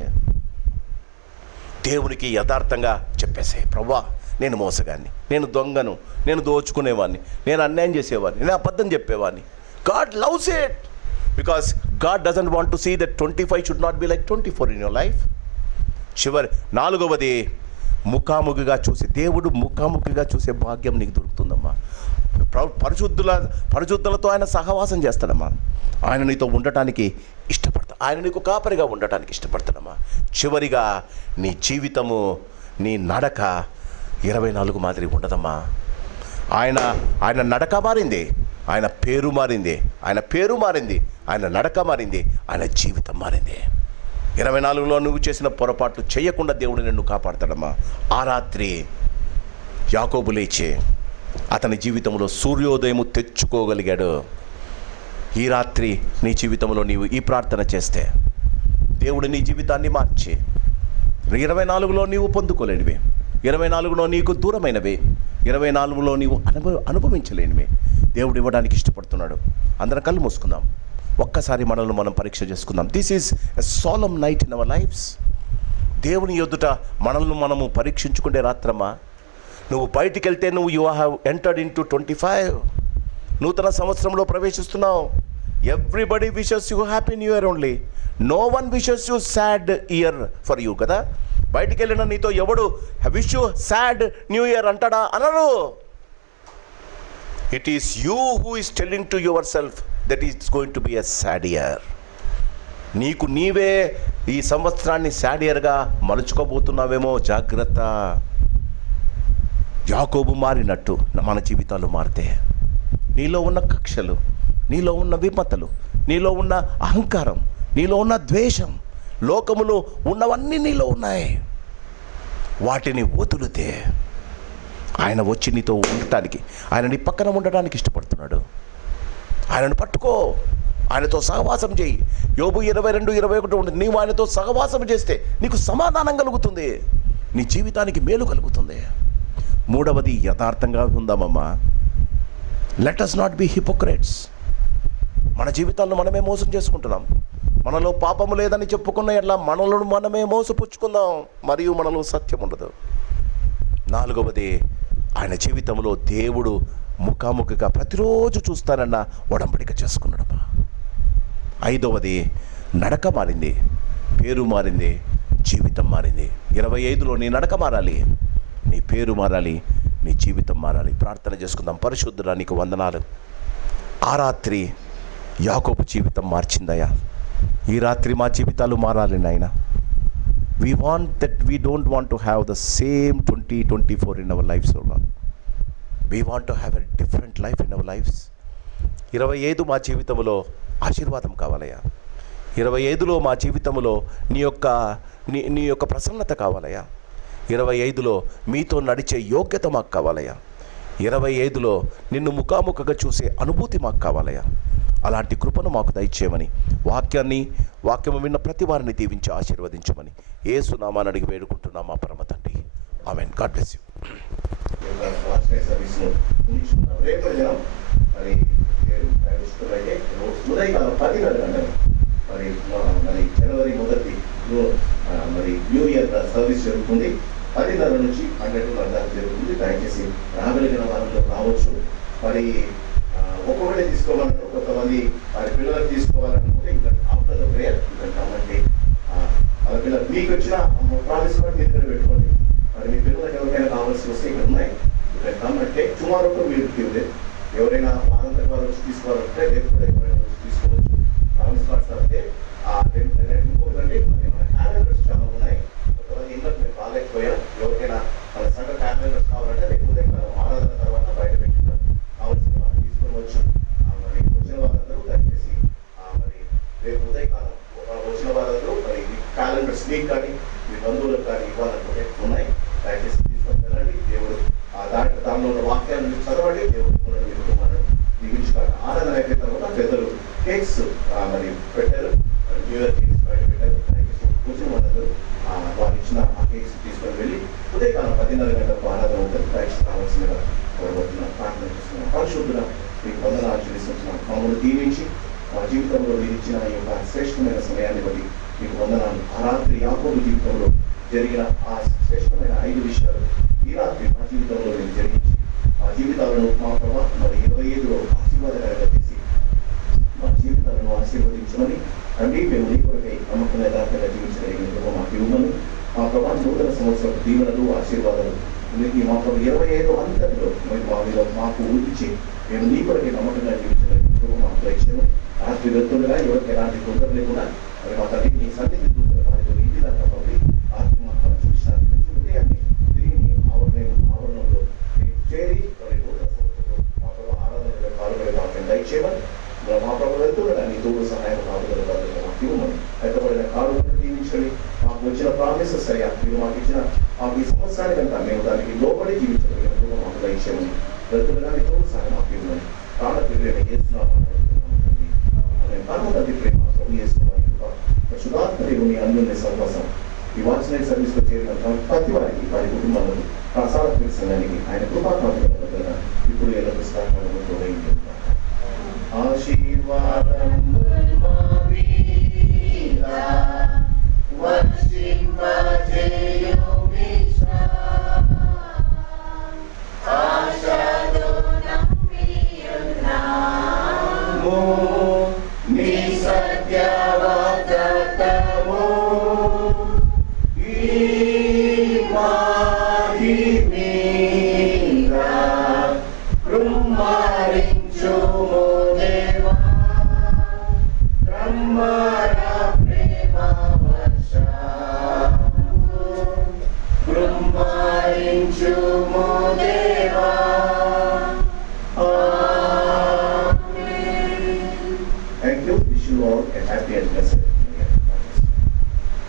దేవునికి యథార్థంగా చెప్పేసే, ప్రభువా నేను మోసగాన్ని, నేను దొంగను, నేను దోచుకునేవాడిని, నేను అన్యాయం చేసేవాడిని, నేను అబద్ధం చెప్పేవాడిని. God loves it because God doesn't want to see that 25 should not be like 24 in your life. నాలుగవది, ముఖాముఖిగా చూసి, దేవుడు ముఖాముఖిగా చూసే భాగ్యం నీకు దొరుకుతుందమ్మా. పరిశుద్ధులతో ఆయన సహవాసం చేస్తాడమ్మా. ఆయన నీతో ఉండటానికి ఇష్టపడతాడు, ఆయన నీకు కాపరిగా ఉండటానికి ఇష్టపడతాడమ్మా. చివరిగా, నీ జీవితము, నీ నడక 24 మాదిరి ఉండదమ్మా. ఆయన నడక మారింది, ఆయన పేరు మారింది, ఆయన నడక మారింది, ఆయన జీవితం మారింది. 24లో నువ్వు చేసిన పొరపాట్లు చేయకుండా దేవుడు నిన్ను కాపాడతాడమ్మా. ఆ రాత్రి యాకోబు లేచి అతని జీవితంలో సూర్యోదయము తెచ్చుకోగలిగాడు. ఈ రాత్రి నీ జీవితంలో నీవు ఈ ప్రార్థన చేస్తే దేవుడు నీ జీవితాన్ని మార్చి 24లో నీవు పొందుకోలేనివి, 24లో నీకు దూరమైనవి, 24లో నీవు అనుభవించలేనివి దేవుడు ఇవ్వడానికి ఇష్టపడుతున్నాడు. అందరం కళ్ళు మూసుకుందాం, ఒక్కసారి మనల్ని మనం పరీక్ష చేసుకుందాం. This is a solemn night in our lifes. దేవుని ఎదుట మనల్ని మనము పరీక్షించుకునే రాత్రమ్మా. నువ్వు బయటికి వెళ్తే నువ్వు you have entered in to 25, నూతన సంవత్సరంలో ప్రవేశిస్తున్నావు. Everybody wishes you happy new year only, no one wishes you sad year for you కదా. బయటికి వెళ్ళిన నీతో ఎవడు wish you sad new year అంటాడా? అనరు. It is you who is telling to your self that is going to be a sad year. నీకు నీవే ఈ సంవత్సరాన్ని సాడ్ ఇయర్గా మలుచుకోబోతున్నావేమో, జాగ్రత్త. యాకోబు మారినట్టు మన జీవితాలు మారితే, నీలో ఉన్న కక్షలు, నీలో ఉన్న విమతలు, నీలో ఉన్న అహంకారం, నీలో ఉన్న ద్వేషం, లోకములో ఉన్నవన్నీ నీలో ఉన్నాయి. వాటిని వదిలితే ఆయన వచ్చి నీతో ఉండటానికి, ఆయన నీ పక్కన ఉండటానికి ఇష్టపడుతున్నాడు. ఆయనను పట్టుకో, ఆయనతో సహవాసం చేయి. యోబు 22:21 ఉంటుంది. నీవు ఆయనతో సహవాసం చేస్తే నీకు సమాధానం కలుగుతుంది, నీ జీవితానికి మేలు కలుగుతుంది. మూడవది, యథార్థంగా ఉందామమ్మా. Let us not be hypocrites. మన జీవితాలను మనమే మోసం చేసుకుంటున్నాం. మనలో పాపము లేదని చెప్పుకున్న ఎట్లా మనలను మనమే మోసపుచ్చుకుందాం, మరియు మనలో సత్యం ఉండదు. నాలుగవది, ఆయన జీవితంలో దేవుడు ముఖాముఖిగా ప్రతిరోజు చూస్తానన్న ఒడంబడిక చేసుకున్నాడమ్మా. ఐదవది, నడక మారింది, పేరు మారింది, జీవితం మారింది. 25లో నీ నడక మారాలి, నీ పేరు మారాలి, నీ జీవితం మారాలి. ప్రార్థన చేసుకుందాం. పరిశుద్ధుడా, నీకు వందనాలు. ఆ రాత్రి యాకోబు జీవితం మార్చిందయ్యా. ఈ రాత్రి మా జీవితాలు మారాలి నాయన. We want that, we don't want to have the same 2024 in our lives, O Lord. We want to have a different life in our lives. 25 మా జీవితంలో ఆశీర్వాదం కావాలయ్యా. 25లో మా జీవితంలో నీ యొక్క ప్రసన్నత కావాలయ్యా. 25లో మీతో నడిచే యోగ్యత మాకు కావాలయ్యా. 25లో నిన్ను ముఖాముఖిగా చూసే అనుభూతి మాకు కావాలయ్యా. అలాంటి కృపను మాకు దయచేయమని, వాక్యము విన్న ప్రతి వారిని దీవించి ఆశీర్వదించమని యేసు నామాన్ని అడిగి వేడుకుంటున్నాం మా పరమ తండ్రి. ఆమేన్. God bless you. జనవరి 1 న్యూ ఇయర్ సర్వీస్ జరుగుతుంది. 10:30 నుంచి 12:00 జరుగుతుంది. దయచేసి రాగలిగిన వారంలో రావచ్చు. మరి ఒక్కొక్కటే తీసుకోవాలంటే, కొంతమంది వారి పిల్లలకు తీసుకోవాలనుకుంటే ఇంకా ఆఫ్టర్ ద ప్రేయర్ ఇక్కడ కాబట్టి వాళ్ళ పిల్లలు మీకు వచ్చిన ప్రామిస్ కూడా మీ దగ్గర పెట్టుకోండి. మరి మీ పిల్లలకు ఎవరికైనా కావాల్సి వస్తే ఇక్కడ ఉన్నాయి, ఇక్కడ కాబట్టి టుమారోతో మీరు తీరుదే. ఎవరైనా వారంతటి వారు వచ్చి తీసుకోవాలంటే రేపు కూడా ఎవరైనా వచ్చి తీసుకోవచ్చు. ప్రామిస్ కార్డ్స్ అయితే ఇంకోటండి, మన క్యాలెండర్స్ చాలా ఉన్నాయి. కొంతమంది ఇంట్లో మేము బాగాలేకపోయా, ఎవరికైనా మన సంఘ క్యాలెండర్స్ కావాలంటే రేపు ఉదయం ఆరాధన తర్వాత బయట పెట్టినారు, కావాల్సిన వాళ్ళు తీసుకోవచ్చు. మరి వచ్చిన వాళ్ళందరూ దయచేసి మరి రేపు ఉదయకాలం వచ్చిన వాళ్ళందరూ మరి మీ క్యాలెండర్స్ మీకు కానీ మీ బంధువులకు కానీ ఇవ్వాలనుకుంటే ఉన్నాయి, దయచేసి తీసుకొని వెళ్ళండి. దేవుడు దానిలో ఉన్న వాక్యాలను చదవండి. దేవుడు దీవించుతారు. ఆరాధన అయిపోయిన తర్వాత పెద్దలు కేక్స్ మరి పెట్టారు, న్యూ ఇయర్ కేక్స్ బయట పెట్టారు. కూర్చొని వాళ్ళందరూ వారు ఇచ్చిన ఆ కేక్స్ తీసుకొని వెళ్ళి ఉదయకాలం 10:30 గంటలకు ఆరాధన ఉంటుంది. దయచేసి కావాల్సిందిగా కోరబోతున్నాం, ప్రార్థన చేస్తున్నాం. పరిశుద్ధుల మీకు వందనాలు చెల్లిస్తున్నాం. మమ్మల్ని దీవించి మా జీవితంలో మీరు ఇచ్చిన ఈ యొక్క శ్రేష్టమైన సమయాన్ని బట్టి మీకు వందనాలు. ఆ రాత్రి యాకోబు జీవితంలో జరిగిన ఆ శ్రేష్టమైన 5 విషయాలు ఈ రాత్రి మా జీవితంలో మీరు జరిగించి మా జీవితాలను మా ప్రభావ మరి 25లో ఆశీర్వాదకరంగా చేసి మా జీవితాలను ఆశీర్వదించమని తండ్రి, మేము నీ కొరకై నమ్మకం యథార్థంగా జీవించగలిగిన ప్రభావ మాకు ఇవ్వమని, మా ప్రభావ నూతన సంవత్సరం దీవెనలు ఆశీర్వాదాలు మా ప్రభావ 25 అంతటిలో మాకు ఊహించి మేము నీ కొరకై నమ్మకంగా జీవించగలిగిన ప్రభావ మాకు దయచేయమని. రాత్రి వెళ్తుండగా ఎవరికి ఎలాంటి తొందర లేకుండా మరి మా తల్లి నీ సన్నిధి దూతలు వారితో ఇంటి దాకా పంపి రాత్రి మాకు చూసినారు. ఉదయాన్ని తిరిగి ఆవరణంలో చేరి మరి నూతన సంవత్సరంలో మా ప్రభావ ఆరాధనలో పాల్గొనే మాకు దయచేయమని, మా ప్రభావ వెళ్తుండగా నీ తోడు సహాయం కాపుదల మాకు ఇవ్వమని, పెట్టబడిన కాలు దీవించండి. మాకు వచ్చిన ప్రామిసెస్ అయ్యా మీరు మాకు ఇచ్చిన మాకు ఈ సంవత్సరానికంతా మేము దానికి లోబడి జీవించగలిగిన మాకు దయచేయమని, వెళ్తుండగా నీ తోడు సహాయం మాకు ఇవ్వమని ప్రాణ ప్రియులైన యేసునామమున తండ్రి ప్రేమ శుధాత్మ దేవుని అన్యోన్య సహవాసం ఈ వాచ్నైట్ సర్వీస్లో చేరిన ప్రతి వారికి వారి కుటుంబాలను ప్రసాద సంఘానికి ఆయన కృపాకాంతుల ఇప్పుడు ఎలా పుస్తకాలను తోడైంది. ఆశీర్వాదం నీ సత్య వాగ్దానము ఈ మాది మీద కృమ్మరించుము దేవా బ్రహ్మర ప్రేమ వర్షము కృమ్మరించు